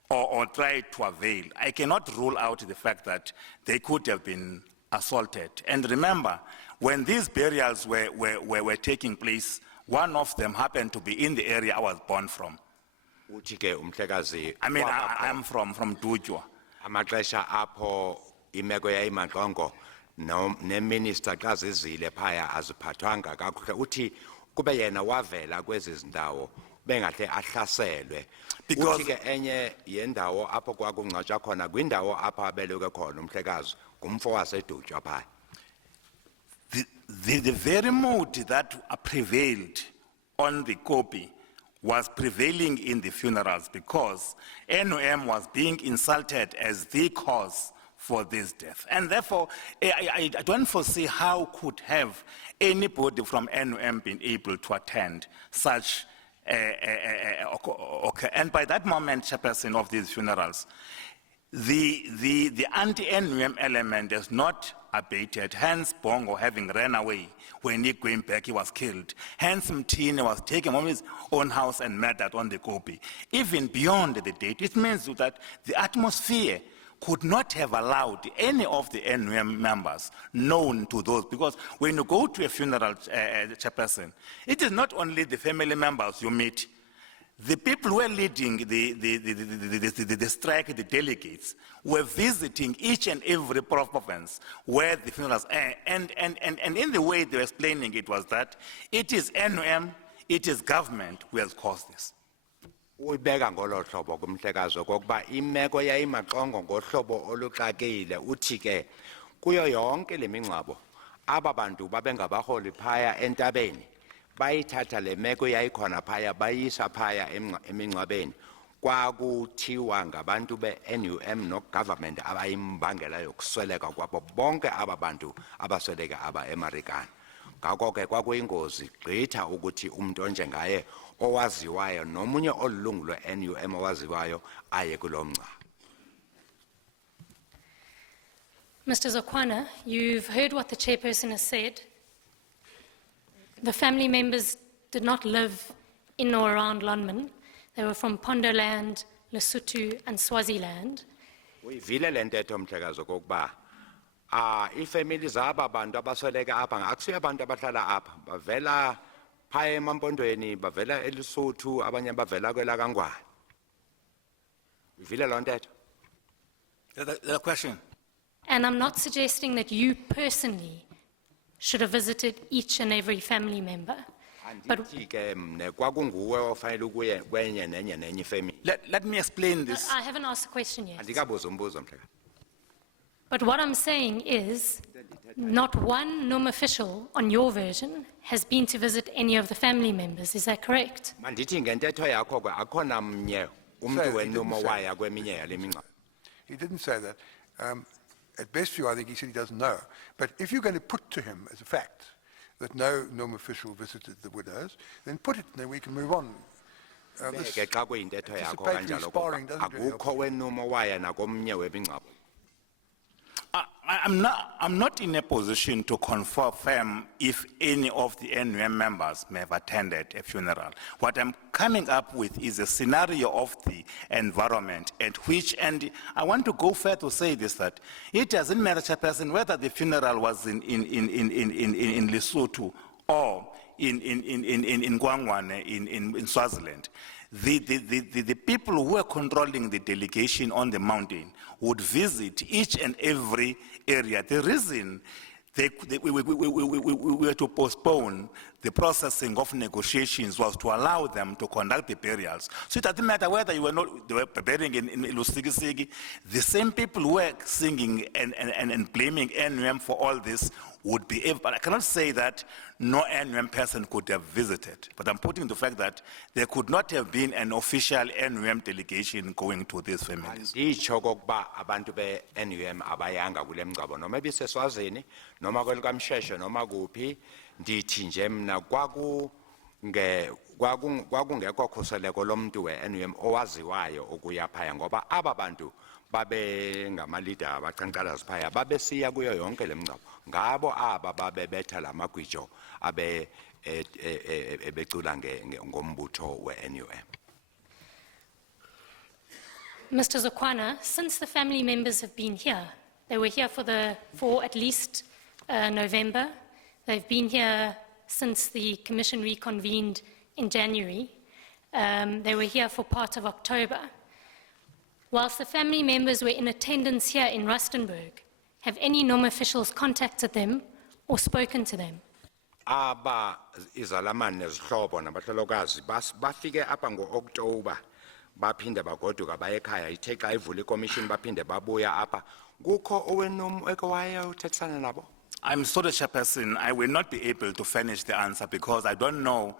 or tried to avail, I cannot rule out the fact that they could have been assaulted. And remember, when these burials were taking place, one of them happened to be in the area I was born from. Uthi ke umhlekazi I mean, kwabakho I'm from Dujwa. amaxesha apho imeko yayimaxongo neminister xa zizile phaya aziphathwanga kakuhle uthi kube yena wavela kwezi zindawo bengahle ahlaselwe. Because- Uthi ke enye yendawo apho kwakungcwatshwa khona kwindawo apho abeleke khona umhlekazi ngumfo waseDutywa phaya. The very mood that prevailed on the copy was prevailing in the funerals because NUM was being insulted as the cause for this death. And therefore, I don't foresee how could have anybody from NUM been able to attend such okay. And by that moment, Chairperson of these funerals, the anti-NUM element is not abated, hence Bongo having ran away when he going back, he was killed. Hence Mtini was taken from his own house and murdered on the Kopi. Even beyond the date, it means that the atmosphere could not have allowed any of the NUM members known to those, because when you go to a funeral, Chairperson, it is not only the family members you meet. The people who were leading the strike, the delegates, were visiting each and every province where the funerals are. And in the way they were explaining it was that it is NUM, it is government who has caused this. Uyibeka ngolo hlobo kumhlekazo kokuba imeko yayimaxongo ngohlobo oluxakile uthi ke kuyo yonke lemingcwabo aba bantu babengabaholi phaya entabeni bayithatha le meko yayikhona phaya bayisa phaya emingcwabeni kwakuthiwa ngabantu be-NUM no-government abayimbangela yokusweleka kwabo bonke aba bantu abasweleka aba eMarikana. Ngakho ke kwakuyingozi gqitha ukuthi umuntu onjengaye owaziwayo nomunye olungu lwe-NUM owaziwayo aye kulo mngcwabo. Mr. Zokwana, you've heard what the chairperson has said. The family members did not live in or around Lonmin. They were from Pondoland, Lesotho, and Swaziland. Uyivile le ntetho mhlekazo kokuba ifamily zaba bantu abasweleka apha akusiyo abantu abahlala apha bavela phaya emampondweni bavela eLesotho abanye bavela kwelaKangwane. Uyivile lo ntetho? The question. And I'm not suggesting that you personally should have visited each and every family member. But Andithi ke mne kwakunguwe ofanele ukuye kwenye nenye nenye ifamily. Let me explain this. I haven't asked the question yet. Andikabuza umbuzo mhlekazo. But what I'm saying is, not one NUM official on your version has been to visit any of the family members. Is that correct? Mandithi ngentetho yakho ke akho namnye Sir, umuntu he wenumo didn't say waya kweminye yale mingcwabo. He didn't say that. At best view, I think he said he doesn't know. But if you're going to put to him as a fact that no NUM official visited the widows, then put it, and then we can move on. Ke xa kuyintetho yakho anticipatory kanjalo sparring doesn't really help. akukho wenumo waya nakomnye wemingcwabo. I'm not in a position to confirm if any of the NUM members may have attended a funeral. What I'm coming up with is a scenario of the environment and I want to go further to say this, that it doesn't matter, Chairperson, whether the funeral was in Lesotho or in Gwangwane, in Swaziland. The people who were controlling the delegation on the mountain would visit each and every area. The reason we were to postpone the processing of negotiations was to allow them to conduct the burials. So it doesn't matter whether they were burying in Lusigisi, the same people who were singing and blaming NUM for all this would be able, but I cannot say that no NUM person could have visited. But I'm putting the fact that there could not have been an official NUM delegation going to these families. Nditsho kokuba abantu be-NUM abayanga kule mngcwabo noma ebiseswazini noma kwelikaMsheshe noma kuphi ndithi nje mna kwakungekho khuseleko lomuntu we-NUM owaziwayo ukuya phaya ngoba aba bantu babe ngamalida abacankalazi phaya babesiya kuyo yonke lemingcwabo ngabo aba babebetha lamagwijo abe ebecula ngombutho we-NUM. Mr. Zokwana, since the family members have been here, they were here for at least November. They've been here since the commission reconvened in January. They were here for part of October. Whilst the family members were in attendance here in Rustenburg, have any NUM officials contacted them or spoken to them? Aba izalamane nezihlobo nabahlolokazi bafike apha ngo-October baphinde bagoduka baye ekhaya ithe xa ivula ikomishini baphinde babuya apha kukho owenum eke wayewuthethana nabo. I'm sorry, Chairperson, I will not be able to finish the answer because I don't know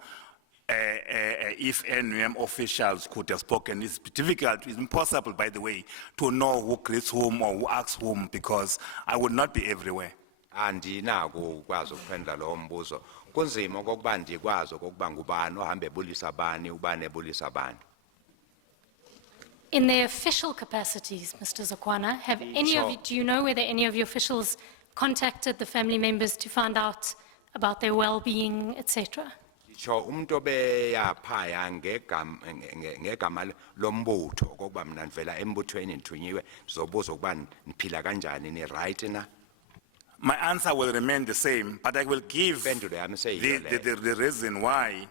if NUM officials could have spoken. It's difficult, it's impossible, by the way, to know who greets whom or who asks whom because I would not be everywhere. Andinako ukwazi ukuphendula lo mbuzo kunzima okokuba ndikwazi okokuba ngubani ohambe ebulisa bani ubani ebulisa bani. In their official capacities, Mr. Zokwana, do you know whether any of your officials contacted the family members to find out about their well-being, etc.? Nditsho umuntu obeya phaya ngegama lombutho okokuba mna ndivela embuthweni ndithunyiwe ndizobuza ukuba niphila kanjani ni-right na. My answer will remain the same, but I will give Impendulo yami seyiyo leyo. the reason why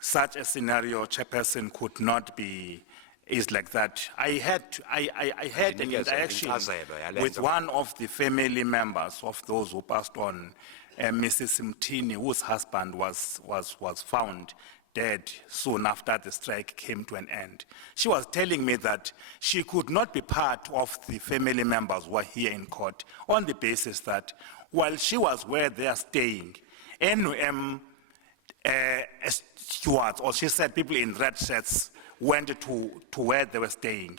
such a scenario, chairperson, could not be, is like that. I had an Ndinikeze interaction inkcazelo yale with nto. one of the family members of those who passed on, Mrs. Mtini, whose husband was found dead soon after the strike came to an end. She was telling me that she could not be part of the family members who were here in court on the basis that while she was where they are staying, NUM stewards, or she said people in red shirts, went to where they were staying.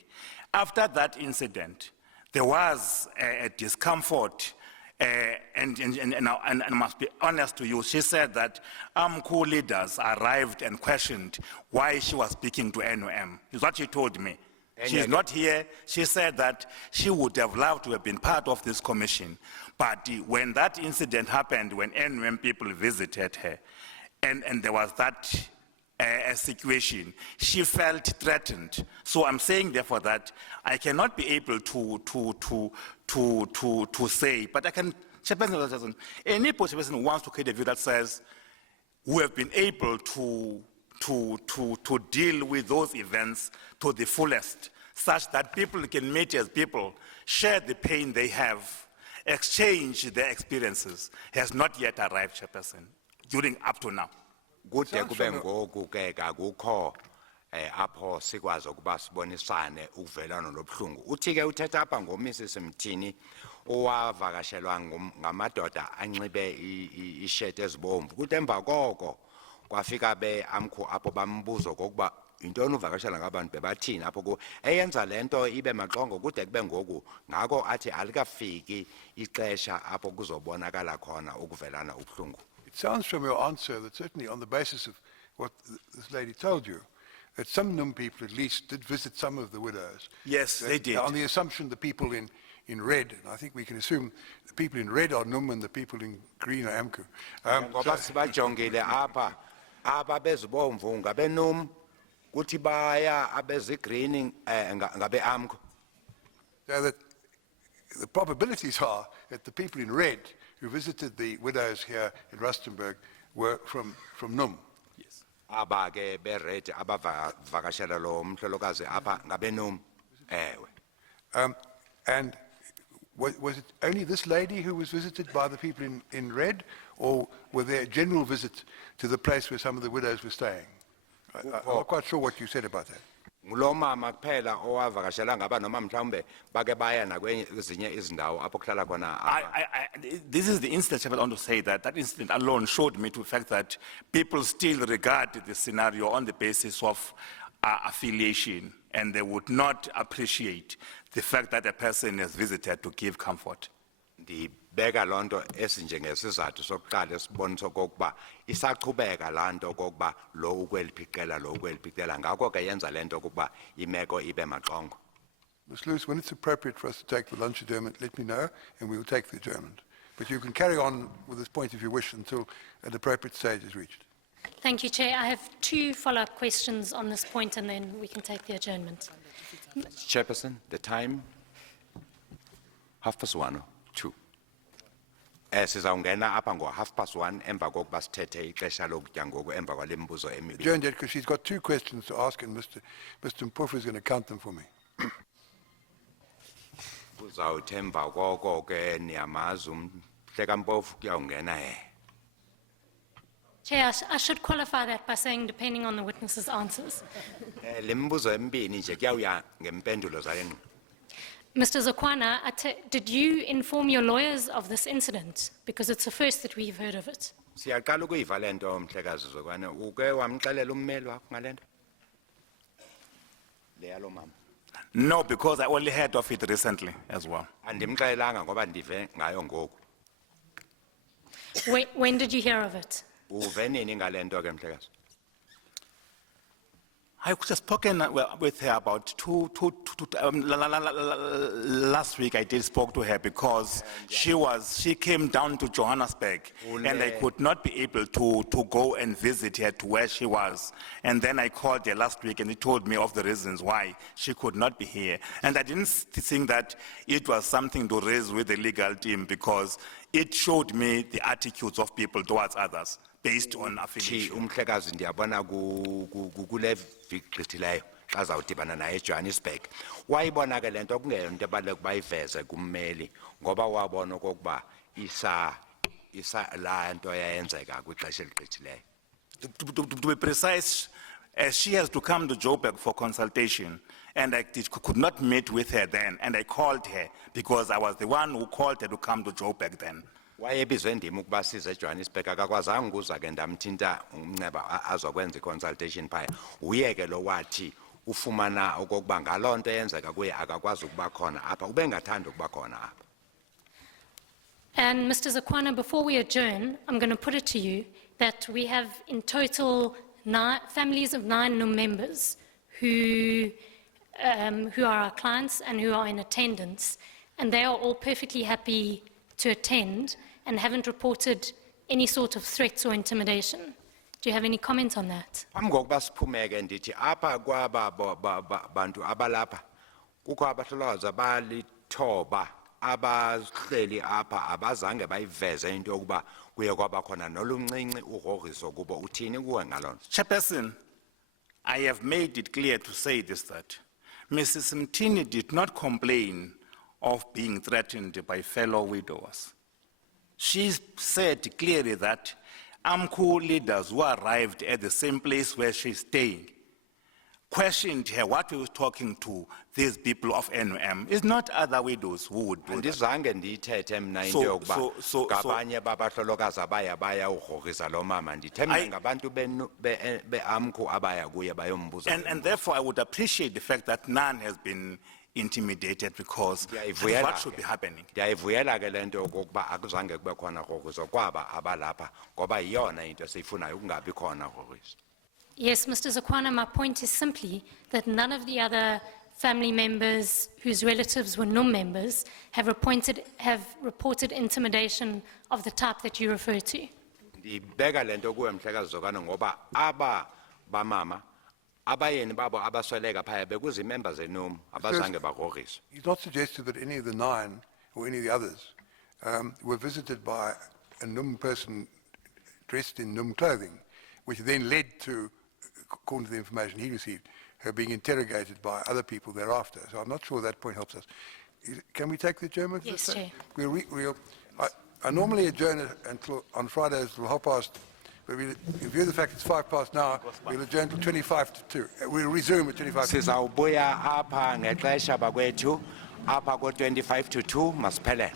After that incident, there was a discomfort, and I must be honest to you, she said that AMCU leaders arrived and questioned why she was speaking to NUM. Is what she told me. She's not here. She said that she would have loved to have been part of this commission. But when that incident happened, when NUM people visited her, and there was that situation, she felt threatened. So I'm saying therefore that I cannot be able to say, but I can, Chairperson, any person who wants to create a view that says we have been able to deal with those events to the fullest, such that people can meet as people, share the pain they have, exchange their experiences, has not yet arrived, Chairperson, during up to now. Kude kube ngoku ke akukho apho sikwazi ukuba sibonisane ukuvelana lobhlungu. Uthi ke uthetha apha ngoMrs Mthini owavakashelwa ngamadoda anxibe ishirt ezibomvu. Kuthi emva koko kwafika beAMCU apho bambuzo kokuba intoni uvakashela ngabantu bebathini apho ku eyenza lento ibe maxongo kude kube ngoku ngako athi alikafiki ixesha apho kuzobonakala khona ukuvelana ubhlungu. It sounds from your answer that certainly on the basis of what this lady told you, that some NUM people at least did visit some of the widows. Yes, they did. On the assumption the people in red, and I think we can assume the people in red are NUM and the people in green are AMCU. Ngoba sibajongile apha bezibomvu ngabe NUM kuthi baya abezigreen ngabe AMCU. So that the probabilities are that the people in red who visited the widows here in Rustenburg were from NUM. Yes. Aba ke bered abavakashela lo mhlolokazi apha ngabe NUM. Ewe. And was it only this lady who was visited by the people in red, or were there a general visit to the place where some of the widows were staying? I'm not quite sure what you said about that. Ngulo mama kuphela owavakashela ngaba noma mhlawumbe bake baya nakwezinye izindawo apho kuhlala khona. This is the instance I want to say that incident alone showed me to the fact that people still regard the scenario on the basis of affiliation, and they would not appreciate the fact that a person has visited to give comfort. Ndibeka lonto esinjengesizathu sokuqala esibonisa okokuba isaqhubeka lanto okokuba lo ukweliphiqela lo ukweliphiqela ngakho ke yenza lento okokuba imeko ibe maxongo. Ms. Lewis, when it's appropriate for us to take the lunch adjournment, let me know, and we will take the adjournment. But you can carry on with this point if you wish until an appropriate stage is reached. Thank you, Chair. I have two follow-up questions on this point, and then we can take the adjournment. Chairperson, the time 1:30. Sizawungena apha ngo1:30 emva kokuba sithethe ixesha lokutya ngoku emva kwale mbuzo emibili. Adjourned yet, because she's got two questions to ask, and Mr. Mpofu is going to count them for me. Uzawuthi emva koko ke niyamazi umhleka Mpofu kuyawungena Chair, I should qualify that by saying depending on the witnesses' answers. Le mbuzo emibini nje kuyawuya ngempendulo zale ngqo. Mr. Zokwana, did you inform your lawyers of this incident? Because it's the first that we've heard of it. Siyaqala ukuyiva lento mhlekazi Zokwana uke wamxelela ummeli wakho ngalento. Le yalo mama. No, because I only heard of it recently as well. Andimxelelanga ngoba ndive ngayo ngoku. When did you hear of it? Uve nini ngalento ke mhlekazi? I could have spoken with her about last week. I did spoke to her because she came down to Johannesburg, and I could not be able to go and visit her to where she was. And then I called her last week, and he told me of the reasons why she could not be here. And I didn't think that it was something to raise with the legal team because it showed me the attitudes of people towards others. based on Thi affiliation. umhlekazi ndiyabona kule veki gqithileyo xa zawudibana naye eJohannesburg wayibona ke lento kungeyonto ebaluleke bayiveze kummeli ngoba wabona okokuba isa laa nto yayenzeka kwixesha eligqithileyo. To be precise, she has to come to Joburg for consultation, and I could not meet with her then, and I called her because I was the one who called her to come to Joburg then. Wayebizwe ndim ukuba size eJohannesburg akakwazanga ukuza ke ndamthinta umnxeba azokwenza iconsultation phaya uye ke lo wathi ufumana okokuba ngaloo nto yenzeka kuye akakwazi ukuba khona apha ubengathanda ukuba khona apha. And Mr. Zakwana, before we adjourn, I'm going to put it to you that we have in total families of 9 NUM members who are our clients and who are in attendance, and they are all perfectly happy to attend and haven't reported any sort of threats or intimidation. Do you have any comment on that? Phambi kokuba siphumeke ndithi apha kwaba bantu abalapha kukho abahlolwazi abalithoba abahleli apha abazange bayiveze into yokuba kuye kwaba khona noluncinci ugrogriso kubo uthini kuwe ngaloo nto. Chairperson, I have made it clear to say this, that Mrs. Mtini did not complain of being threatened by fellow widowers. She said clearly that AMCU leaders who arrived at the same place where she's staying questioned her what we were talking to these people of NUM. It's not other widows who would do that. Andizange ndiyithethe mna into yokuba ngabanye babahlolokazi abaya ugrogrisa lo mama ndithe mna ngabantu beAMCU abaya kuye bayombuza. And therefore I would appreciate the fact that none has been intimidated because that's what should be happening. Ndiyayivuyela ke lento yokokuba akuzange kube khona ugrogriso kwaba abalapha ngoba yiyona into esiyifunayo ukungabi khona ugrogriso. Yes, Mr. Zakwana, my point is simply that none of the other family members whose relatives were NUM members have reported intimidation of the type that you refer to. Ndibeka lento kuwe mhlekazi Zokana ngoba aba bamama abayeni babo abasweleka phaya bekuzi members eNUM abazange bagrogriswa. It's not suggested that any of the 9 or any of the others were visited by a NUM person dressed in NUM clothing, which then led to, according to the information he received, her being interrogated by other people thereafter. So I'm not sure that point helps us. Can we take the adjournment? Yes, Chair. I normally adjourn until on Fridays till 2:30, but in view of the fact it's 5 past now, we'll adjourn till 2:25 to 2. We'll resume at 2:25 to 2. Sizawubuya apha ngexesha bakwethu apha ko 25 to 2 masiphelele.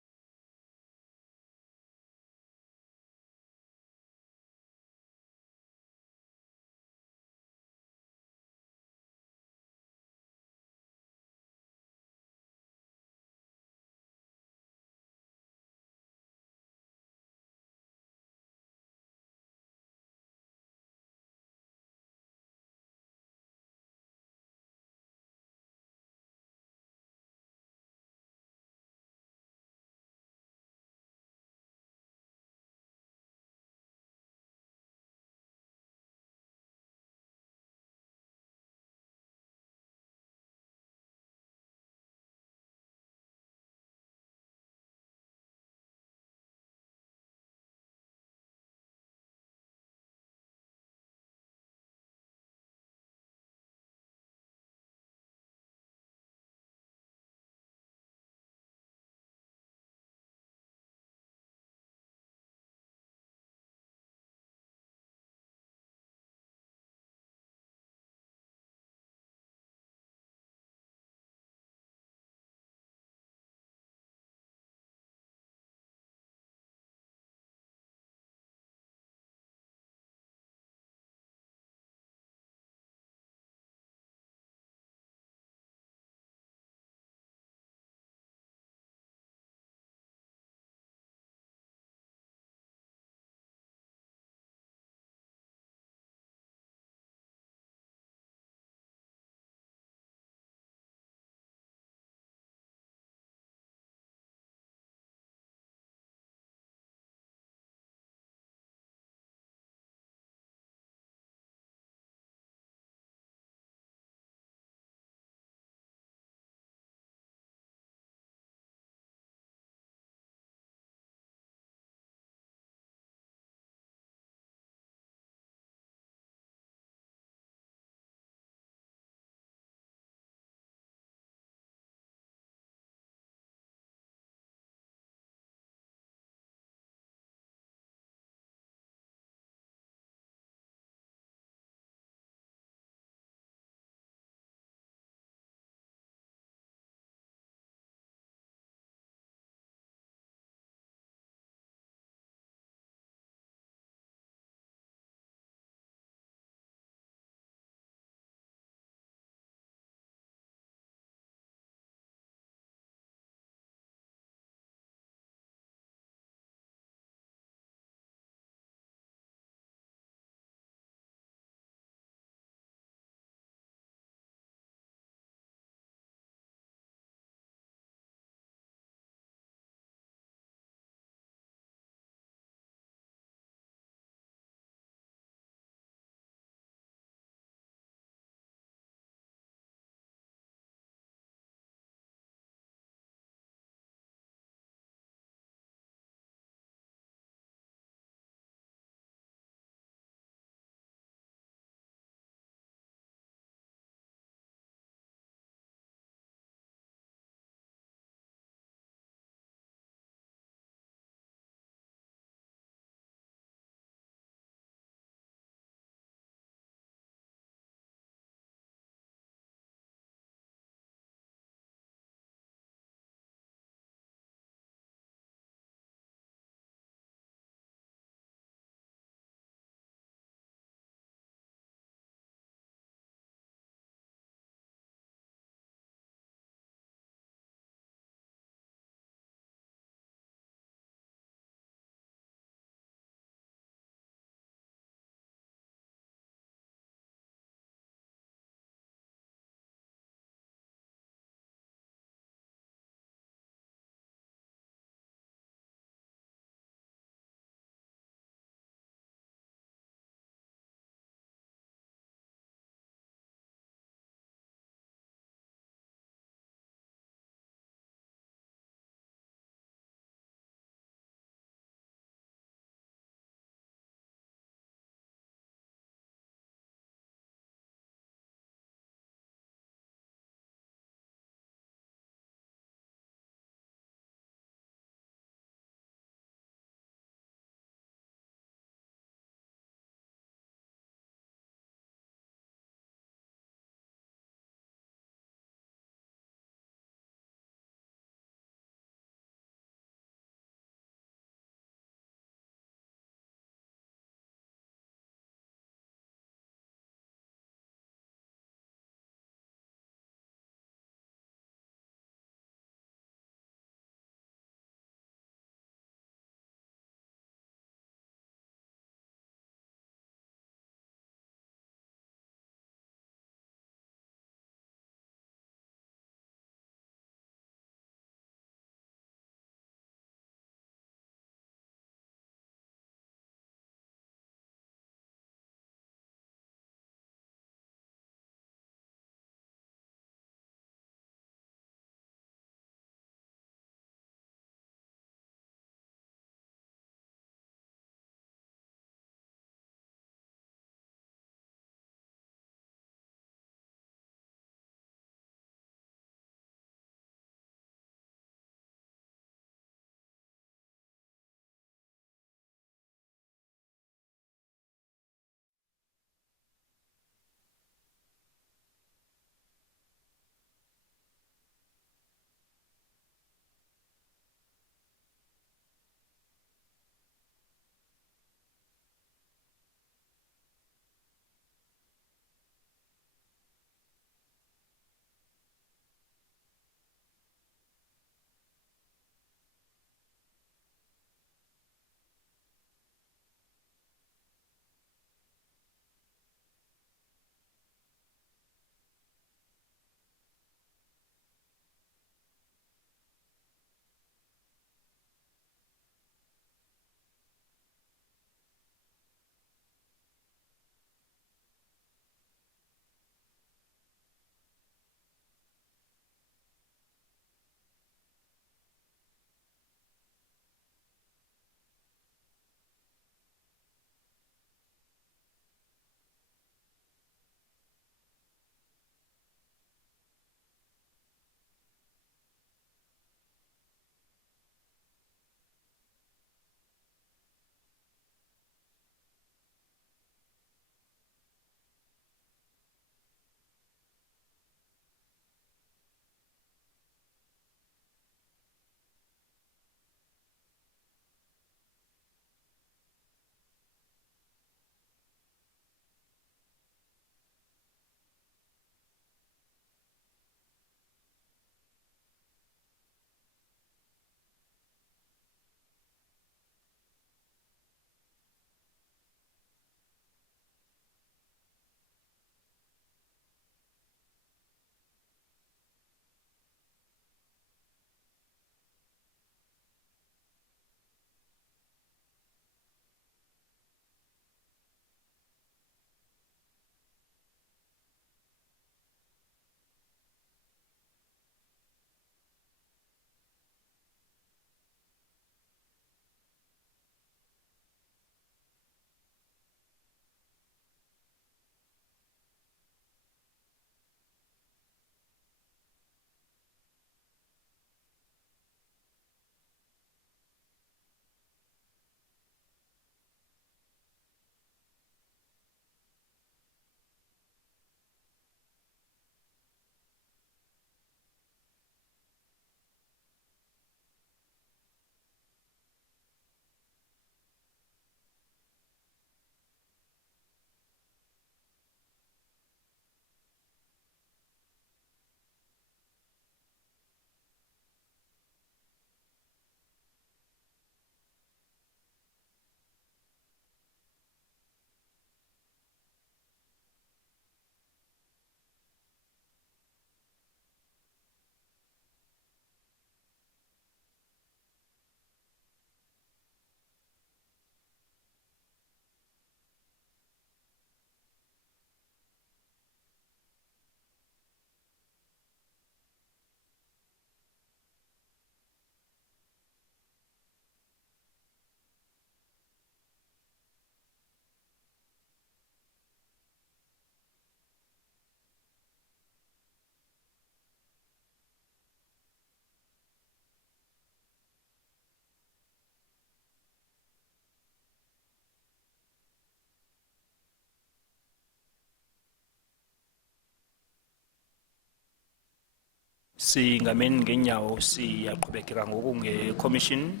Singameni ngenyawo siyaqhubekeka ngoku nge-commission.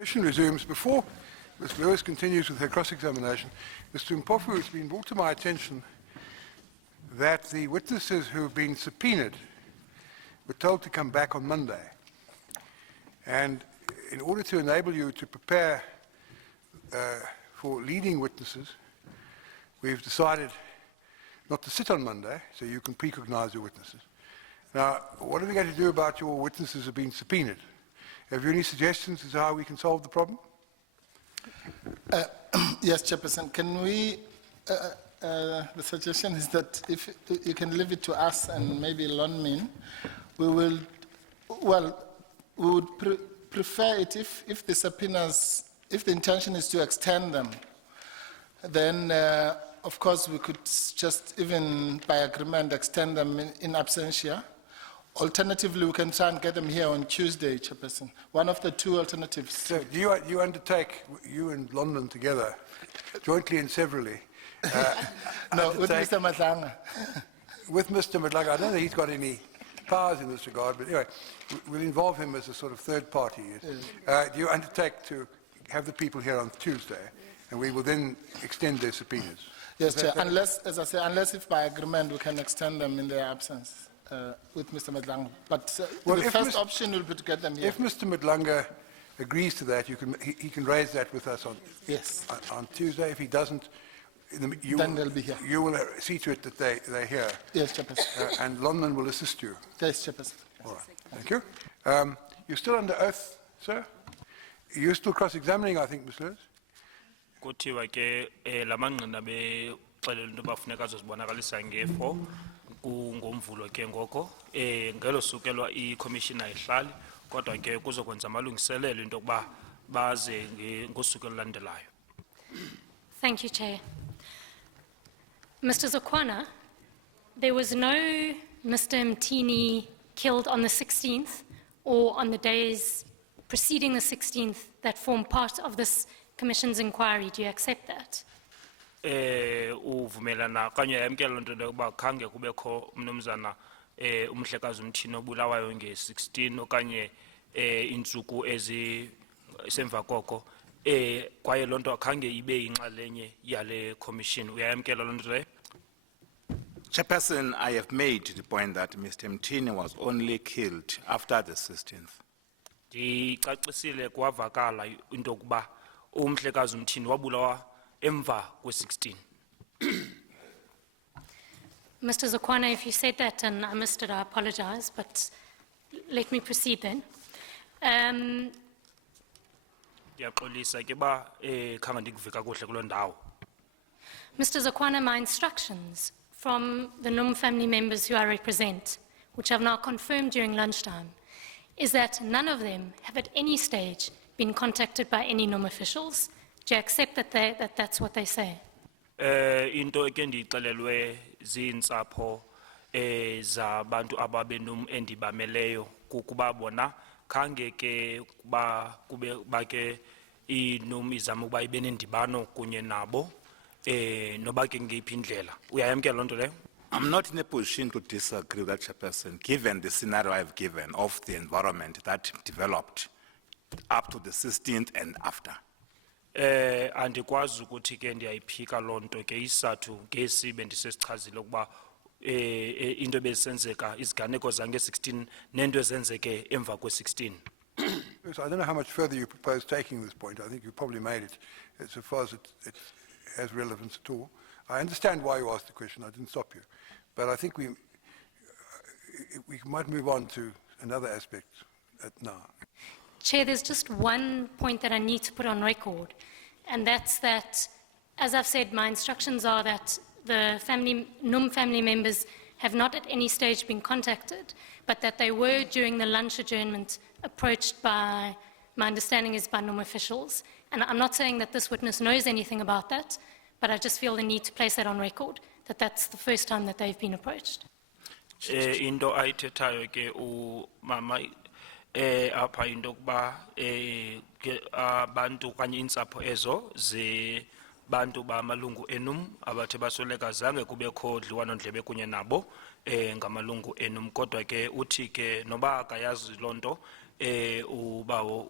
Session resumes. Before Ms. Lewis continues with her cross-examination, Mr. Mpofu, it's been brought to my attention that the witnesses who have been subpoenaed were told to come back on Monday. And in order to enable you to prepare for leading witnesses, we've decided not to sit on Monday, so you can precognize your witnesses. Now, what are we going to do about your witnesses who have been subpoenaed? Have you any suggestions as to how we can solve the problem? Yes, Chairperson. Can we, the suggestion is that if you can leave it to us and maybe loan me, we will, well, we would prefer it if the subpoenas, if the intention is to extend them, then of course we could just even by agreement extend them in absentia. Alternatively, we can try and get them here on Tuesday, Chairperson. One of the two alternatives. So do you undertake, you and London together, jointly and severally, No, with undertake- Mr. Madlanga. with Mr. Madlaga, I don't think he's got any powers in this regard, but anyway, we'll involve him as a sort of third party. Do you undertake to have the people here on Tuesday, and we will then extend their subpoenas? Yes, Chair. Unless, as I say, unless if by agreement we can extend them in their absence with Mr. Madlanga. But Well, the if first Mr. option will be to get them here. If Mr. Madlanga agrees to that, he can raise that with us Yes. on Tuesday. If he doesn't, you Then they'll be here. You will see to it that they're here, Yes, Chairperson. and London will assist you. Yes, Chairperson. All right, thank you. You're still under oath, sir? You're still cross-examining, I think, Ms. Lewis? Kuthiwa ke lamangqina bexelela into bafuneka azozibonakalisa nge-4 ngomvulo ke ngoko ngelo sukelwa i-commissioner ihlali kodwa ke kuzokwenza amalungiselelo into yokuba baze ngosuku olulandelayo. Thank you, Chair. Mr. Zokwana, there was no Mr. Mtini killed on the 16th or on the days preceding the 16th that form part of this Commission's inquiry. Do you accept that? Uvumelana kanye yamkela into yokuba khange kubekho mnumzana umhlekazi uMthini obulawayo nge-16 okanye intsuku ezisemva koko kwaye loo nto khange ibe yinxalenye yale commission. Uyayamkela loo nto leyo? Chairperson, I have made the point that Mr. Mtini was only killed after the 16th. Ndicacisile kwavakala into yokuba umhlekazi uMthini wabulawa emva kwe-16. Mr. Zokwana, if you said that and I missed it, I apologize, but let me proceed then. Ndiyaxolisa ke ba khange ndikuve kakuhle kuloo ndawo. Mr. Zokwana, my instructions from the NUM family members who I represent, which I've now confirmed during lunchtime, is that none of them have at any stage been contacted by any NUM officials. Do you accept that that's what they say? Into eke ndixelelwe ziintsapho zabantu ababenum endibameleyo kukuba bona khange ke kuba ke inum izama ukuba ibe nendibano kunye nabo noba ke ngeyiphi indlela. Uyayamkela loo nto leyo? I'm not in a position to disagree with that, Chairperson, given the scenario I've given of the environment that developed up to the 16th and after. Andikwazi ukuthi ke ndiyayiphika loo nto ke isizathu ngesi bendisesichazile ukuba into ebesenzeka iziganeko zange-16 nento ezenzeke emva kwe-16. So I don't know how much further you propose taking this point. I think you probably made it so far as it has relevance at all. I understand why you asked the question. I didn't stop you. But I think we might move on to another aspect now. Chair, there's just one point that I need to put on record, and that's that, as I've said, my instructions are that the NUM family members have not at any stage been contacted, but that they were, during the lunch adjournment, approached by, my understanding is by NUM officials. And I'm not saying that this witness knows anything about that, but I just feel the need to place that on record, that that's the first time that they've been approached. Into ayithethayo ke mama apha into kuba abantu kanye intsapho ezo ze bantu bamalungu enum abathe basweleka zange kubekho dliwanondlebe kunye nabo ngamalungu enum kodwa ke uthi ke noba akayazi loo nto ubawo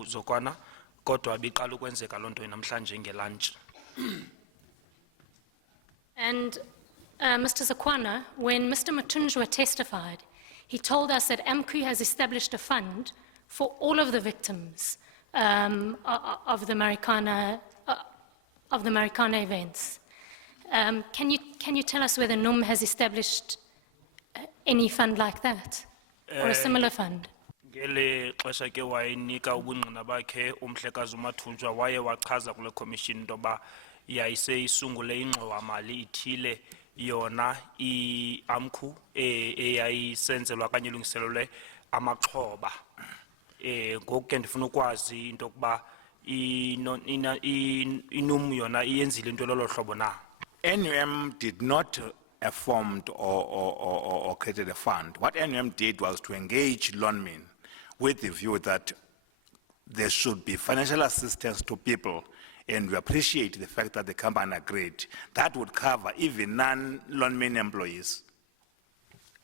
uzokwana kodwa biqala ukwenzeka loo nto namhlanje ngelantshi. And Mr. Zakwana, when Mr. Matunjwa testified, he told us that Enquiry has established a fund for all of the victims of the Marikana events. Can you tell us whether NUM has established any fund like that, or a similar fund? Ngele xesha ke wayinika ubungqina bakhe umhlekazi uMathunjwa waye wachaza kule commission into ba yayiseyisungule ingxowa-mali ithile yona iAMCU eyayisenzelwa kanye ilungiselelwe amaxhoba. Ngoku ke ndifuna ukwazi into yokuba inum yona iyenzile into lolo hlobo na. NUM did not formed or created a fund. What NUM did was to engage loanmen with the view that there should be financial assistance to people, and we appreciate the fact that the company agreed that would cover even non-loanmen employees.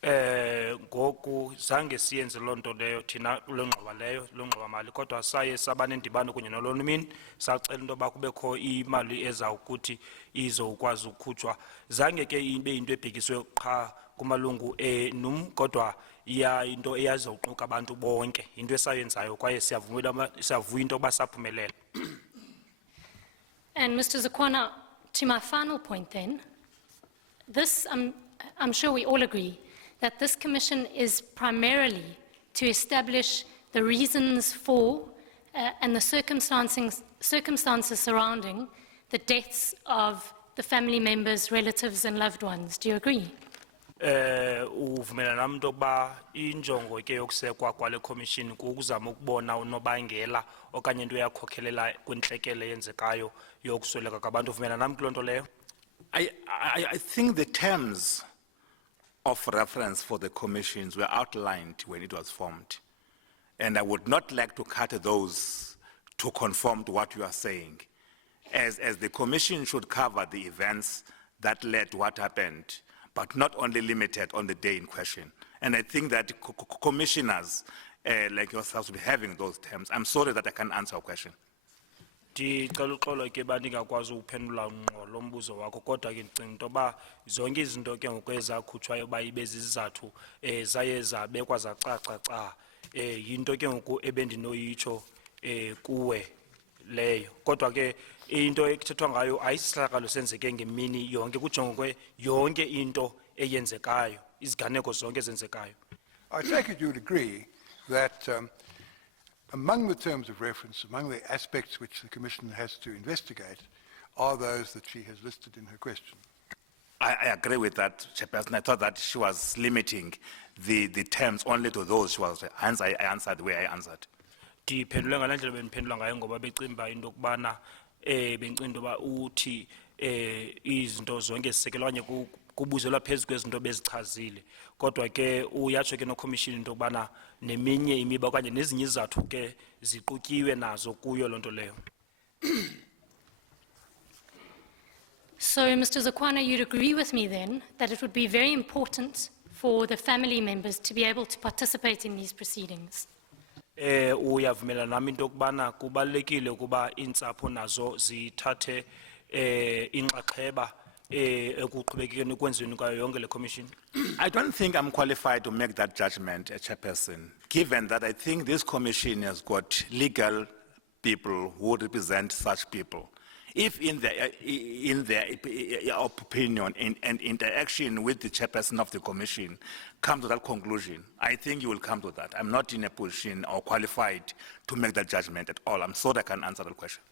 Ngoku zange siyenze loo nto leyo thina kule ngxowa leyo lo ngxowa-mali kodwa saye saba nendibano kunye nolonmini sacela into yoba kubekho imali ezawukuthi izokwazi ukukhutshwa. Zange ke ibe into ebhekiswe qha kumalungu enum kodwa into eyazawuquka abantu bonke into esayenzayo kwaye siyavuya into yoba saphumelela. And Mr. Zakwana, to my final point then, this, I'm sure we all agree, that this commission is primarily to establish the reasons for and the circumstances surrounding the deaths of the family members, relatives and loved ones. Do you agree? Uvumela nam into yokuba injongo ke yokusekwa kwale commission kukuzama ukubona unobangela okanye into eyakhokhelela kwintlekele eyenzekayo yokusweleka kwabantu. Uvumela nam kuloo nto leyo? I think the terms of reference for the commissions were outlined when it was formed. And I would not like to cut those to conform to what you are saying. As the commission should cover the events that led to what happened, but not only limited on the day in question. And I think that commissioners like yourselves will be having those terms. I'm sorry that I can't answer your question. Ndicela uxolo ke ba ndingakwazi uphendula ngqo lo mbuzo wakho kodwa ke ndicinga into yoba zonke izinto ke ngoku ezakhutshwayo uba ibe zizizathu zaye zabekwa zacaca yinto ke ngoku ebendinoyitsho kuwe leyo kodwa ke into ekuthethwa ngayo ayisihlakalo senzeke ngemini yonke kujongwe yonke into eyenzekayo iziganeko zonke ezenzekayo. I take it you would agree that among the terms of reference, among the aspects which the Commission has to investigate, are those that she has listed in her question. I agree with that, Chairperson. I thought that she was limiting the terms only to those she was I answered the way I answered. Ndiphendule ngale ndlela bendiphendula ngayo ngoba becimba into yokubana bencinga into yoba uthi izinto zonke zisekelwa kanye kubuzelwa phezu kwezinto bezichazile kodwa ke uyatsho ke no-commission into yokubana neminye imiba okanye nezinye izizathu ke ziqutyiwe nazo kuyo loo nto leyo. So, Mr. Zakwana, you'd agree with me then that it would be very important for the family members to be able to participate in these proceedings? Uyavumela nami into yokubana kubalulekile ukuba iintsapho nazo zithathe inxaxheba ekuqhubekekeni kwenziweni kwayo yonke le commission. I don't think I'm qualified to make that judgment, Chairperson, given that I think this commission has got legal people who represent such people. If in their opinion and interaction with the chairperson of the commission come to that conclusion, I think you will come to that. I'm not in a position or qualified to make that judgment at all. I'm sorry I can't answer that question.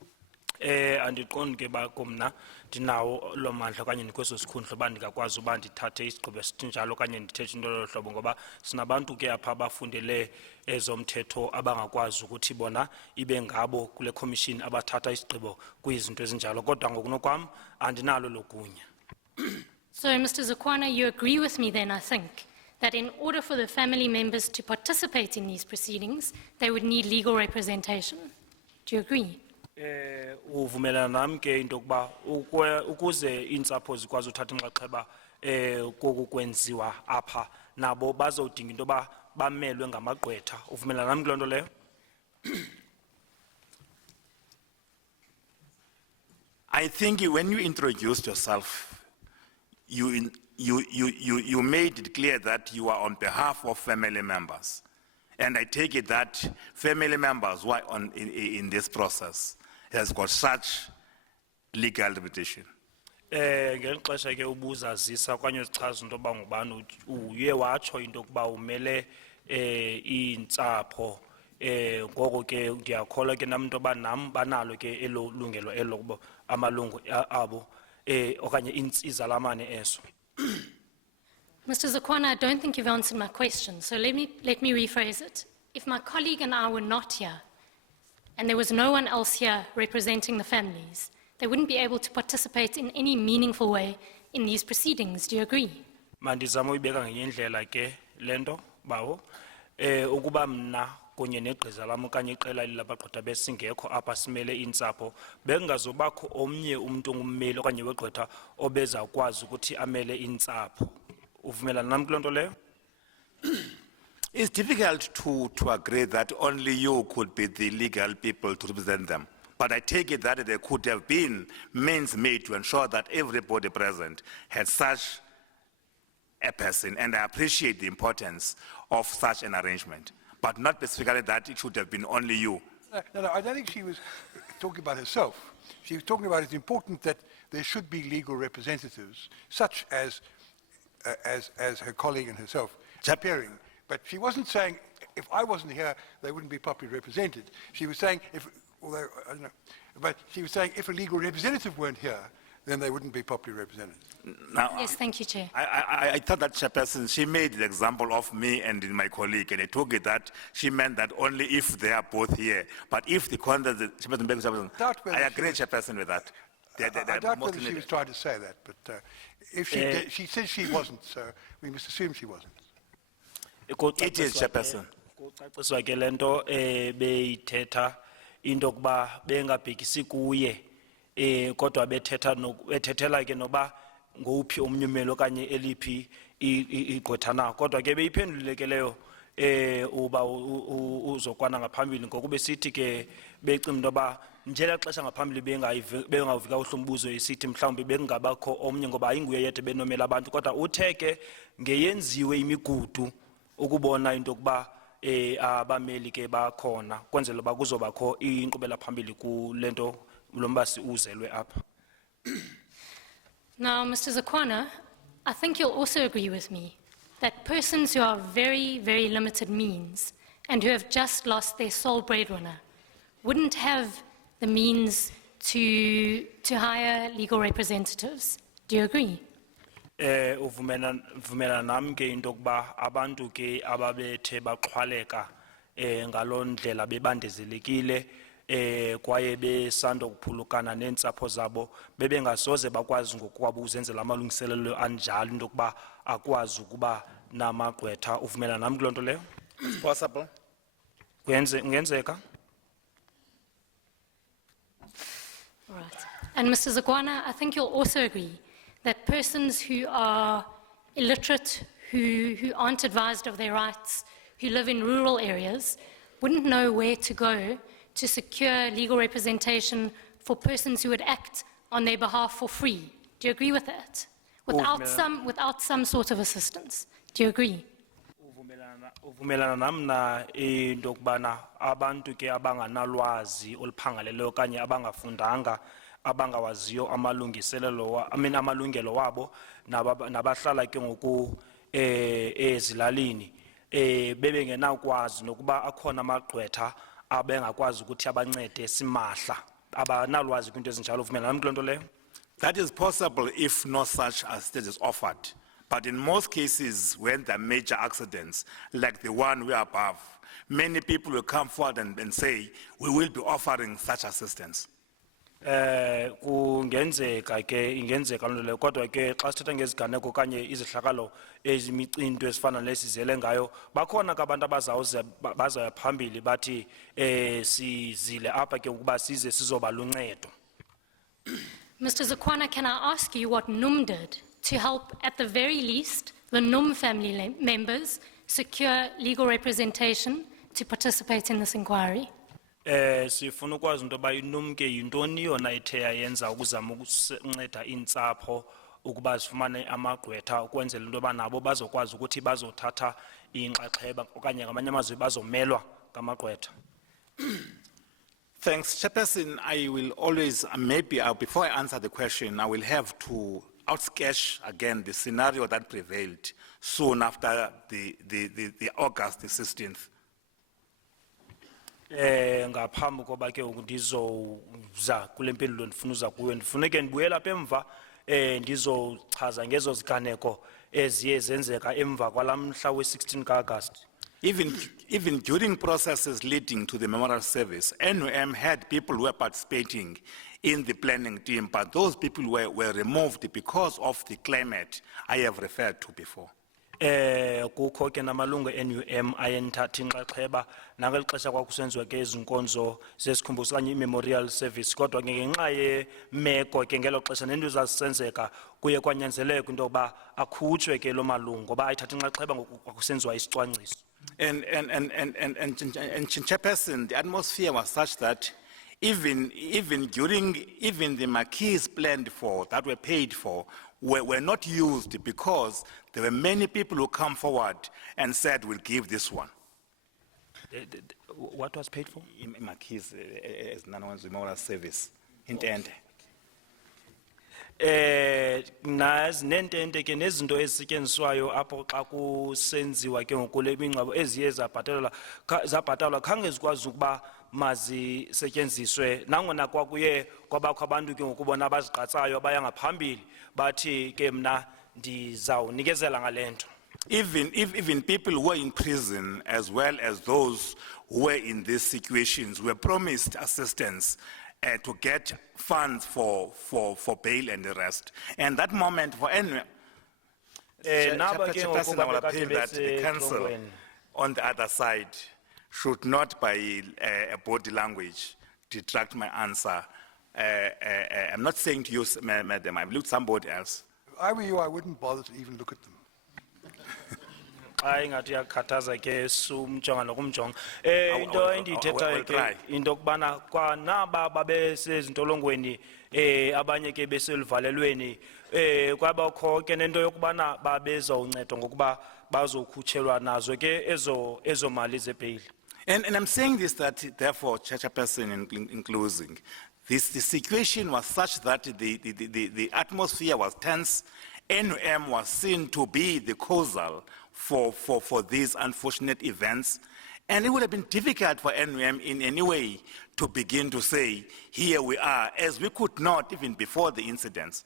Andiqondi ke ba kumna ndinawo lo mandla okanye ndikweso sikhundla uba ndingakwazi uba ndithathe isigqibo esinjalo okanye ndithethe into lolo hlobo ngoba sinabantu ke apha abafundele ezomthetho abangakwazi ukuthi bona ibe ngabo kule commission abathatha isigqibo kwizinto ezinjalo kodwa ngokunokwam andinalo logunya. So, Mr. Zakwana, you agree with me then, I think, that in order for the family members to participate in these proceedings, they would need legal representation. Do you agree? Uvumelana nami ke into yokuba ukuze iintsapho zikwazi uthatha inxaxheba koku kwenziwa apha nabo bazodinga into yoba bamelwe ngamagqwetha. Uvumelana nami kuloo nto leyo? I think when you introduced yourself, you made it clear that you are on behalf of family members. And I take it that family members who are in this process has got such legal reputation. Ngeli xesha ke ubuzazisa okanye uzichaza into yoba ngubani uye watsho into yokuba umele iintsapho ngoko ke ndiyakholwa ke nam into yoba nam banalo ke elo lungelo elo kuba amalungu abo okanye izalamane eso. Mr. Zukwana, I don't think you've answered my question, so let me rephrase it. If my colleague and I were not here, and there was no one else here representing the families, they wouldn't be able to participate in any meaningful way in these proceedings. Do you agree? Mandizama uyibeka ngenye indlela ke lento bawo ukuba mna kunye negqiza lam okanye iqela labagqwetha besingekho apha simele iintsapho bengazobakho omnye umuntu ongummeli okanye wegqwetha obezawukwazi ukuthi amele iintsapho. Uvumelana nami kuloo nto leyo? It's difficult to agree that only you could be the legal people to represent them. But I take it that there could have been means made to ensure that everybody present had such a person, and I appreciate the importance of such an arrangement. But not specifically that it should have been only you. No, I don't think she was talking about herself. She was talking about it's important that there should be legal representatives, such as her colleague and herself, appearing. But she wasn't saying, if I wasn't here, they wouldn't be properly represented. She was saying, although, I don't know, but she was saying if a legal representative weren't here, then they wouldn't be properly represented. Now, Yes, thank you, Chair. I thought that chairperson, she made the example of me and my colleague, and I took it that she meant that only if they are both here. But if the conduct, I agree, chairperson, with that. I doubt whether she was trying to say that, but if she did, she said she wasn't, so we must assume she wasn't. It is, chairperson. Kucaciswa ke lento beyithetha into yokuba bengabhekisi kuye kodwa bethethela ke noba ngowuphi omnye ummeli okanye eliphi igqwetha na kodwa ke beyiphendulile ke leyo uba uzokwana ngaphambili ngoku besithi ke becima into yoba njela xesha ngaphambili bengavika uhlumbuzo esithi mhlawumbi bekungabakho omnye ngoba ayinguye yedwa benomela abantu kodwa uthe ke ngeyenziwe imigudu ukubona into yokuba abameli ke bakhona kwenzela uba kuzobakho inkqubela phambili kulento lombasi uzelwe apha. Now, Mr. Zukwana, I think you'll also agree with me that persons who are very, very limited means and who have just lost their sole breadwinner wouldn't have the means to hire legal representatives. Do you agree? Uvumela nami ke into yokuba abantu ke ababethe baxhwaleka ngaloo ndlela bebandezelekile kwaye besando kuphulukana neentsapho zabo bebengasoze bakwazi ngokwabo uzenzela amalungiselelo anjalo into yokuba akwazi ukuba namagqwetha. Uvumela nami kuloo nto leyo? It's possible. Kungenzeka? All right. And Mr. Zukwana, I think you'll also agree that persons who are illiterate, who aren't advised of their rights, who live in rural areas, wouldn't know where to go to secure legal representation for persons who would act on their behalf for free. Do you agree with that? Without some sort of assistance. Do you agree? Uvumelana nami na into yokubana abantu ke abanganalwazi oluphangaleleyo okanye abangafundanga abangawaziyo amalungelo wabo nabahlala ke ngoku ezilalini bebengenakwazi nokuba akhona amagqwetha abengakwazi ukuthi abancede simahla abanalwazi kwinto ezinjalo. Uvumelana nami kuloo nto leyo? That is possible if no such assistance is offered. But in most cases, when there are major accidents, like the one we are above, many people will come forward and say, we will be offering such assistance. Kungenzeka ke ingenzeka loo nto leyo kodwa ke xa sithetha ngeziganeko okanye izehlakalo ezimicimbi ezifana nesizele ngayo bakhona ke abantu bazawuya phambili bathi sizile apha ke ukuba size sizoba luncedo. Mr. Zukwana, can I ask you what NUM did to help, at the very least, the NUM family members secure legal representation to participate in this inquiry? Sifuna ukwazi into yoba iNUM ke yintoni yona ithe yayenza ukuzama ukunceda iintsapho ukuba zifumane amagqwetha ukwenzela into yoba nabo bazokwazi ukuthi bazothatha inxaxheba okanye ngamanye amazwi bazomelwa ngamagqwetha. Thanks, Chairperson. I will always, maybe before I answer the question, I will have to outsketch again the scenario that prevailed soon after the August the 16th. Ngaphambi koba ke ndizoza kule mpendulo ndifuna uza kuyo ndifuneke ndibuyela apha emva ndizochaza ngezo ziganeko eziye zenzeka emva kwalamhla we-16 kaAugust. Even during processes leading to the memorial service, NUM had people who were participating in the planning team, but those people were removed because of the climate I have referred to before. Kukho ke namalungu NUM ayenthatha inxaxheba nangeli xesha kwakusenziwa ke izinkonzo zesikhumbuzo okanye memorial service kodwa ke ngenxa yemeko ke ngelo xesha nento zazisenzeka kuye kwanyanzeleka into yokuba akhutshwe ke lo malungu ngoba ayithatha inxaxheba ngoku kwakusenziwa isicwangciso. And Chairperson, the atmosphere was such that even the marquees planned for, that were paid for, were not used because there were many people who come forward and said, we'll give this one. What was paid for? Marquees, as Nano's memorial service, intended. Nazi nentente ke nezinto ezisetyenziswayo apho xa kusenziwa ke ngokule mingcwabo eziye zabhatalwa khange zikwazi ukuba mazisetyenziswe nangona kwakuye kwabakho abantu ke ngokubona abazigqatsayo abaya ngaphambili bathi ke mna ndizawunikezela ngale nto. Even people who were in prison as well as those who were in these situations were promised assistance to get funds for bail and the rest. And that moment for anyone, Chairperson, I will appeal that the council on the other side should not, by a body language, detract my answer. I'm not saying to you, madam, I've looked somebody else. If I were you, I wouldn't bother to even look at them. Ingathi yakhathaza ke sumjonga nokumjonga into endiyithethayo ke into kubana kwanaba babesezintolongweni abanye ke beseluvalelweni kwabakho ke nento yokubana babezawuncedwa ngokuba bazokhutshelwa nazo ke ezo mali zebheyili. And I'm saying this that therefore, Chairperson, in closing, the situation was such that the atmosphere was tense. NUM was seen to be the causal for these unfortunate events. And it would have been difficult for NUM in any way to begin to say, here we are, as we could not even before the incidents.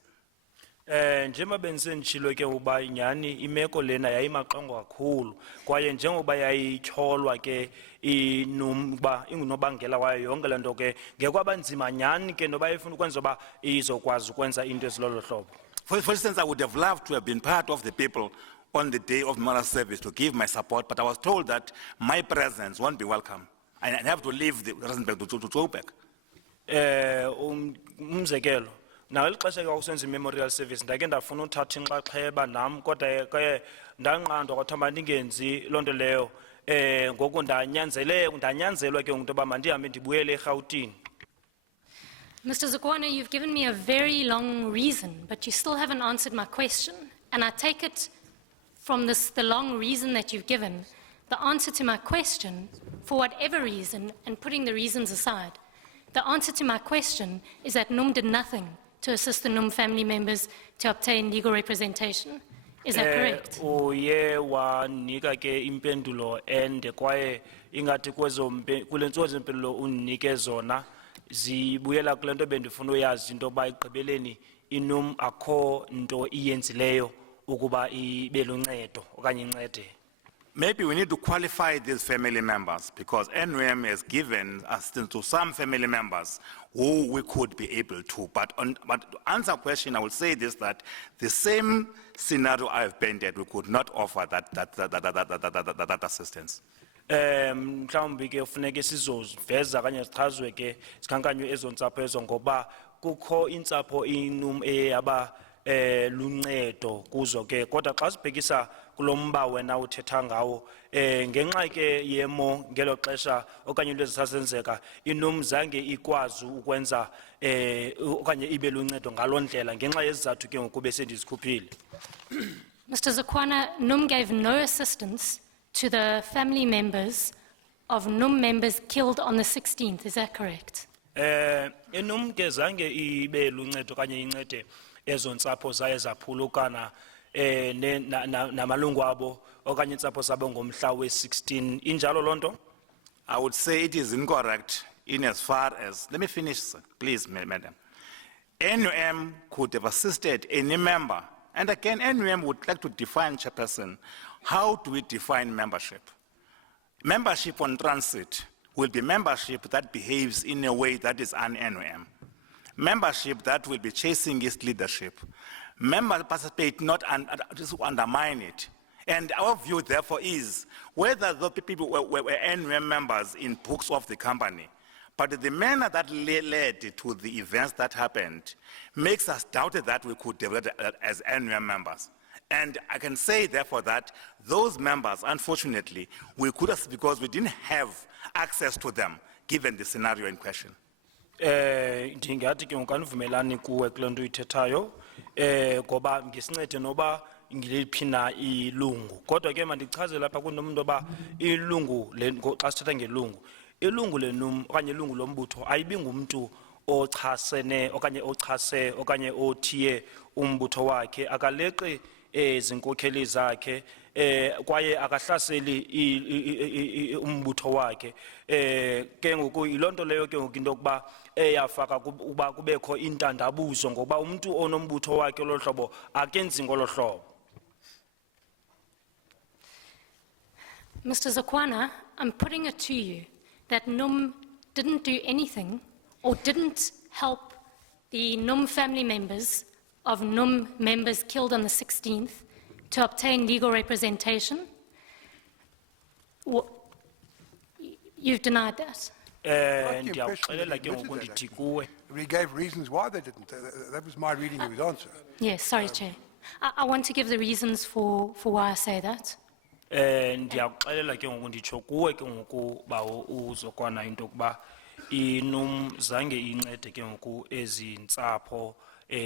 Njengoba bendisenditshilo ke uba nyhani imeko lena yayimaqongo kakhulu kwaye njengoba yayityholwa ke uba ingunobangela wayo yonke le nto ke ngekwaba nzima nyhani ke noba ifuna ukwenza uba izokwazi ukwenza into ezilolo hlobo. For instance, I would have loved to have been part of the people on the day of memorial service to give my support, but I was told that my presence won't be welcome. I have to leave the Rosenberg to go back. Umzekelo, nangeli xesha kwakusenza memorial service ndake ndafuna uthatha inxaxheba nam kodwa ke ndanqandwa kwathiwa mandingenzi loo nto leyo ngoku ndanyanzelwa ke into yoba mandihambe ndibuyele eRhawutini. Mr. Zukwana, you've given me a very long reason, but you still haven't answered my question. And I take it from the long reason that you've given, the answer to my question, for whatever reason, and putting the reasons aside, the answer to my question is that NUM did nothing to assist the NUM family members to obtain legal representation. Is that correct? Uye wanika ke impendulo ende kwaye ingathi kule ntsuku zempendulo unike zona zibuyela kule nto bendifuna uyazi into yoba ekugqibeleni iNUM akho nto iyenzileyo ukuba ibe luncedo okanye incede. maybe we need to qualify these family members because NUM has given assistance to some family members who we could be able to. But to answer question, I will say this, that the same scenario I have painted, we could not offer that assistance. Mhlawumbi ke kufuneka sizoveza kanye sichazwe ke sikhankanywe ezontsapho ezo ngoba kukho intsapho inum eyaba luncedo kuzo ke kodwa xa sibhekisa kulomba wena uthetha ngawo ngenxa ke yemo ngelo xesha okanye into ezisasenzeka inum zange ikwazi ukwenza okanye ibe luncedo ngalondlela ngenxa yezizathu ke ngoku besendizikhuphile. Mr. Zokwana, NUM gave no assistance to the family members of NUM members killed on the 16th, is that correct? Inum ke zange ibe luncedo okanye incede ezo ntsapho zaye zaphulukana namalungu abo okanye intsapho zabo ngomhla we-16 injalo loo nto? I would say it is incorrect in as far as, let me finish, please, madam. NUM could have assisted any member. And again, NUM would like to define, Chairperson, how do we define membership? Membership on transit will be membership that behaves in a way that is un-NUM. Membership that will be chasing its leadership. Members participate not just to undermine it. And our view, therefore, is whether the people were NUM members in books of the company, but the manner that led to the events that happened makes us doubt that we could develop as NUM members. And I can say, therefore, that those members, unfortunately, we could have, because we didn't have access to them, given the scenario in question. Ndingathi ke ngokanivumelani kuwe kule nto uyithethayo ngoba ngisincede noba ngiliphi na ilungu kodwa ke mandichaze lapha kunomntu oba ilungu xa sithetha ngelungu ilungu lenum okanye ilungu lombutho ayibi ngumntu ochasene okanye ochase okanye othiye umbutho wakhe akaleqi izinkokheli zakhe kwaye akahlaseli umbutho wakhe ke ngoku ilonto leyo ke ngoku into yokuba eyafaka ukuba kubekho intandabuzo ngoba umuntu onombutho wakhe lohlobo akenzi ngolo hlobo. Mr. Zokwana, I'm putting it to you that NUM didn't do anything or didn't help the NUM family members of NUM members killed on the 16th to obtain legal representation. You've denied that. Ndiyakuxelela ke ngoku ndithi kuwe He gave reasons why they didn't. That was my reading of his answer. Yes, sorry, Chair. I want to give the reasons for why I say that. Ndiyakuxelela ke ngoku nditsho kuwe ke ngoku ba uzokwana into yokuba inum zange incede ke ngoku ezintsapho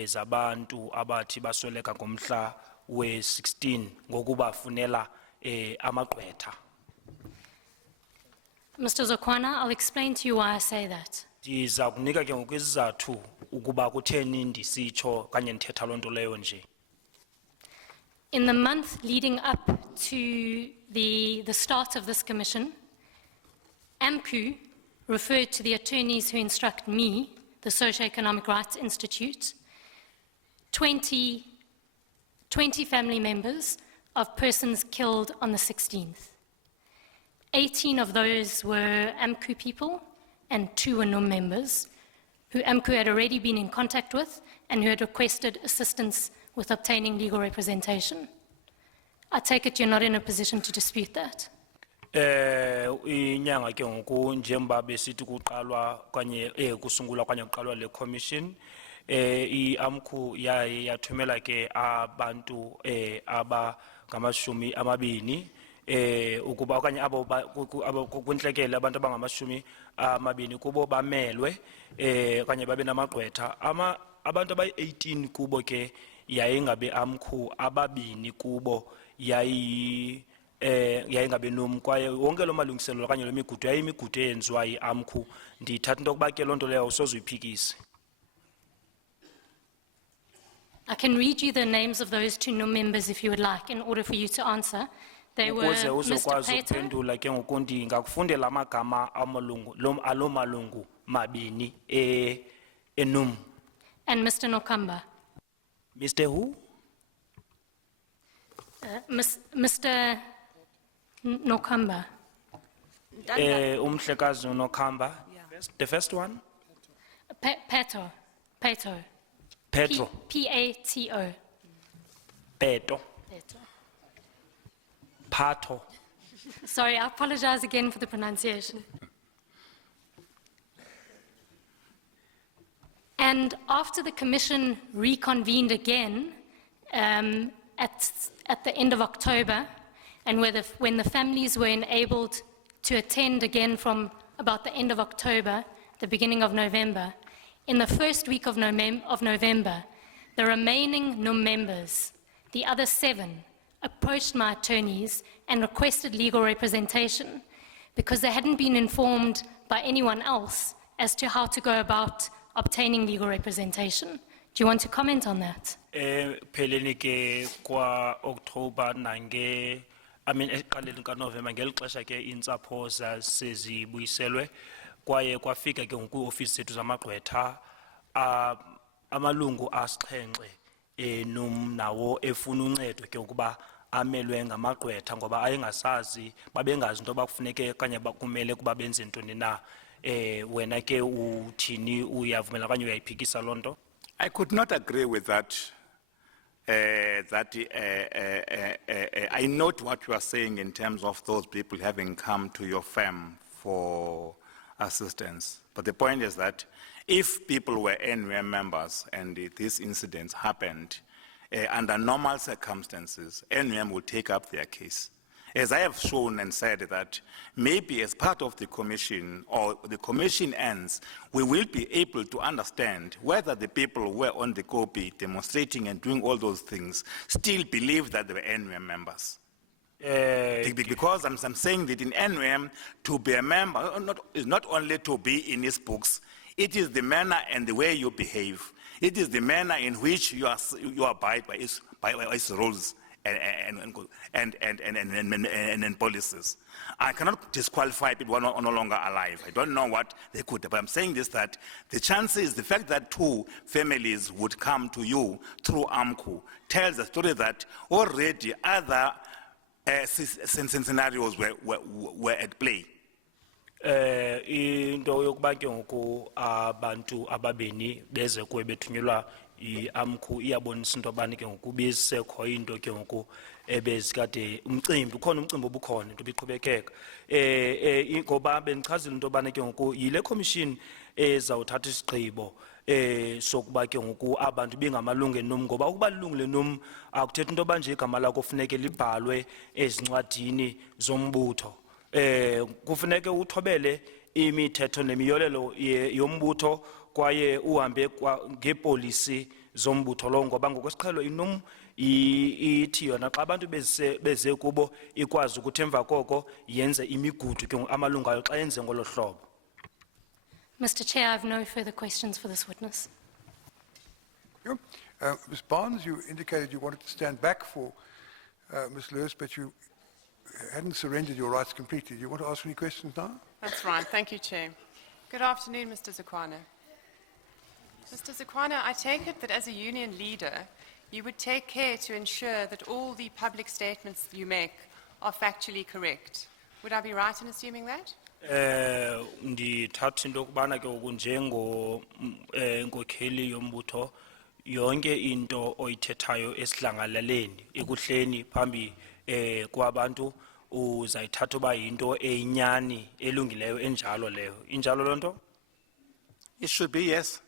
zabantu abathi basweleka ngomhla we-16 ngokubafunela amagqwetha. Mr. Zokwana, I'll explain to you why I say that. Ndiza kunika ke ngoku izizathu ukuba kutheni ndisitsho kanye ndithetha loo nto leyo nje. In the month leading up to the start of this commission, AMCU referred to the attorneys who instruct me, the Socio-Economic Rights Institute, 20 family members of persons killed on the 16th. 18 of those were AMCU people and 2 were NUM members who AMCU had already been in contact with and who had requested assistance with obtaining legal representation. I take it you're not in a position to dispute that. Inyanga ke ngoku njemba besithi kuqalwa kanye kusungulwa kanye kuqalwa le commission iAMCU yathumela ke abantu abangamashumi amabini ukuba okanye abo kwintlekele abantu abangamashumi amabini kubo bamelwe okanye babe namagqwetha abantu abayi-18 kubo ke yayingabe AMCU ababini kubo yayingabe NUM kwaye wonke lo malungiselelo okanye lo migudu yayimigudu eyenziwa yi-AMCU ndithatha into yokuba ke loo nto leyo awusoze uyiphikise. I can read you the names of those 2 NUM members if you would like in order for you to answer. They were Ukuze Mr. uzokwazi Pato ukuphendula ke ngoku ndingakufundela amagama alo malungu mabini NUM. and Mr. Nokamba. Mr. Who? Mr. Nokamba. Umhlekazi uNokhamba. The first one? Pato. Petro. P-A-T-O. Peto. Pato. Pato. Sorry, I apologize again for the pronunciation. And after the commission reconvened again at the end of October, and when the families were enabled to attend again from about the end of October, the beginning of November, in the first week of November, the remaining NUM members, the other 7, approached my attorneys and requested legal representation because they hadn't been informed by anyone else as to how to go about obtaining legal representation. Do you want to comment on that? Peleni ke kwa October nange, I mean eqaleni ka November ngeli xesha ke intsapho sezibuyiselwe kwaye kwafika ke ngoku office zethu zamagqwetha amalungu asixhenxe NUM nawo efuna uncedo ke ukuba amelwe ngamagqwetha ngoba ayengasazi babengazi into bakufuneke kanye bakumele kuba benze ntoni na wena ke uthini uyavumela kanye uyayiphikisa lonto. I could not agree with that. I note what you are saying in terms of those people having come to your firm for assistance. But the point is that if people were NUM members and these incidents happened, under normal circumstances, NUM will take up their case. As I have shown and said that maybe as part of the commission or the commission ends, we will be able to understand whether the people who were on the copy demonstrating and doing all those things still believe that they were NUM members. Because I'm saying that in NUM, to be a member is not only to be in his books, it is the manner and the way you behave. It is the manner in which you abide by his rules and policies. I cannot disqualify people who are no longer alive. I don't know what they could, but I'm saying this, that the chances, the fact that 2 families would come to you through AMCU tells the story that already other scenarios were at play. Into yokuba ke ngoku abantu ababini beze kuwe bethunyelwa iAMCU iyabonisa into abani ke ngoku bisekho into ke ngoku ebezikade umcimbi ukhona umcimbi obukhona into biqhubekeka ngoba bendichazile into abani ke ngoku yile commission ezawuthatha isigqibo sokuba ke ngoku abantu bengamalungu eNUM ngoba ukuba lilungu leNUM akuthethi into banje igama lakho kufuneke libhalwe ezincwadini zombutho. Kufuneke uthobele imithetho nemiyolelo yombutho kwaye uhambe ngepolisi zombutho lo ngoba ngokwesiqhelo iNUM ithi yona xa abantu beze kubo ikwazi ukuthi emva koko yenze imigudu ke amalungu ayo xa yenze ngolo hlobo. Mr. Chair, I have no further questions for this witness. Ms. Barnes, you indicated you wanted to stand back for Ms. Lewis, but you hadn't surrendered your rights completely. Do you want to ask any questions now? That's right. Thank you, Chair. Good afternoon, Mr. Zukwana. Mr. Zukwana, I take it that as a union leader, you would take care to ensure that all the public statements you make are factually correct. Would I be right in assuming that? Ndithatha into kubana ke njengo enkokheli yombutho yonke into oyithethayo esidlangalaleni ekuhleni phambi kwabantu uzayithatha uba yinto eyinyani elungileyo enjalo leyo injalo lonto. It should be, yes.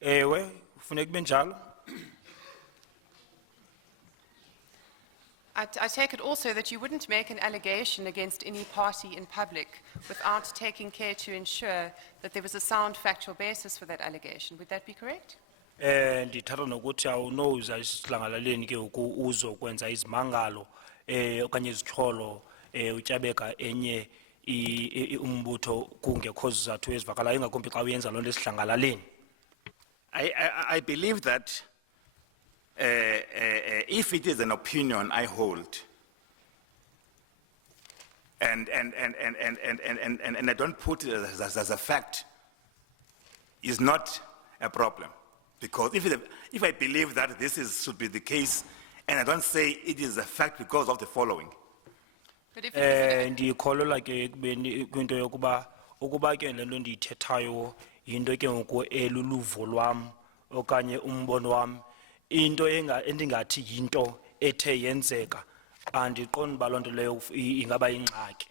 Ewe kufuneka kube njalo. I take it also that you wouldn't make an allegation against any party in public without taking care to ensure that there was a sound factual basis for that allegation. Would that be correct? Ndithatha nokuthi awunoza isidlangalaleni ke uzokwenza izimangalo okanye izityholo utyabeka enye umbutho kungekho zizathu ezivakalayo ingakumbi xa uyenza loo nto esidlangalaleni. I believe that if it is an opinion I hold, and I don't put it as a fact, is not a problem. Because if I believe that should be the case, and I don't say it is a fact because of the following. But if it was ndikholelwa ke ekubeni kwinto yokuba ukuba ke le nto ndiyithethayo yinto ke ngoku eluluvo lwam okanye umbono wam into endingathi yinto ethe yenzeka andiqondi uba loo nto leyo ingaba yingxaki.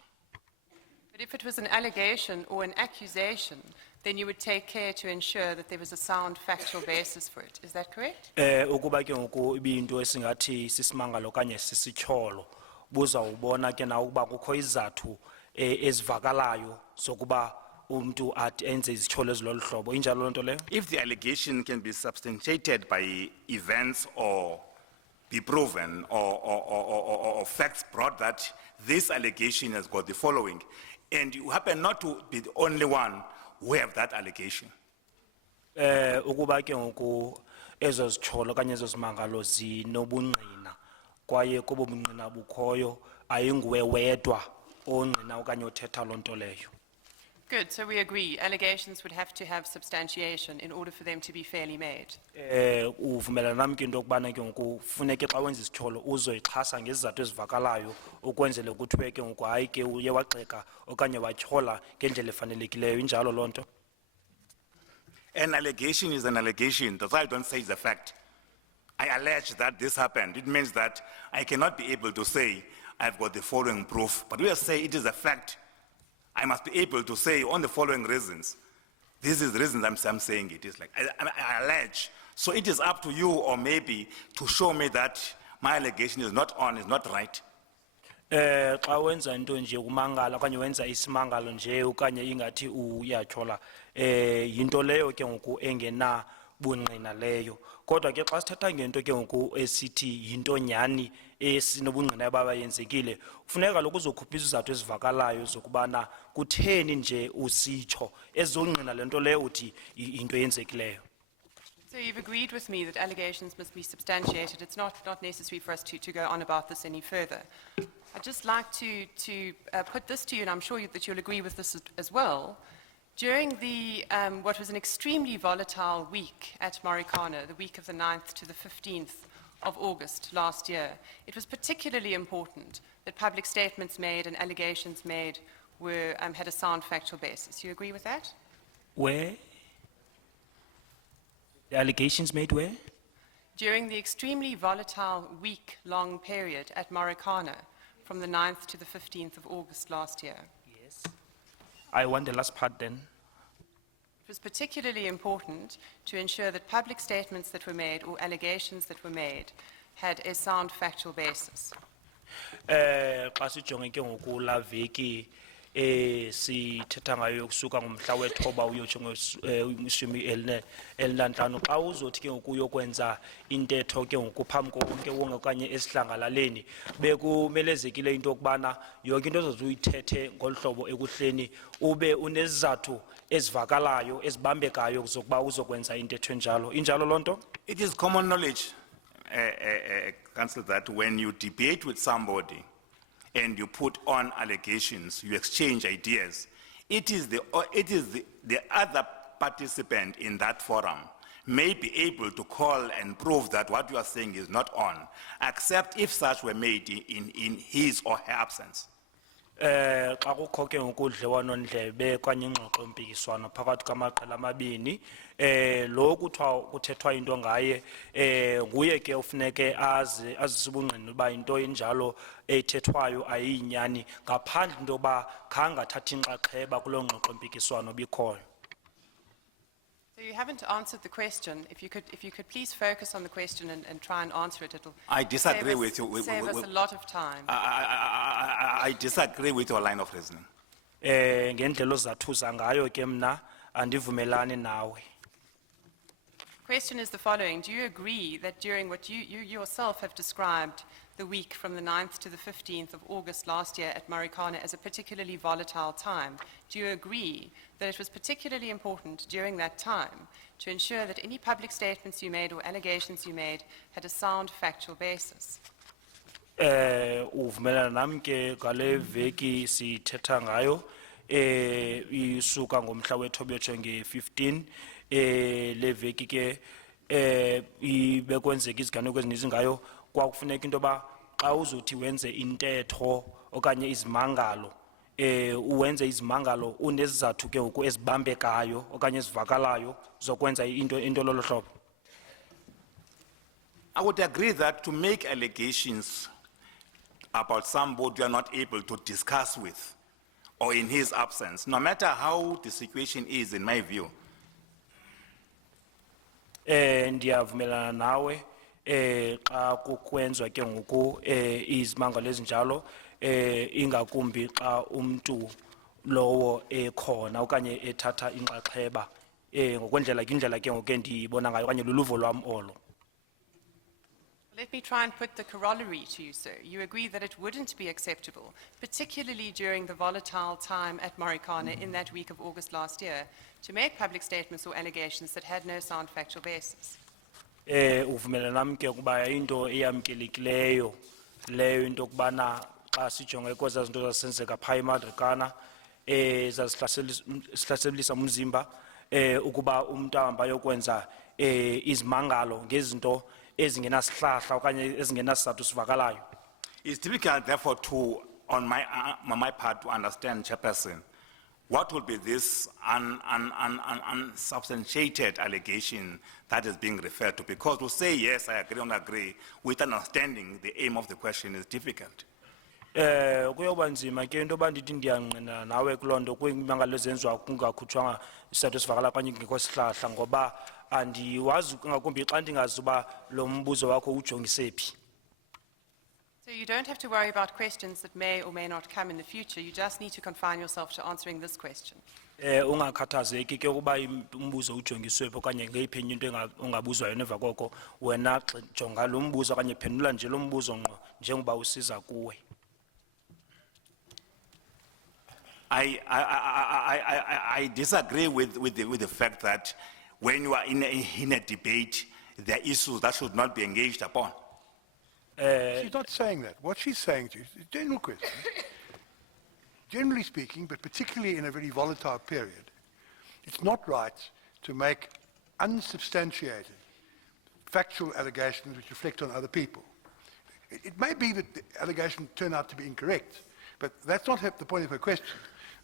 But if it was an allegation or an accusation, then you would take care to ensure that there was a sound factual basis for it. Is that correct? Ukuba ke ngoku ibiyinto esingathi sisimangalo okanye sisityholo buzawubona ke na ukuba kukho izathu ezivakalayo zokuba umntu athi enze izityholo ezilolu hlobo injalo loo nto leyo. If the allegation can be substantiated by events or be proven or facts brought that this allegation has got the following, and you happen not to be the only one who have that allegation. Ukuba ke ngoku ezo zityholo okanye ezo zimangalo zinobungqina kwaye kobo bungqina bukhoyo ayinguwe wedwa ongqina okanye othetha loo nto leyo. Good, so we agree. Allegations would have to have substantiation in order for them to be fairly made. Uvumelana nami ke into yokubana ke ngoku funeke xa wenza isityholo uzoyixhasa ngezizathu ezivakalayo ukwenzele kuthiwe ke ngoku hayi ke uye wagxeka okanye watyhola ngendlela efanelekileyo injalo loo nto. An allegation is an allegation. That's why I don't say it's a fact. I allege that this happened. It means that I cannot be able to say I've got the following proof. But we say it is a fact. I must be able to say on the following reasons. This is the reasons I'm saying it. It's like I allege. So it is up to you or maybe to show me that my allegation is not right. Xa wenza into nje kumangala okanye wenza isimangalo nje okanye ingathi uyatyhola yinto leyo ke ngoku engena bungqina leyo kodwa ke xa sithetha ngento ke ngoku esithi yinto nyani esinobungqina abayenzekile kufuneka lokho uzokhupha izizathu ezivakalayo zokubana kutheni nje usitsho ezongqina lento leyo uthi into yenzekileyo. So you've agreed with me that allegations must be substantiated. It's not necessary for us to go on about this any further. I'd just like to put this to you, and I'm sure that you'll agree with this as well. During the, what was an extremely volatile week at Marikana, the week of the 9th to the 15th of August last year, it was particularly important that public statements made and allegations made were, had a sound factual basis. You agree with that? Where? The allegations made where? During the extremely volatile week-long period at Marikana, from the 9th to the 15th of August last year. Yes. I want the last part then. It was particularly important to ensure that public statements that were made or allegations that were made had a sound factual basis. Xa sijonge ke ngoku la veki sithetha ngayo ukusuka ngomhla wethoba uyotsho ngeshumi elinantlanu xa uzothi ke ngoku uyokwenza intetho ke ngoku phambi konke wonke okanye esihlangalaleni bekumelezekile into yokubana yonke into ozoze uyithethe ngolu hlobo ekuhleni ube unezizathu ezivakalayo ezibambekayo zokuba uzokwenza intetho enjalo injalo loo nto. It is common knowledge, Council, that when you debate with somebody and you put on allegations, you exchange ideas, it is the other participant in that forum may be able to call and prove that what you are saying is not on, except if such were made in his or her absence. Xa kukho ke ngokudlewano ndlebe okanye ingxoxo mpikiswano phakathi kwamaqela amabini lo kuthiwa kuthethwa into ngaye nguye ke ufuneke azise ubungqina uba into enjalo ethethwayo ayiyinyani ngaphandle into yoba khange athathe inxaxheba kuloo ngxoxo mpikiswano bikhoyo. So you haven't answered the question. If you could please focus on the question and try and answer it, it'll I disagree with you. Save us a lot of time. I disagree with your line of reasoning. Ngendlela ozathuza ngayo ke mna andivumelani nawe. Question is the following. Do you agree that during what you yourself have described the week from the 9th to the 15th of August last year at Marikana as a particularly volatile time, do you agree that it was particularly important during that time to ensure that any public statements you made or allegations you made had a sound factual basis? Uvumelana nami ke ngale veki sithetha ngayo isuka ngomhla wethoba uyotsho nge-15 le veki ke bekwenzeka iziganeko ezininzi ngayo kwakufuneka into yoba xa uzothi wenze intetho okanye izimangalo uwenze izimangalo unezizathu ke ngoku ezibambekayo okanye ezivakalayo zokwenza into lolo hlobo. I would agree that to make allegations about somebody you are not able to discuss with, or in his absence, no matter how the situation is, in my view, Ndiyavumelana nawe xa kukwenzwa ke ngoku izimangalo ezinjalo ingakumbi xa umuntu lowo ekhona okanye ethatha inxaxheba ngokwendlela kindlela ke ngoku endiyibona ngayo okanye luluvo lwam olo. Let me try and put the corollary to you, sir. You agree that it wouldn't be acceptable, particularly during the volatile time at Marikana in that week of August last year, to make public statements or allegations that had no sound factual basis. Uvumelana nami ke ukuba into eyamkelekileyo leyo into kubana xa sijonge kweza zinto zasenzeka phaa eMarikana zasihlaselisa umzimba ukuba umuntu ahamba yokwenza izimangalo ngezinto ezingenasihlahla okanye ezingenasizathu sivakalayo. it's difficult, therefore, on my part, to understand, Chairperson, what will be this unsubstantiated allegation that is being referred to? Because to say yes, I agree, or not agree, with understanding the aim of the question is difficult. Kuyoba nzima ke into bandithi ndiyangqina nawe kuloo nto kwiimangalo ezenziwa kungakhutshwanga isizathu esivakala okanye kungekho sihlahla ngoba andiwazi ngakumbi xa ndingazi uba lo mbuzo wakho ujongise phi. So you don't have to worry about questions that may or may not come in the future. You just need to confine yourself to answering this question. Ungakhathazeki ke ukuba umbuzo ujongiswe phi okanye ngeyiphi enye into ongabuzwa yona emva koko wena jonga lo mbuzo okanye phendula nje lo mbuzo ngqo njengoba usiza kuwe. I disagree with the fact that when you are in a debate, there are issues that should not be engaged upon. She's not saying that. What she's saying to you is a general question. Generally speaking, but particularly in a very volatile period, it's not right to make unsubstantiated factual allegations which reflect on other people. It may be that the allegation turned out to be incorrect, but that's not the point of her question.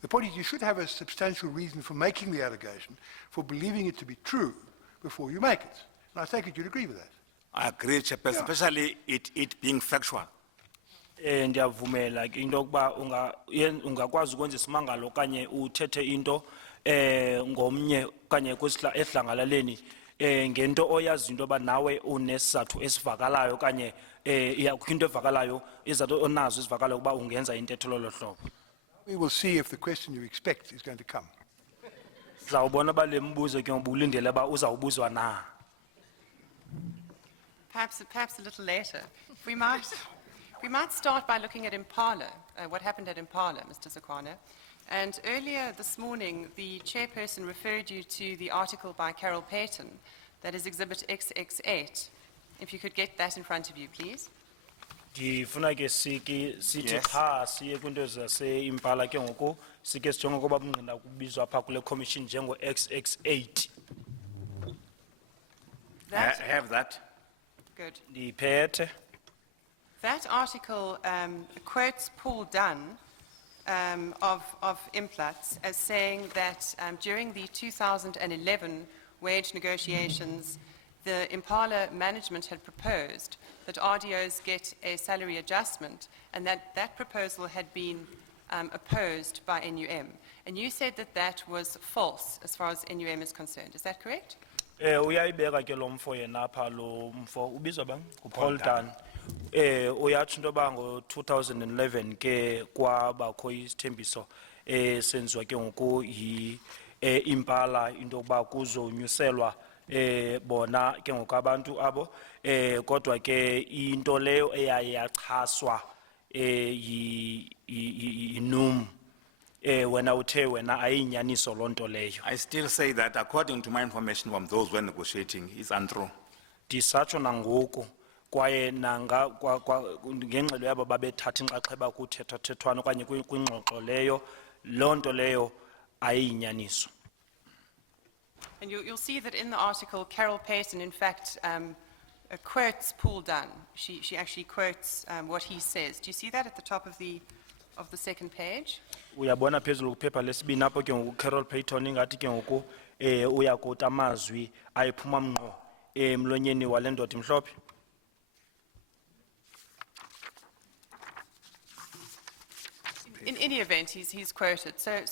The point is you should have a substantial reason for making the allegation, for believing it to be true before you make it. And I take it you'd agree with that. I agree, Chairperson, especially it being factual. Ndiyavumela ke into yokuba ungakwazi ukwenza isimangalo okanye uthethe into ngomnye okanye esidlangalaleni ngento oyazi into yoba nawe unesizathu esivakalayo okanye kukho into evakalayo izathu onazo ezivakalayo ukuba ungenza intetho lolo hlobo. We will see if the question you expect is going to come. Sizawubona uba le mbuzo ke ngoba ulindele uba uzawubuzwa na. Perhaps a little later. We might start by looking at Impala, what happened at Impala, Mr. Zakwana. And earlier this morning, the chairperson referred you to the article by Carol Payton, that is Exhibit XX8. If you could get that in front of you, please. Ndifuna ke sithi Yes. xa siye kwinto zase-Impala ke ngoku sike sijonge ukuba bungqina kubizwa phaa kule commission njengo-XX8. I have that. Good. Ndiyiphethe. That article quotes Paul Dunn of Implats as saying that during the 2011 wage negotiations, the Impala management had proposed that RDOs get a salary adjustment, and that proposal had been opposed by NUM. And you said that that was false as far as NUM is concerned. Is that correct? Uyayibeka ke lo mfo yena apha lo mfo ubizwa bani nguPaul Dunn. Uyatsho into yoba ngo-2011 ke kwabakho isithembiso senziwa ke ngoku Impala into yokuba kuzonyuselwa bona ke ngoku abantu abo kodwa ke into leyo eyaye yachaswa yiNUM wena uthe wena ayinyaniso loo nto leyo. I still say that, according to my information from those who were negotiating, it's untrue. Ndisatsho nangoku kwaye ngengxelo yabo babethatha inxaxheba kuthethwathethwano okanye kwingxoxo leyo loo nto leyo ayiyinyaniso. And you'll see that in the article, Carol Payton, in fact, quotes Paul Dunn. She actually quotes what he says. Do you see that at the top of the of the second page. Uyabona phezulu kuphepha lesibini apho ke ngoku Carol Payton ingathi ke ngoku uyakota amazwi ayiphuma mngqo emlonyeni wale ndoda imhlophe. In any event, he's quoted. So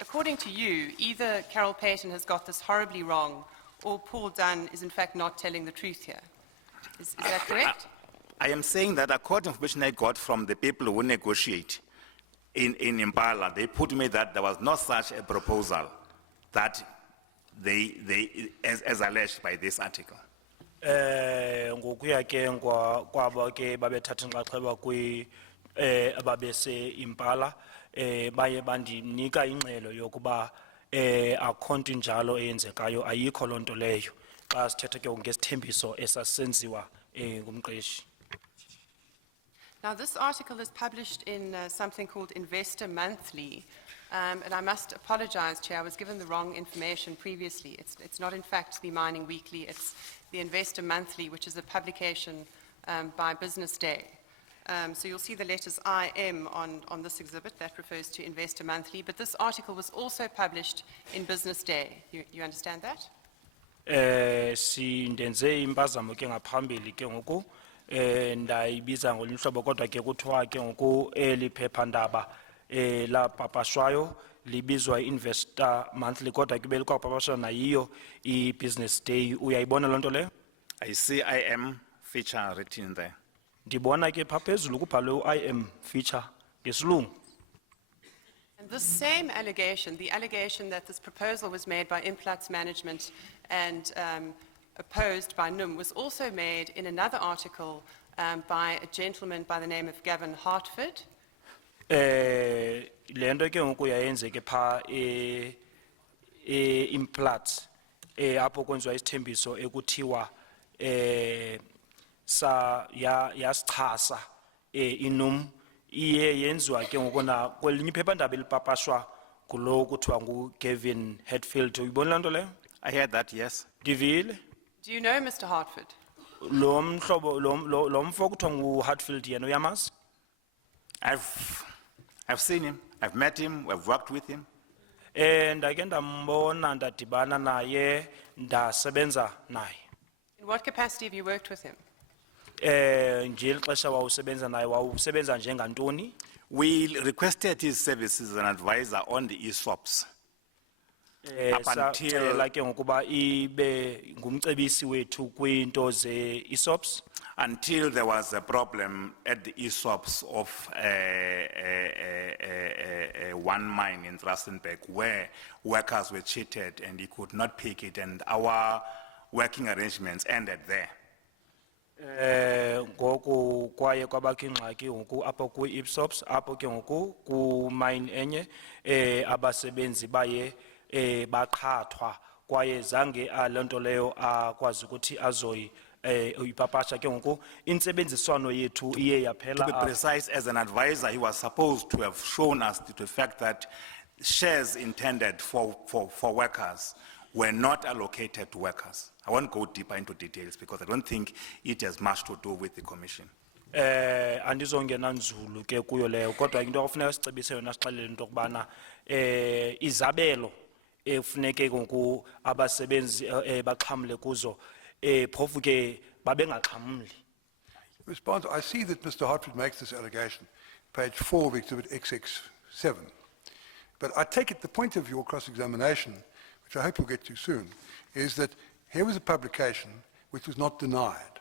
according to you, either Carol Payton has got this horribly wrong, or Paul Dunn is in fact not telling the truth here. Is that correct? I am saying that according to information I got from the people who negotiate in Impala, they put me that there was not such a proposal that as alleged by this article. Ngokuya ke kwabo ke babethatha inxaxheba kwi ababese Impala baye bandinika ingxelo yokuba akho nto injalo eyenzekayo ayikho loo nto leyo xa sithetha ke ngesithembiso esasenziwa ngumqeshi. Now, this article is published in something called Investor Monthly, and I must apologize, Chair, I was given the wrong information previously. It's not, in fact, the Mining Weekly, it's the Investor Monthly, which is a publication by Business Day. So you'll see the letters IM on this exhibit, that refers to Investor Monthly, but this article was also published in Business Day. You understand that? Sindenze impazamo ke ngaphambili ke ngoku ndayibiza ngolunye uhlobo kodwa ke kuthiwa ke ngoku eli phephandaba la papashwayo libizwa Investor Monthly kodwa ke belikapapashwa nayiyo i-Business Day. Uyayibona loo nto leyo? I see IM feature written there. Ndibona ke pha phezulu kubhalwe u-IM feature ngesilungu. And this same allegation, the allegation that this proposal was made by Implats Management and opposed by NUM, was also made in another article by a gentleman by the name of Gavin Hartford. Le nto ke ngoku yayenzeke pha Implats apho kwenziwa isithembiso ekuthiwa yasichasa inum iye yenziwa ke ngoku na kwelinye iphephandaba elipapashwa ngulo kuthiwa nguGavin Hatfield. Uyibona loo nto leyo? I heard that, yes. Ndivile. Do you know Mr. Hartford? Lo mhlobo lo mfo kuthiwa nguHatfield yena uyamazi? I've seen him, I've met him, I've worked with him. Ndake ndambona ndadibana naye ndasebenza naye. In what capacity have you worked with him? Nje ixesha wawusebenza naye wawusebenza njengantoni? We requested his services as an advisor on the ESOPs. Up until- Sacela ke ngokuba ibe ngumcebisi wethu kwiinto ze-ESOPs. Until there was a problem at the ESOPs of one mine in Rustenburg where workers were cheated and he could not pick it, and our working arrangements ended there. Ngoku kwaye kwabakho ingxaki ngoku apho kwi-ESOPs apho ke ngoku ku mine enye abasebenzi baye baqhathwa kwaye zange loo nto leyo akwazi ukuthi azoyi uyipapasha ke ngoku intsebenziswano yethu iye To yaphela be precise, as an advisor, he was supposed to have shown us the fact that shares intended for workers were not allocated to workers. I won't go deeper into details because I don't think it has much to do with the commission. andizongena nzulu ke kuyo leyo kodwa into okufuneka sicebise yona sixelele into okubana izabelo efuneke ngoku abasebenzi baxhamle kuzo phofu ke babengaxhamli. Response, I see that Mr. Hartford makes this allegation, page 4 of Exhibit XX7. But I take it the point of your cross-examination, which I hope you'll get to soon, is that here was a publication which was not denied.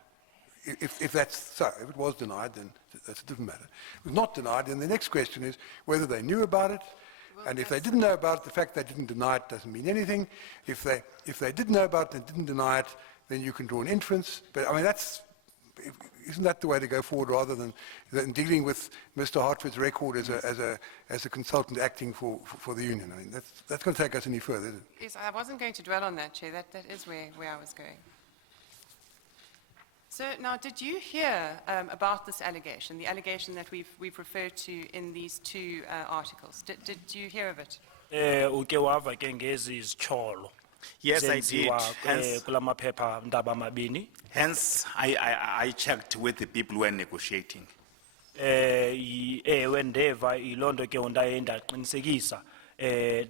If that's so, if it was denied, then that's a different matter. It was not denied, and the next question is whether they knew about it, and if they didn't know about it, the fact they didn't deny it doesn't mean anything. If they did know about it and didn't deny it, then you can draw an inference. But I mean, isn't that the way to go forward rather than dealing with Mr. Hartford's record as a consultant acting for the union? I mean, that's going to take us any further, isn't it? Yes, I wasn't going to dwell on that, Chair. That is where I was going. So now, did you hear about this allegation, the allegation that we've referred to in these two articles? Did you hear of it? Uke wava ke ngezi izitsholo. Yes, I did. Zenziwa, Hence- kula maphepha ndaba mabini. Hence, I checked with the people who were negotiating. Ewe sendeva ilonto ke undaye ndaqinisekisa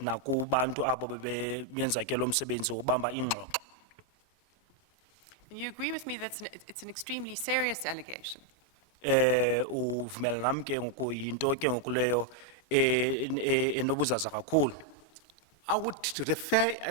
nakubantu abo bebenza ke lo msebenzi wobamba ingxoxo. And you agree with me that it's an extremely serious allegation? Uvumela nami ke ngoku yinto ke ngoku leyo enobuzaza kakhulu. I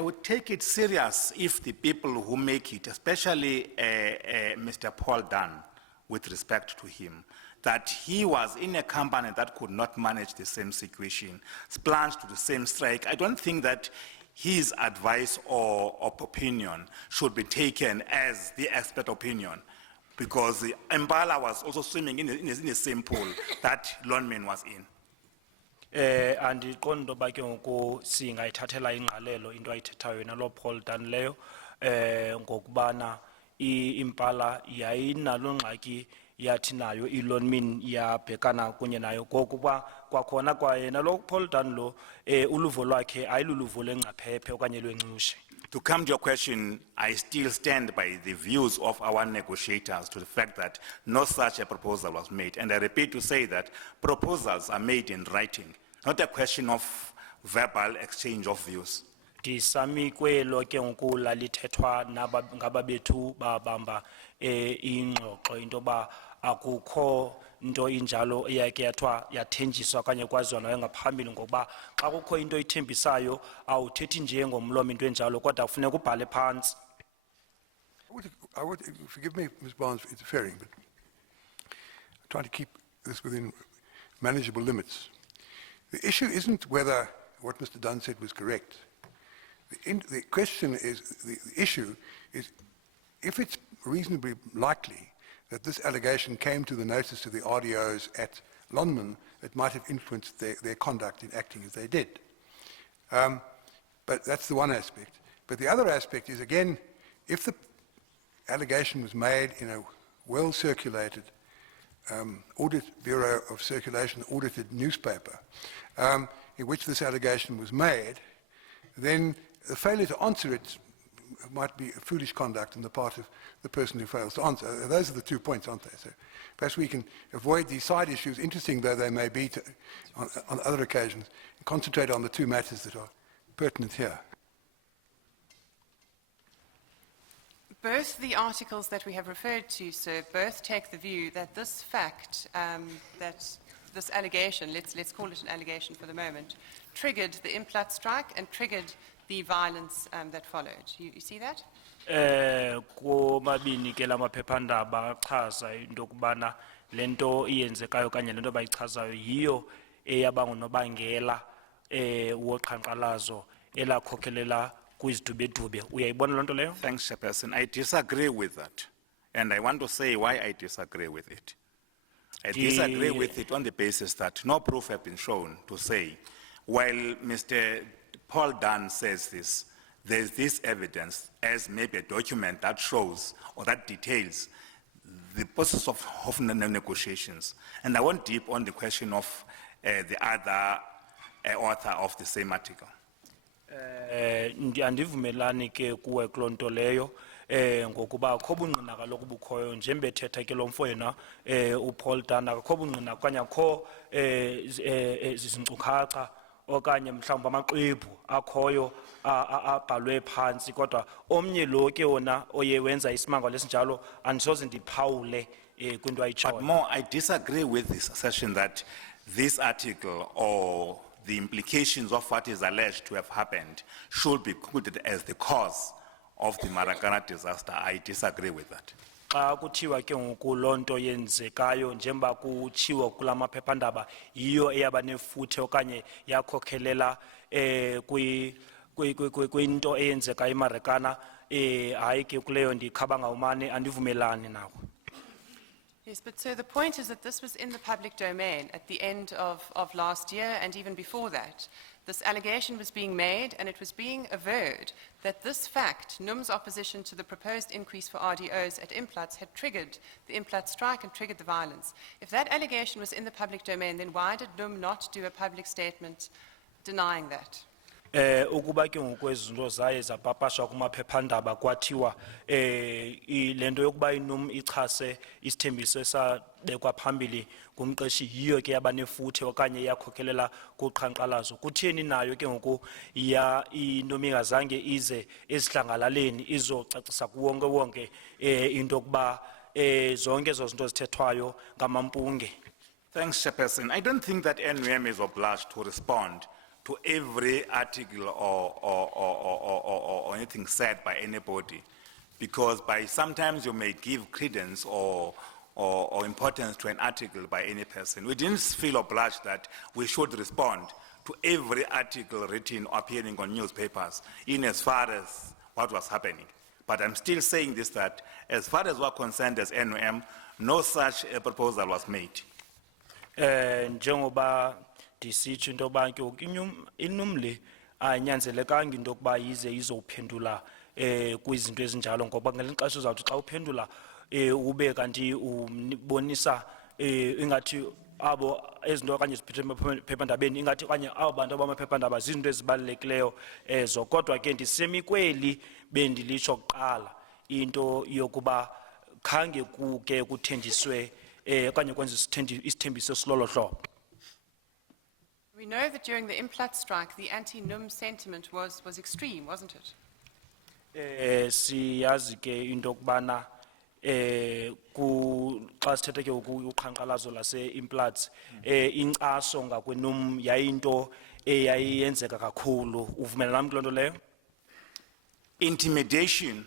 would take it serious if the people who make it, especially Mr. Paul Dunn, with respect to him, that he was in a company that could not manage the same situation, plunged to the same strike. I don't think that his advice or opinion should be taken as the expert opinion, because Impala was also swimming in the same pool that Lawman was in. Andiqondo ba ke ngoku singayithathela ingqalelo into ayithethayo nalo Paul Dunn leyo ngokubana Impala yayinalo ngxaki yathi nayo iLawman yabhekana kunye nayo ngokuba kwakhona kwayena lo Paul Dunn lo uluvo lwakhe ayiluluvo lengcaphephe okanye lwenxushe. To come to your question, I still stand by the views of our negotiators to the fact that no such a proposal was made. And I repeat to say that proposals are made in writing, not a question of verbal exchange of views. Disamikwe lo ke ngoku lalithethwa ngababethu babamba ingxoxo into ba akukho into injalo eyake yathwa yathenjiswa kanye kwaziwa nayo ngaphambili ngokuba xa kukho into ithembisayo awuthethi nje ngomlomo into enjalo kodwa kufuneka ubhale phansi. I would, forgive me, Ms. Barnes, for interfering, but I'm trying to keep this within manageable limits. The issue isn't whether what Mr. Dunn said was correct. The question is, the issue is, if it's reasonably likely that this allegation came to the notice of the RDOs at Lawman, it might have influenced their conduct in acting as they did. But that's the one aspect. But the other aspect is, again, if the allegation was made in a well-circulated Audit Bureau of Circulation audited newspaper, in which this allegation was made, then the failure to answer it might be a foolish conduct on the part of the person who fails to answer. Those are the 2 points, aren't they? So perhaps we can avoid these side issues, interesting though they may be on other occasions, and concentrate on the two matters that are pertinent here. Both the articles that we have referred to, sir, both take the view that this fact, that this allegation, let's call it an allegation for the moment, triggered the Impala strike and triggered the violence that followed. You see that? Komabini ke lamaphephandaba achaza into kubana lento iyenzekayo kanye lento bayichazayo yiyo eyaba ngunobangela woqhankqalazo elakhokhelela kwizidubedube. Uyayibona lonto leyo? Thanks, Chairperson. I disagree with that. And I want to say why I disagree with it. I disagree with it on the basis that no proof has been shown to say, while Mr. Paul Dunn says this, there's this evidence as maybe a document that shows or that details the process of negotiations. And I went deep on the question of the other author of the same article. Andivumelani ke kuwe klonto leyo ngokuba akho bungqina kaloku bukhoyo njembethetha ke lo mfo yena uPaul Dunn akho bungqina okanye akho zizinkcukacha okanye mhlawumbe amaqwebu akhoyo abhalwe phansi kodwa omnye lo ke wona oye wenza isimangalo esinjalo andisoze ndiphawule kwinto ayitshoyo. But more, I disagree with this assertion that this article or the implications of what is alleged to have happened should be concluded as the cause of the Marikana disaster. I disagree with that. Xa kuthiwa ke ngoku lonto yenzekayo njengoba kutshiwo kula maphephandaba yiyo eyaba nefuthe okanye yakhokhelela kwinto eyenzeka eMarikana hayi ke kuleyo ndikhaba ngawumane andivumelani nawo. Yes, but so the point is that this was in the public domain at the end of last year and even before that. This allegation was being made and it was being averred that this fact, NUM's opposition to the proposed increase for RDOs at Implats, had triggered the Implat strike and triggered the violence. If that allegation was in the public domain, then why did NUM not do a public statement denying that? ukuba ke ngokwezinto zaye zapapashwa kumaphephandaba kwathiwa lento yokuba inum ichase isithembiso esabekwa phambili ngumqeshi yiyo ke yabanefuthe okanye yakhokelela kuqhankqalazo. Kutheni nayo ke ngoku intom ingazange ize ezihlangalaleni izocacisa kuwonke wonke into yokuba zonke ezo zinto zithethwayo ngamampunge? Thanks, Chairperson. I don't think that NUM is obliged to respond to every article or anything said by anybody, because sometimes you may give credence or importance to an article by any person. We didn't feel obliged that we should respond to every article written or appearing on newspapers in as far as what was happening. But I'm still saying this, that as far as we're concerned as NUM, no such a proposal was made. Njengoba disitsho into yoba ke inum le ayinyanzelekanga into yokuba yize izophendula kwizinto ezinjalo, ngoba ngelinye ixesha uzawuthi xa uphendula ube kanti ubonisa ingathi abo ezinto okanye ziphethe emaphephandabeni ingathi okanye abo bantu abamaphephandaba zizinto ezibalulekileyo ezo. Kodwa ke ndisemikweli bendilitsho kuqala into yokuba khange kuke kuthenjiswe okanye kwenza isithembiso silolo hlobo. We know that during the Implat strike, the anti-NUM sentiment was extreme, wasn't it? Siyazi ke into kubana ku xa sithethe ke uqhankqalazo lase Implats inkcaso ngakwenum yayinto eyayenzeka kakhulu. Uvumelana nami kuloo nto leyo? Intimidation,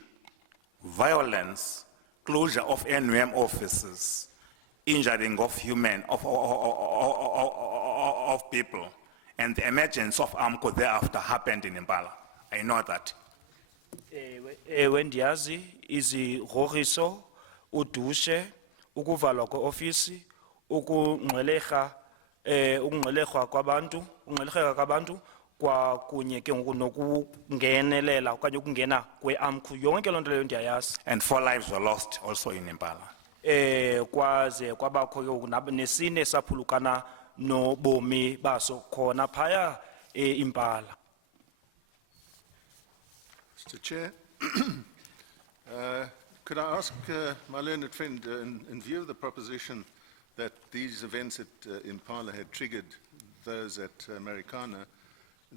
violence, closure of NUM offices, injuring of of people, and the emergence of AMCO thereafter happened in Impala. I know that. When ndiyazi izigrogriso, udushe, ukuvalwa kwe-ofisi, ukungxwelerha kwabantu, kwakunye ke ngoku nokungenelela okanye ukungena kwe-AMCO, yonke loo nto leyo ndiyayazi. And 4 lives were lost also in Impala. Kwaze kwabakho ke ngoku nesine saphulukana nobomi baso khona phaya Impala. Mr. Chair, could I ask my learned friend, in view of the proposition that these events at Impala had triggered those at Marikana,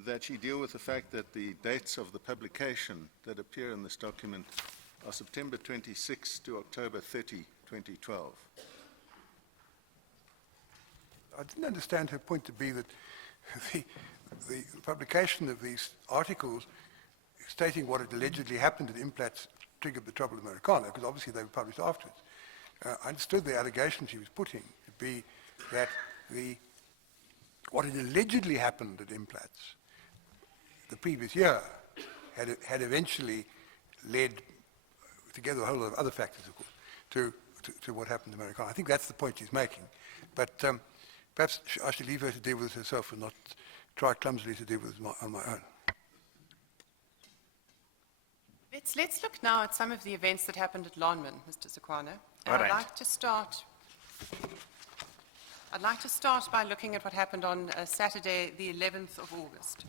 that she deal with the fact that the dates of the publication that appear in this document are September 26 to October 30, 2012. I didn't understand her point to be that the publication of these articles stating what had allegedly happened at Implats triggered the trouble in Marikana, because obviously they were published afterwards. I understood the allegation she was putting to be that what had allegedly happened at Implats the previous year had eventually led, together a whole lot of other factors, of course, to what happened in Marikana. I think that's the point she's making. But perhaps I should leave her to deal with it herself and not try clumsily to deal with it on my own. Let's look now at some of the events that happened at Lonmin, Mr. Zukwana. And All right. I'd like to start by looking at what happened on Saturday, the 11th of August.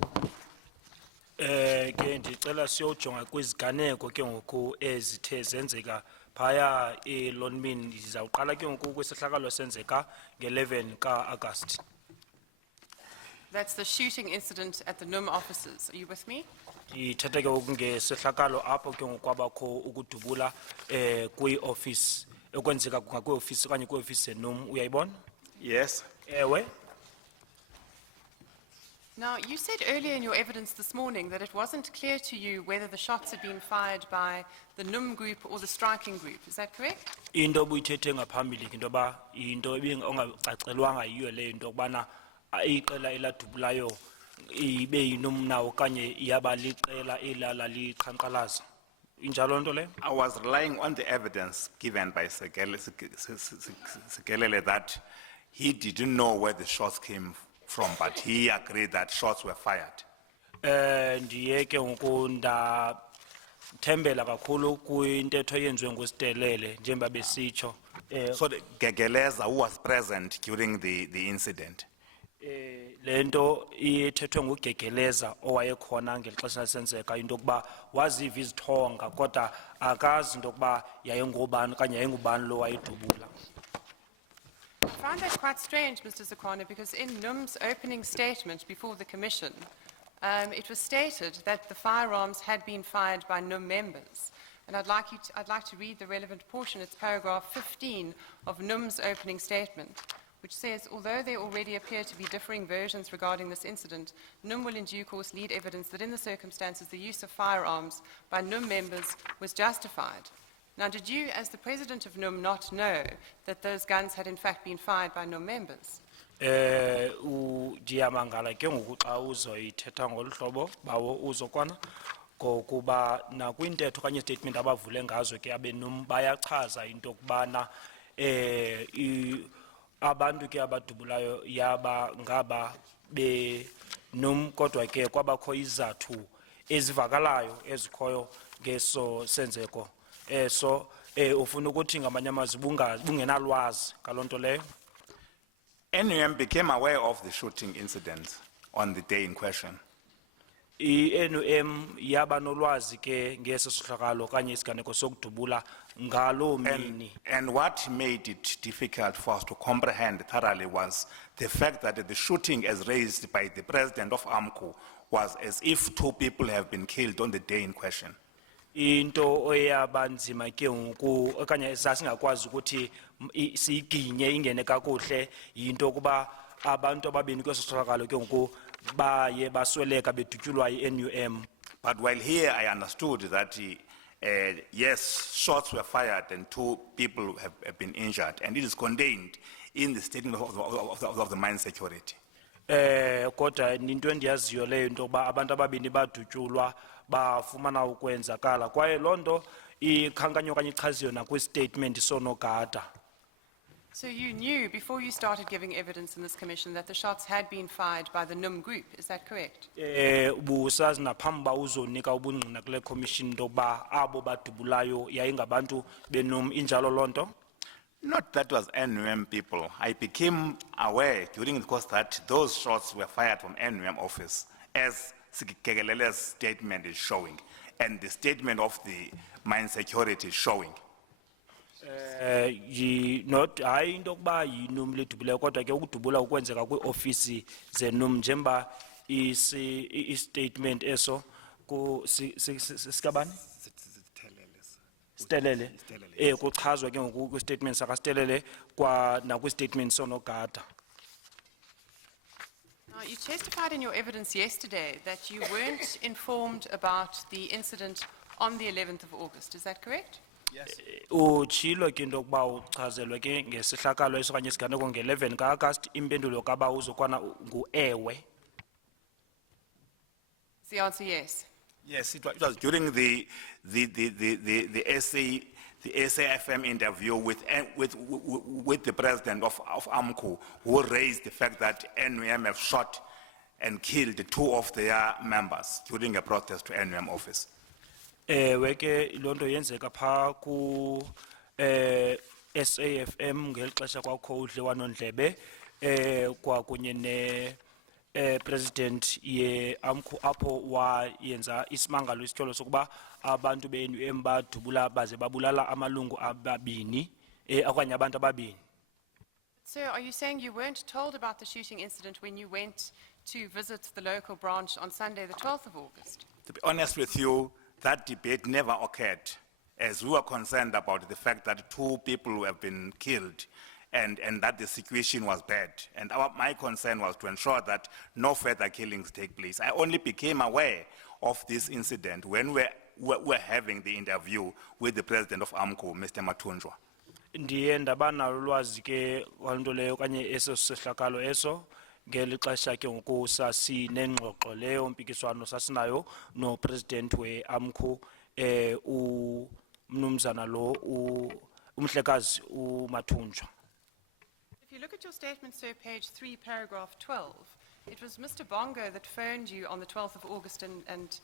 Ke ndicela siyojonga kwiziganeko ke ngoku ezithe zenzeka phaya eLonmin. Ndizawuqala ke ngoku kwesehlakalo senzeka nge-11 ka-August. That's the shooting incident at the NUM offices. Are you with me? Ithethe ke ngoku ngesehlakalo apho ke ngoku kwabakho ukudubula kwi-office ekwenzeka ngakwi-office okanye kwi-office zenum. Uyayibona? Yes. Ewe. Now, you said earlier in your evidence this morning that it wasn't clear to you whether the shots had been fired by the NUM group or the striking group. Is that correct? Into obuyithethe ngaphambili ke into yoba into ongacacelwanga yiyo leyo into yokubana iqela eladubulayo ibe yinomna okanye iyaba liqela elaliqhankqalaza. Injalo nto leyo? I was relying on the evidence given by Sekelele that he didn't know where the shots came from, but he agreed that shots were fired. Ndiye ke ngoku ndathembela kakhulu kwintetho eyenziwe nguSitelele njengoba besitsho. So the Gegeleza, who was present during the incident, Le lento ithethwe nguGegeleza owayekhona ngexesha senseka into yokuba waziva izithonga kodwa akazi into yokuba yayengubani okanye yayengubani lo wayedubula. I find that quite strange, Mr. Zukwana, because in NUM's opening statement before the Commission, it was stated that the firearms had been fired by NUM members. And I'd like to read the relevant portion. It's paragraph 15 of NUM's opening statement, which says, although there already appear to be differing versions regarding this incident, NUM will in due course lead evidence that in the circumstances the use of firearms by NUM members was justified. Now, did you, as the president of NUM, not know that those guns had in fact been fired by NUM members? Ndiyamangala ke ngoku xa uzoyithetha ngolu hlobo bawo uzokwana ngokuba nakwintetho okanye statement abavule ngazo ke abenum bayachaza into okubana abantu ke abadubulayo yaba ngaba benum kodwa ke kwabakho izathu ezivakalayo ezikhoyo ngeso senzeko eso ufuna ukuthi ngamanye amazwi bungenalwazi ngalonto leyo. NUM became aware of the shooting incident on the day in question. I-NUM yaba nolwazi ke ngeso sihlakalo okanye isiganeko sokudubula ngalo mini. And what made it difficult for us to comprehend thoroughly was the fact that the shooting as raised by the president of AMCU was as if 2 people have been killed on the day in question. Into oyabanzima ke ngoku okanye sasingakwazi ukuthi siginye ingene kakuhle into kuba abantu ababini kwesohlakalo ke ngoku baye basweleka bedutyulwa i-NUM. But while here I understood that yes, shots were fired and 2 people have been injured, and it is contained in the statement of the mine security. Kodwa into endiyaziyo leyo into yokuba abantu ababini badutyulwa bafumana ukwenzakala kwaye loo nto ikhankanywa okanye ichaziwe nakwi-statement sonogada. So you knew before you started giving evidence in this commission that the shots had been fired by the NUM group, is that correct? Busazi naphambi uba uzonika ubungqina kule commission into yokuba abo badubulayo yayingabantu benum injalo loo nto? Not that was NUM people. I became aware during the course that those shots were fired from NUM office, as Kegelele's statement is showing, and the statement of the mine security is showing. Not hayi into yokuba yinum lidubulayo kodwa ke ukudubula ukwenzeka kwiofisi zenum njemba i-statement eso sikabani? Stelele. Kuchazwa ke ngoku kwi-statement sakaStelele kwa nakwi-statement sonogada. Now, you testified in your evidence yesterday that you weren't informed about the incident on the 11th of August, is that correct? Utshilo ke into yokuba uchazelwe ke ngesihlakalo eso okanye isiganeko nge-11 ka-Agasti impendulo kaba uzokwana ngu-ewe. Is the answer yes? Yes, it was during the SAFM interview with the president of AMCU, who raised the fact that NUM have shot and killed 2 of their members during a protest to NUM office. Weke lonto yenzeka pha ku SAFM ngelixesha kwakho udliwanondlebe kwakunye ne president ye AMCU apho wayenza isimangalo isityholo sokuba abantu be-NUM badubula baze babulala amalungu ababini okanye abantu ababini. So are you saying you weren't told about the shooting incident when you went to visit the local branch on Sunday the 12th of August? To be honest with you, that debate never occurred, as we were concerned about the fact that 2 people have been killed and that the situation was bad. And my concern was to ensure that no further killings take place. I only became aware of this incident when we're having the interview with the president of AMCU, Mr. Matunjwa. Ndiye ndaba nalo ulwazi ke walonto leyo okanye eso sehlakalo eso ngelixesha ke ngoku sasinengxoxo leyo mpikiswano sasinayo no president we AMCU umnumzana lo umhlekazi uMathunjwa. If you look at your statement, sir, page 3, paragraph 12, it was Mr. Bongo that phoned you on the 12th of August and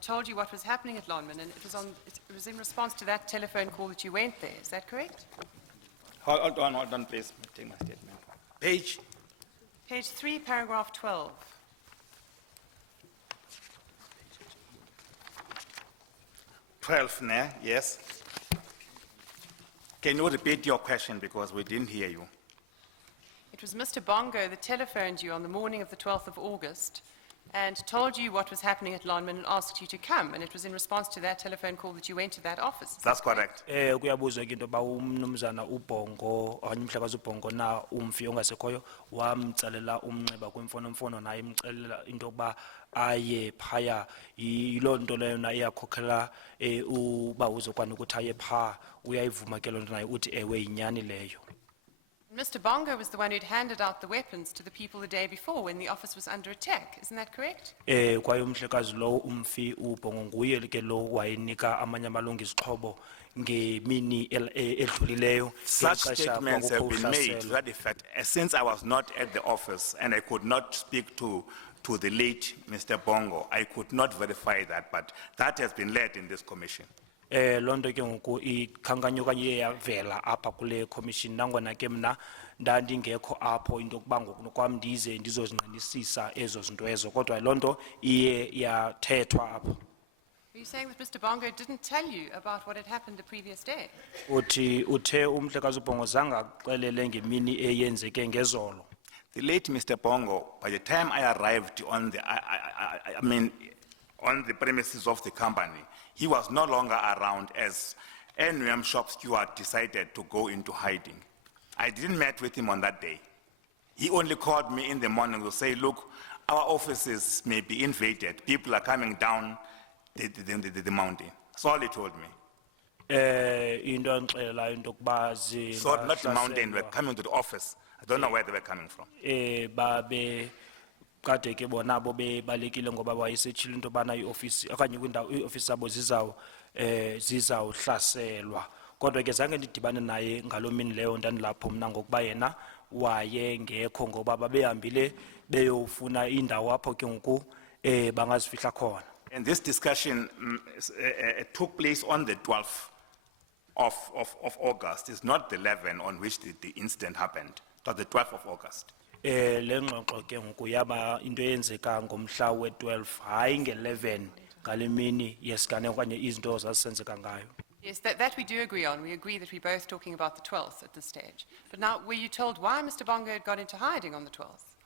told you what was happening at Lonmin, and it was in response to that telephone call that you went there. Is that correct? Hold on, please. Take my statement. Page Page 3, paragraph 12. Twelve, ne? Yes. Can you repeat your question because we didn't hear you? It was Mr. Bongo that telephoned you on the morning of the 12th of August and told you what was happening at Lonman and asked you to come, and it was in response to that telephone call that you went to that office. That's correct. Kuyabuzwa ke into ba umnumzana uBongo okanye umhlekazi uBongo na umfi ongasekhoyo wamtsalela umnxeba kwimfonomfono naye imcelela into ba aye phaya yilo nto leyo na iyakhokhela uba uzokwana ukuthi aye pha uyayivuma ke lonto naye uthi ewe inyani leyo. Mr. Bongo was the one who'd handed out the weapons to the people the day before when the office was under attack. Isn't that correct? Kwaye umhlekazi lo umfi uBongo nguye ke lo wayenika amanye amalungu izixhobo ngemini edlulileyo. Such statements have been made to that effect since I was not at the office and I could not speak to the late Mr. Bongo. I could not verify that, but that has been led in this commission. Lonto ke ngoku ikhankanyo kanye yavela apha kule commission nangona ke mna ndandingekho apho into kuba ngokwam ndize ndizozinqinisisa ezo zinto ezo kodwa lonto iye yathethwa apho. Are you saying that Mr. Bongo didn't tell you about what had happened the previous day? Uthi uthe umhlekazi uBongo zanga xelele ngemini eyenzeke ngezolo. The late Mr. Bongo, by the time I arrived on on the premises of the company, he was no longer around as NUM shop steward decided to go into hiding. I didn't meet with him on that day. He only called me in the morning to say, look, our offices may be invaded. People are coming down the mountain. That's all he told me. So not the mountain, we're coming to the office. I don't know where they were coming from. Kade ke bona bo bebalekile ngoba wayesetshila into bana ioffice okanye kwindawo ioffice zabo zizawuhlaselwa kodwa ke zange ndidibane naye ngalomini leyo ndandilapho mna ngokuba yena wayengekho ngoba babehambile beyofuna indawo apho ke ngoku bangazifihla khona. And this discussion took place on the 12th of August. It's not the 11th on which the incident happened, but the 12th of August. Lengxoxo ke ngoku yaba into eyenzeka ngomhla we12 hayi nge11 ngalemini yesikane okanye izinto zasenzeka ngayo. Yes, that we do agree on. We agree that we're both talking about the 12th at this stage. But now, were you told why Mr. Bongo had got into hiding on the 12th?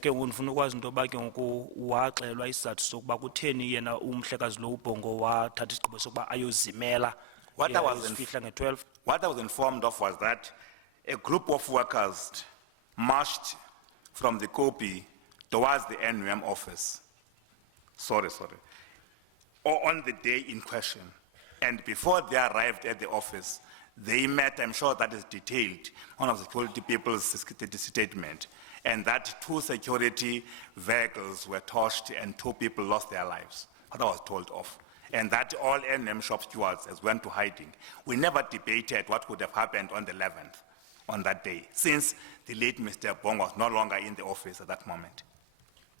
Ke ngifuna ukwazi into ba ke ngoku waxelwa isizathu sokuba kutheni yena umhlekazi lo uBongo wathatha isigqibo sokuba ayozimela. What I was informed of was that a group of workers marched from the Kopi towards the NUM office. Sorry. Or on the day in question. And before they arrived at the office, they met, I'm sure that is detailed, one of the security people's statement, and that 2 security vehicles were torched and 2 people lost their lives. What I was told of. And that all NUM shop stewards went to hiding. We never debated what would have happened on the 11th. On that day, since the late Mr. Bongo was no longer in the office at that moment.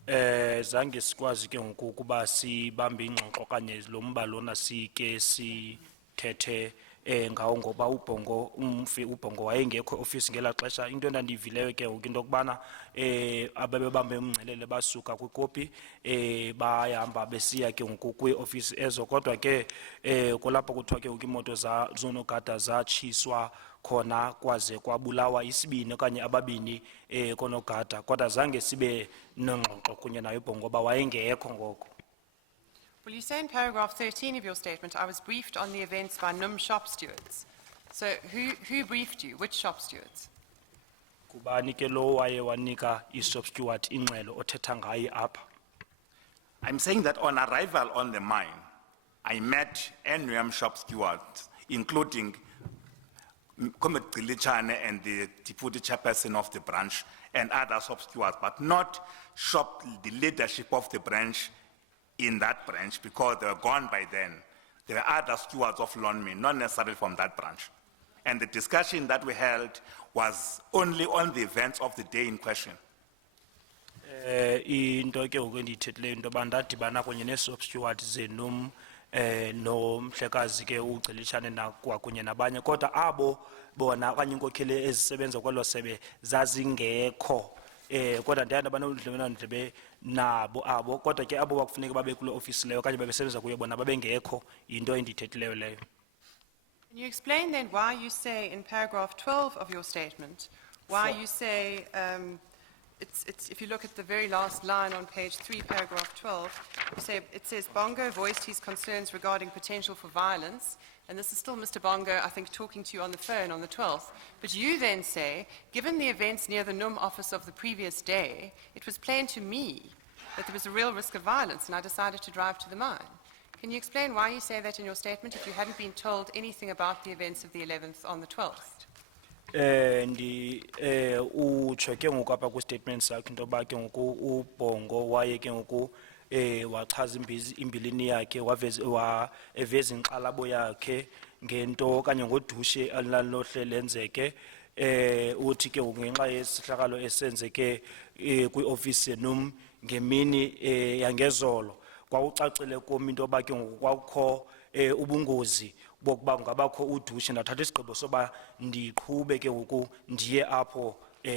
Zange sikwazi ke ngoku kuba sibambe ingxoxo kanye lo mba lona sike sithethe ngawo ngoba uBongo umfi uBongo wayengekho office ngela xesha into endandivileyo ke ngoku into kubana abebebambe umngcelele basuka kwikopi bayahamba besiya ke ngoku kwi-office ezo kodwa ke kulapho kuthiwa ke ngoku imoto zonogada zatshiswa khona kwaze kwabulawa isibini okanye ababini konogada kodwa zange sibe nongxoxo kunye naye uBongo ba wayengekho ngoko. Well, you say in paragraph 13 of your statement, I was briefed on the events by NUM shop stewards. So who briefed you? Which shop stewards? Kubani ke lo waye wanika i-shop steward ingxelo othetha ngaye apha? I'm saying that on arrival on the mine, I met NUM shop stewards, including Comrade Gilichane and the deputy chairperson of the branch and other shop stewards, but not the leadership of the branch in that branch because they were gone by then. There were other stewards of Lonmin, not necessarily from that branch. And the discussion that we held was only on the events of the day in question. Into ke ngokendithethileyo into bandadibana kunye ne-shop steward zenum nomhlekazi ke uGcilitshane nakwakunye nabanye kodwa abo bona okanye inkokheli ezisebenza kwelo sebe zazingekho kodwa ndiyanda banodlelwano-ndlebe nabo abo kodwa ke abo bakufuneka babe kule ofisi leyo okanye babesebenza kuyo bona babengekho yinto endiyithethileyo leyo. Can you explain then why you say in paragraph 12 of your statement, why you say, if you look at the very last line on page 3, paragraph 12, you say, it says, Bongo voiced his concerns regarding potential for violence, and this is still Mr. Bongo, I think, talking to you on the phone on the 12th, but you then say, given the events near the NUM office of the previous day, it was plain to me that there was a real risk of violence, and I decided to drive to the mine. Can you explain why you say that in your statement if you hadn't been told anything about the events of the 11th on the 12th? Utsho ke ngoku apha kwi-statement sakhe into yoba ke ngoku uBhongo waye ke ngoku wachaza imbilini yakhe eveza inkxalabo yakhe ngento okanye ngodushe alalohle lenzeke uthi ke ngoku ngenxa yesihlakalo esenzeke kwi-ofisi yenum ngemini yangezolo kwawucacile kum into yoba ke ngoku kwakukho ubungozi bokuba ngabakho udushe ndathatha isigqibo soba ndiqhube ke ngoku ndiye apho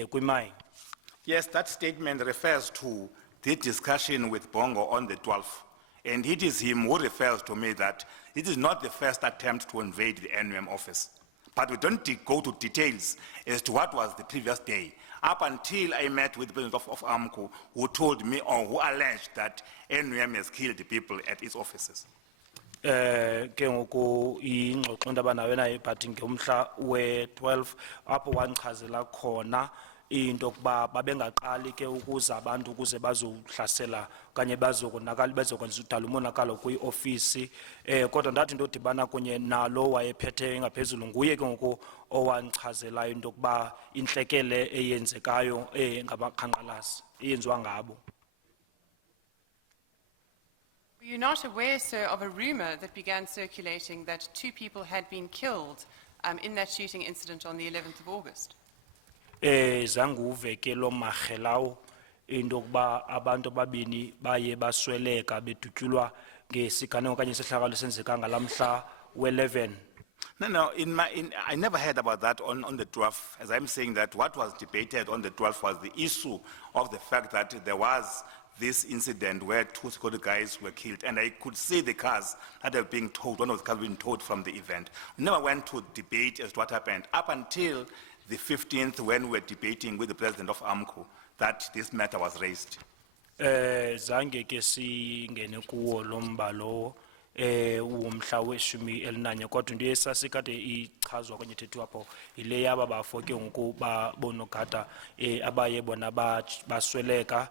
kwimayini. Yes, that statement refers to the discussion with Bongo on the 12th. And it is him who refers to me that it is not the first attempt to invade the NUM office. But we don't go to details as to what was the previous day. Up until I met with the president of AMCO, who told me or who alleged that NUM has killed the people at its offices. Ke ngoku ingxoxo ndaba nayo naye but ngomhla we-12 apho wandichazela khona into yokuba babengaqali ke ukuza abantu ukuze bazohlasela okanye bezokwenza udala umonakalo kwi-ofisi kodwa ndathi into yodibana kunye nalo wayephethe ngaphezulu nguye ke ngoku owandichazelayo into yokuba intlekele eyenzekayo ngabaqhankqalazi eyenziwa ngabo. Were you not aware, sir, of a rumor that began circulating that 2 people had been killed in that shooting incident on the 11th of August? Zanguve ke lo magelawo into yokuba abantu babini baye basweleka bedutyulwa ngesiganeko okanye isihlakalo esenzeka ngalamhla we-11. No, I never heard about that on the 12th. As I'm saying that what was debated on the 12th was the issue of the fact that there was this incident where 2 security guys were killed, and I could see the cars that were being towed, one of the cars being towed from the event. We never went to debate as to what happened up until the 15th when we were debating with the president of AMCO that this matter was raised. Zange ke singene kuwo lo mba lowo umhla weshumi elinanye kodwa into esasikade ichazwa okanye ithethwa apho yile yaba bafo ke ngoku bonogada abaye bona basweleka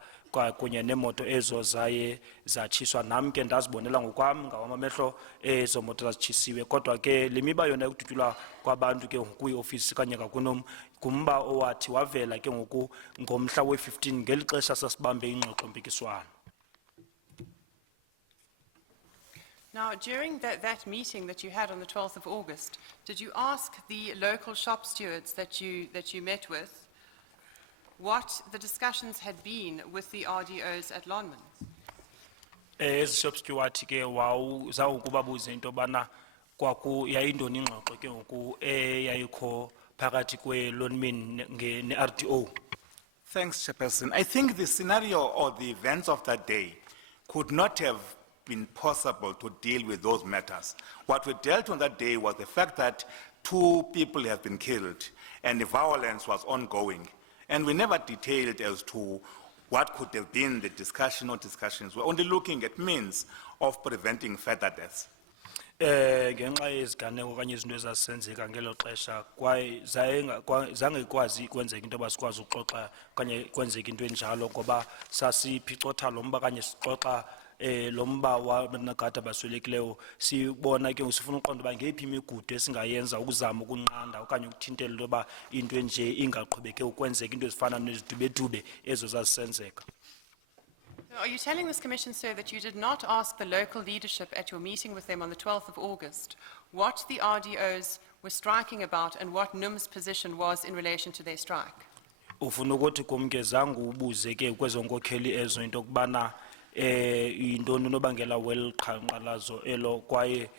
kunye nemoto ezo zaye zatshiswa nam ke ndazibonela ngokwam ngawamamehlo ezo moto zazitshisiwe kodwa ke le miba yona yokudutyulwa kwabantu ke kwi-ofisi kanye kakunom ngumba owathi wavela ke ngoku ngomhla we-15 ngeli xesha sasibambe ingxoxo-mpikiswano. Now, during that meeting that you had on the 12th of August, did you ask the local shop stewards that you met with what the discussions had been with the RDOs at Lonman? Ezi shop steward ke zawukubabuza into bana kwaku yayindoni ingxoxo ke ngoku yayikho phakathi kwe-Lonmin ne-RDO. Thanks, Chairperson. I think the scenario or the events of that day could not have been possible to deal with those matters. What we dealt on that day was the fact that 2 people have been killed and the violence was ongoing. And we never detailed as to what could have been the discussion or discussions. We're only looking at means of preventing further deaths. Ngenxa yeziganeko okanye izinto ezasenzeka ngelo xesha kwaye zange kwazi kwenzeka into yoba sikwazi ukuxoxa okanye kwenzeka into enjalo ngoba sasiphicotha lo mba okanye sixoxa lo mba wanogada baswelekileyo sibona ke sifuna uqonda uba ngeyiphi imigudu esingayenza ukuzama ukunqanda okanye ukuthintela into yoba into enje ingaqhubeke ukwenzeka into ezifana nezidubedube ezo zazisenzeka. Are you telling this commission, sir, that you did not ask the local leadership at your meeting with them on the 12th of August what the RDOs were striking about and what NUM's position was in relation to their strike? Ufuna ukuthi kum ke zange ubuze ke kwezo nkokheli ezo into yokubana yintoni unobangela weli qhankqalazo elo kwaye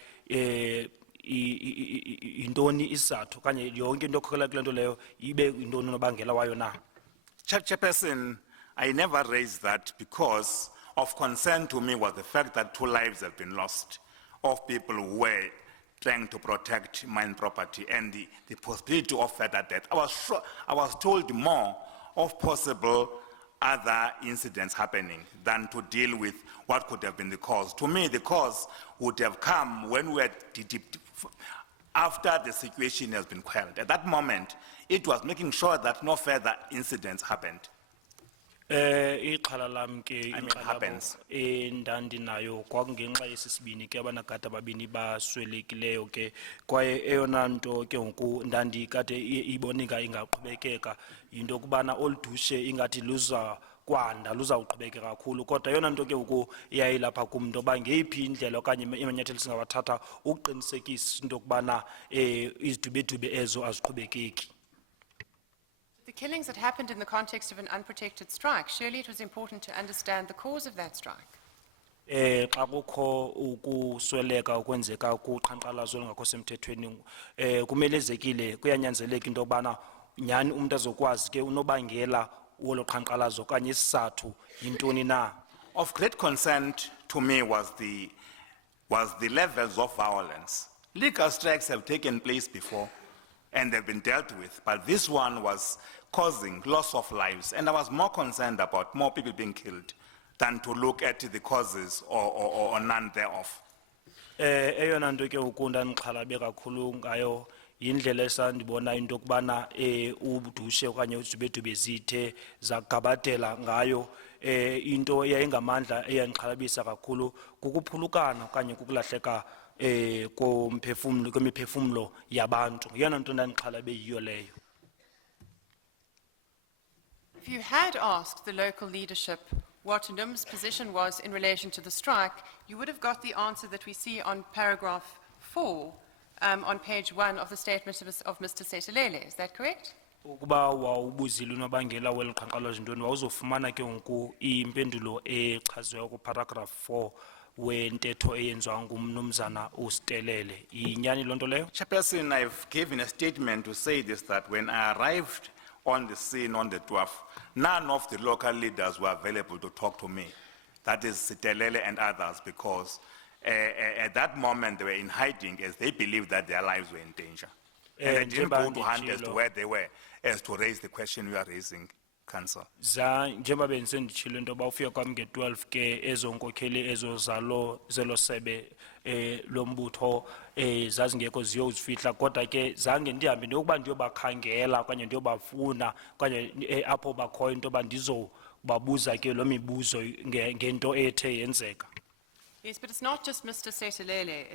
yintoni isizathu okanye yonke into ekhokhela kule nto leyo ibe yintoni unobangela wayo na? Chairperson, I never raised that because of concern to me was the fact that 2 lives have been lost of people who were trying to protect mine property and the possibility of further death. I was told more of possible other incidents happening than to deal with what could have been the cause. To me, the cause would have come when we were after the situation has been quelled. At that moment, it was making sure that no further incidents happened. Ixhala lam ke happens. ndandinayo kwakungenxa yesisibini ke abanakade ababini baswelekileyo ke kwaye eyona nto ke ngoku ndandikade ibonika ingaqhubekeka yinto yokubana oludushe ingathi luza kwanda luzawuqhubeka kakhulu kodwa eyona nto ke ngoku iyayilapha kum into yoba ngeyiphi indlela okanye amanyathelo singawathatha ukuqinisekisa into yokubana izidubedube ezo aziqhubekeki. The killings that happened in the context of an unprotected strike, surely it was important to understand the cause of that strike. Xa kukho ukusweleka ukwenzeka kuqhankqalazo olungakho semthethweni kumelezekile kuyanyanzeleka into yokubana nyhani umuntu azokwazi ke unobangela wolo qhankqalazo okanye isizathu yintoni na. Of great concern to me was the levels of violence. Legal strikes have taken place before and they've been dealt with, but this one was causing loss of lives, and I was more concerned about more people being killed than to look at the causes or none thereof. Eyona nto ke ukunda ndixhalabe kakhulu ngayo yindlela esandibona into yokubana ubudushe okanye uzibedube zithe zagabadela ngayo into eyayingamandla eyandixhalabisa kakhulu kukuphulukana okanye kukulahleka kwemiphefumlo yabantu yeyona nto ndandixhalabe yiyo leyo. If you had asked the local leadership what NUM's position was in relation to the strike, you would have got the answer that we see on paragraph 4 on page 1 of the statement of Mr. Setelele. Is that correct? Ukuba wawubuzile unobangela weli qhankqalazo ntoni wawuzofumana ke ngoku impendulo echaziweyo kuparagraph 4 wentetho eyenziwa ngumnumzana uStelele. Inyani loo nto leyo? Chairperson, I've given a statement to say this, that when I arrived on the scene on the 12th, none of the local leaders were available to talk to me. That is Sitelele and others, because at that moment they were in hiding as they believed that their lives were in danger. And I didn't go to hand as to where they were, as to raise the question we are raising, Council. Njengoba bendisenditshilo into yoba ufika kwam nge-12 ke ezo nkokheli ezo zelo sebe lombutho zazingekho ziyozifihla kodwa ke zange ndihambe ndiyokuba ndiyobakhangela okanye ndiyobafuna okanye apho bakhoyo into yoba ndizobabuza ke loo mibuzo ngento ethe yenzeka. Yes, but it's not just Mr. Setelele.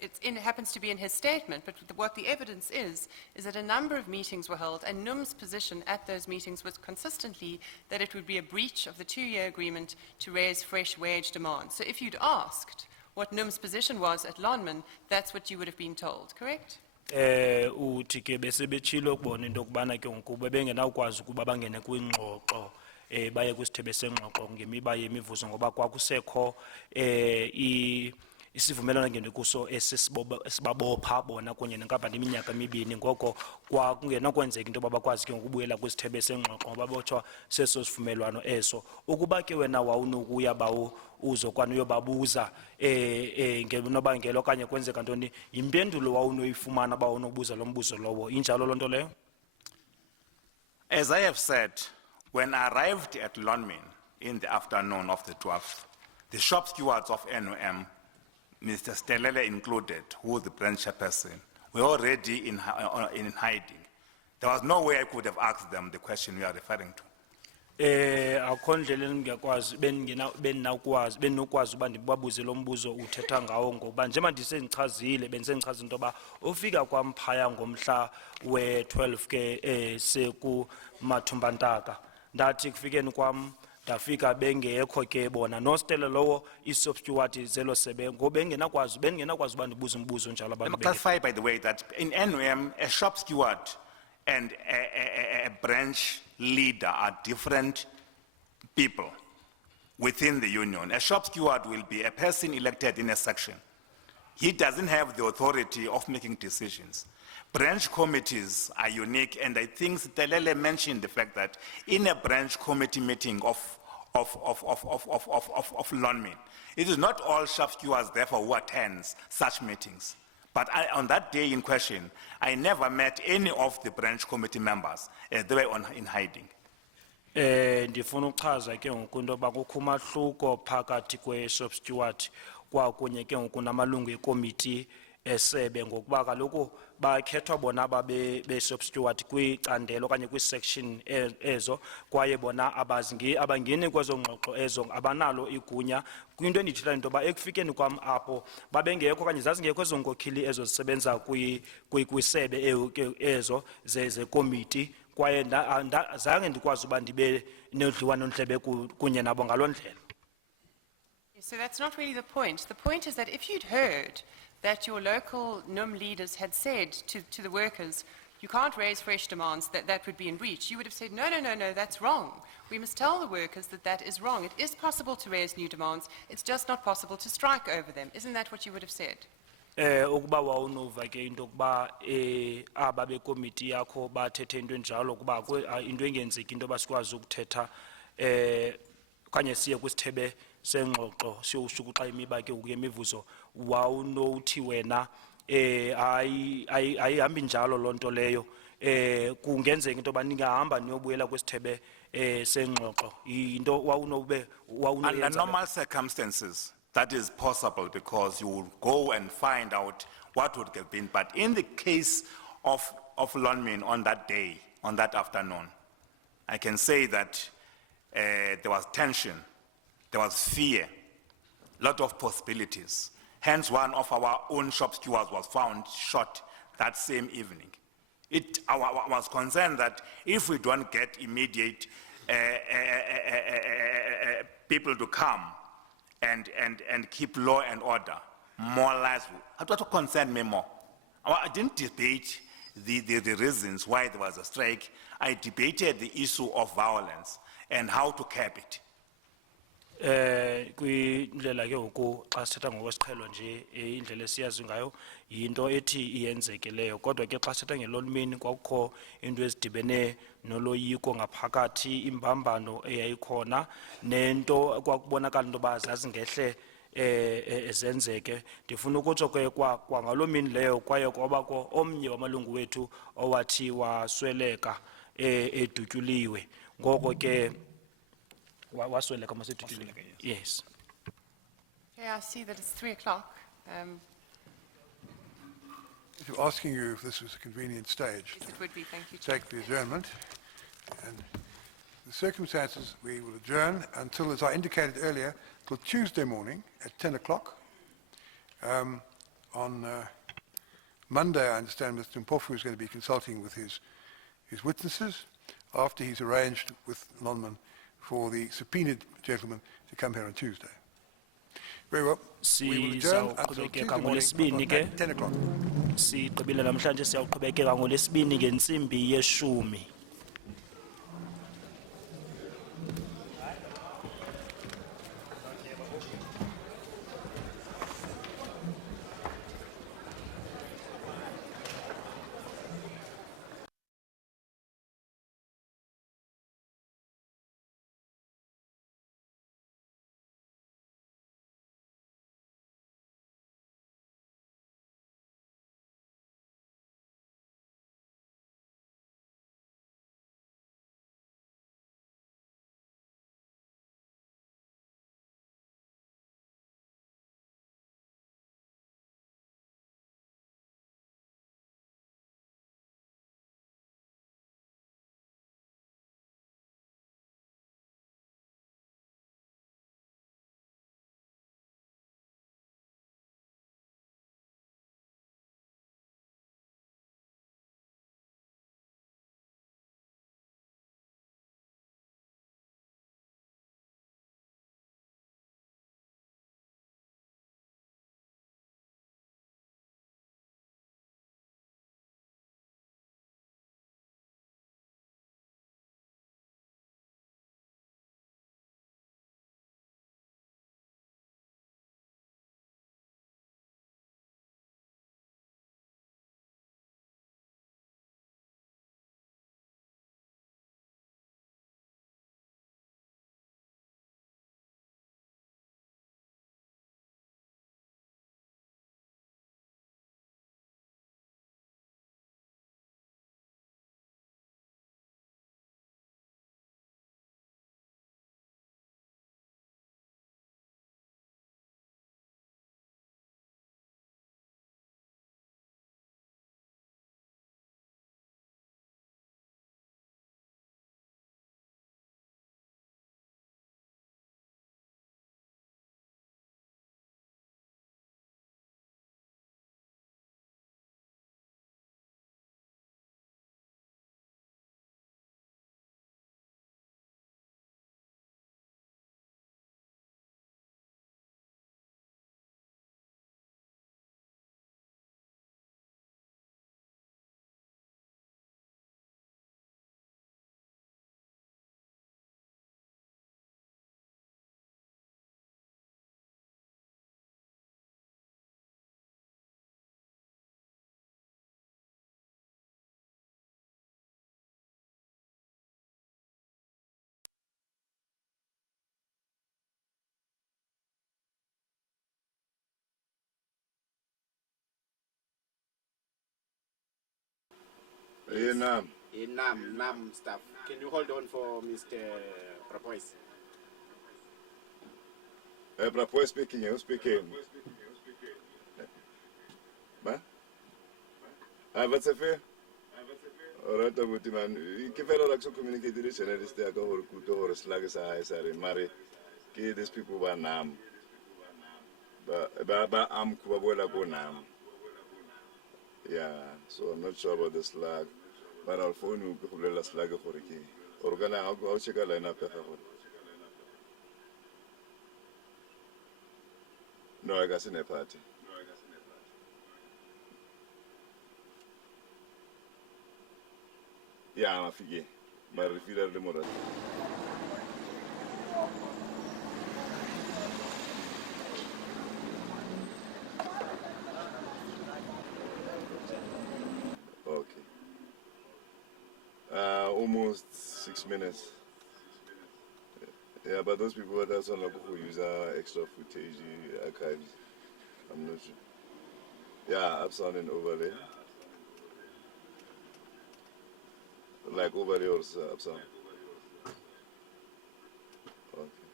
It happens to be in his statement, but what the evidence is that a number of meetings were held, and NUM's position at those meetings was consistently that it would be a breach of the 2-year agreement to raise fresh wage demands. So if you'd asked what NUM's position was at Lonman, that's what you would have been told, correct? Uthi ke besebetshilo kubona into yokubana ke ngoku bebengenawukwazi ukuba bangene kwingxoxo baye kwisithebe sengxoxo ngemiba yemivuzo ngoba kwakusekho isivumelwano ngekuso esibabopha bona kunye nenkampani iminyaka emibini ngoko kwakungenakwenzeka into bakwazi ke ngokubuyela kwisithebe sengxoxo ngoba botshwa seso sivumelwano eso. Ukuba ke wena wawunokuya bawo uzokwana uyobabuza ngenobangela okanye kwenzeka ntoni impendulo wawunoyifumana ba unobuza lo mbuzo lowo injalo loo nto leyo? As I have said, when I arrived at Lonmin in the afternoon of the 12th, the shop stewards of NOM, Mr. Stelele included, who was the branch chairperson, were already in hiding. There was no way I could have asked them the question we are referring to. Akho ndlela endingakwazi benokwazi uba ndibabuze lo mbuzo uthetha ngawo ngoba njengoba ndisendichazile bendisendichaza into yoba ufika kwam phaya ngomhla we-12 ke sekumathumbantaka ndathi kufikeni kwam ndafika bengekho ke bona nostele lowo i-shop steward zelo sebe ngoba bengenakwazi uba ndibuze umbuzo njalo Let me abantu clarify, by the way, that in NOM, a shop steward and a branch leader are different people within the union. A shop steward will be a person elected in a section. He doesn't have the authority of making decisions. Branch committees are unique, and I think Telele mentioned the fact that in a branch committee meeting of Lonmin, it is not all shop stewards therefore who attends such meetings. But on that day in question, I never met any of the branch committee members. They were in hiding. Ndifuna ukuchaza ke ngoku into yoba kukho umahluko phakathi kwe-shop steward kwakunye ke ngoku namalungu ekomiti esebe ngokuba kaloku bakhethwa bona be-shop steward kwicandelo okanye kwi-section ezo kwaye bona abangeni kwezo ngxoxo ezo abanalo igunya kwinto endithila into yoba ekufikeni kwam apho babengekho okanye zazingekho ezo nkokheli ezo zisebenza kwisebe ezo zekomiti kwaye zange ndikwazi uba ndibe nodliwano-ndlebe kunye nabo ngaloo ndlela. So that's not really the point. The point is that if you'd heard that your local NUM leaders had said to the workers, you can't raise fresh demands, that would be in breach, you would have said, no, that's wrong. We must tell the workers that is wrong. It is possible to raise new demands, it's just not possible to strike over them. Isn't that what you would have said? Ukuba wawunova ke into yokuba aba bekomiti yakho bathethe into enjalo ukuba into engenzeki into yoba sikwazi ukuthetha okanye siye kwisithebe sengxoxo siyoshuka xa imiba ke ngoku yemivuzo wawunowuthi wena ayihambi njalo loo nto leyo kungenzeka into yoba ningahamba niyobuyela kwisithebe sengxoxo into wawunobe Under normal circumstances, that is possible because you will go and find out what would have been. But in the case of Lonmin on that day, on that afternoon, I can say that there was tension, there was fear, a lot of possibilities. Hence, one of our own shop stewards was found shot that same evening. I was concerned that if we don't get immediate people to come and keep law and order, more lives. What concerned me more? I didn't debate the reasons why there was a strike. I debated the issue of violence and how to curb it. Kwindlela ke ngoku xa sithetha ngokwesiqhelo nje indlela esiyazi ngayo yinto ethi iyenzekeleyo kodwa ke xa sithetha ngelolmini kwakukho into ezidibene noloyiko ngaphakathi imbambano eyayikhona nento kwakubonakala into yoba zazingehle ezenzeke. Ndifuna ukutsho ke kwangaloo mini leyo kwaye kwabakho omnye wamalungu wethu owathi wasweleka edutyuliwe ngoko ke wasweleka masedutyuliwe. Yes. Okay, I see that it's 3 o'clock. Asking you if this was a convenient stage Yes, it would be, thank you, to Chair. take the adjournment. And the circumstances, we will adjourn until, as I indicated earlier, till Tuesday morning at 10 o'clock. On Monday, I understand Mr. Mpofu is going to be consulting with his witnesses after he's arranged with Lonman for the subpoenaed gentleman to come here on Tuesday. Very well. We will adjourn until Tuesday morning at 10 o'clock. Sigqibile namhlanje siyaqhubekeka ngolesibini ngentsimbi ye-10. please. Nam. Nam staff. Can you hold on for Mr. Propoise? Propoise speaking, who's speaking? Ba? What's a fair? Alright, abuti man. Ke fela la communicate le journalist ya ka hore kuto hore slag sa ha sa re mare ke these people ba nam. Ba am ku ba bola ko nam. Yeah, so I'm not sure about the slag. But I'll phone you to the slag for the key. Or can I go check a line up? No, I got in a party. Yeah, I'm a figure. My refugee the mother. Okay. Almost 6 minutes. Yeah, but those people that are not who use extra footage archives. I'm not sure. Yeah, upsound and overlay. Like overlay or upsound. Okay.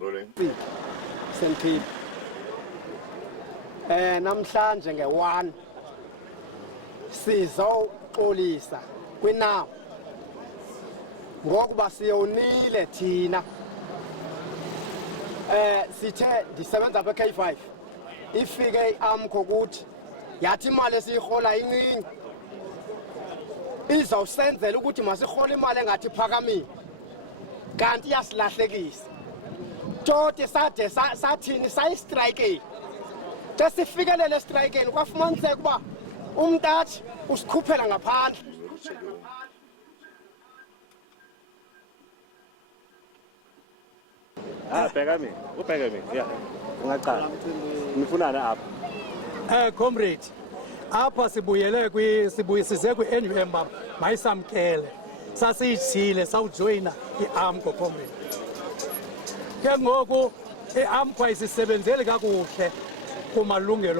Rolling. St. Pete. Namhlanje nge-1 sizoxolisa kwinawo ngokuba siyonile thina sithe ndisebenza apha K5 ifike iamco ukuthi yathi imali esiyirhola incinci izawusenzela ukuthi masirhole imali engathi phakamile kanti iyasilahlekisa Toti sade sathini sayistrike xa sifikelele estrikeni kwafumaniseka uba umntatshi usikhuphela ngaphandle bheka mina ya ungaqala nifunana apha comrade apha sibuyisise kwi-NUM mayisamkele sasiyithile sawujoyina i-AMCO comrade ke ngoku i-AMCO ayisisebenzeli kakuhle kumalungelo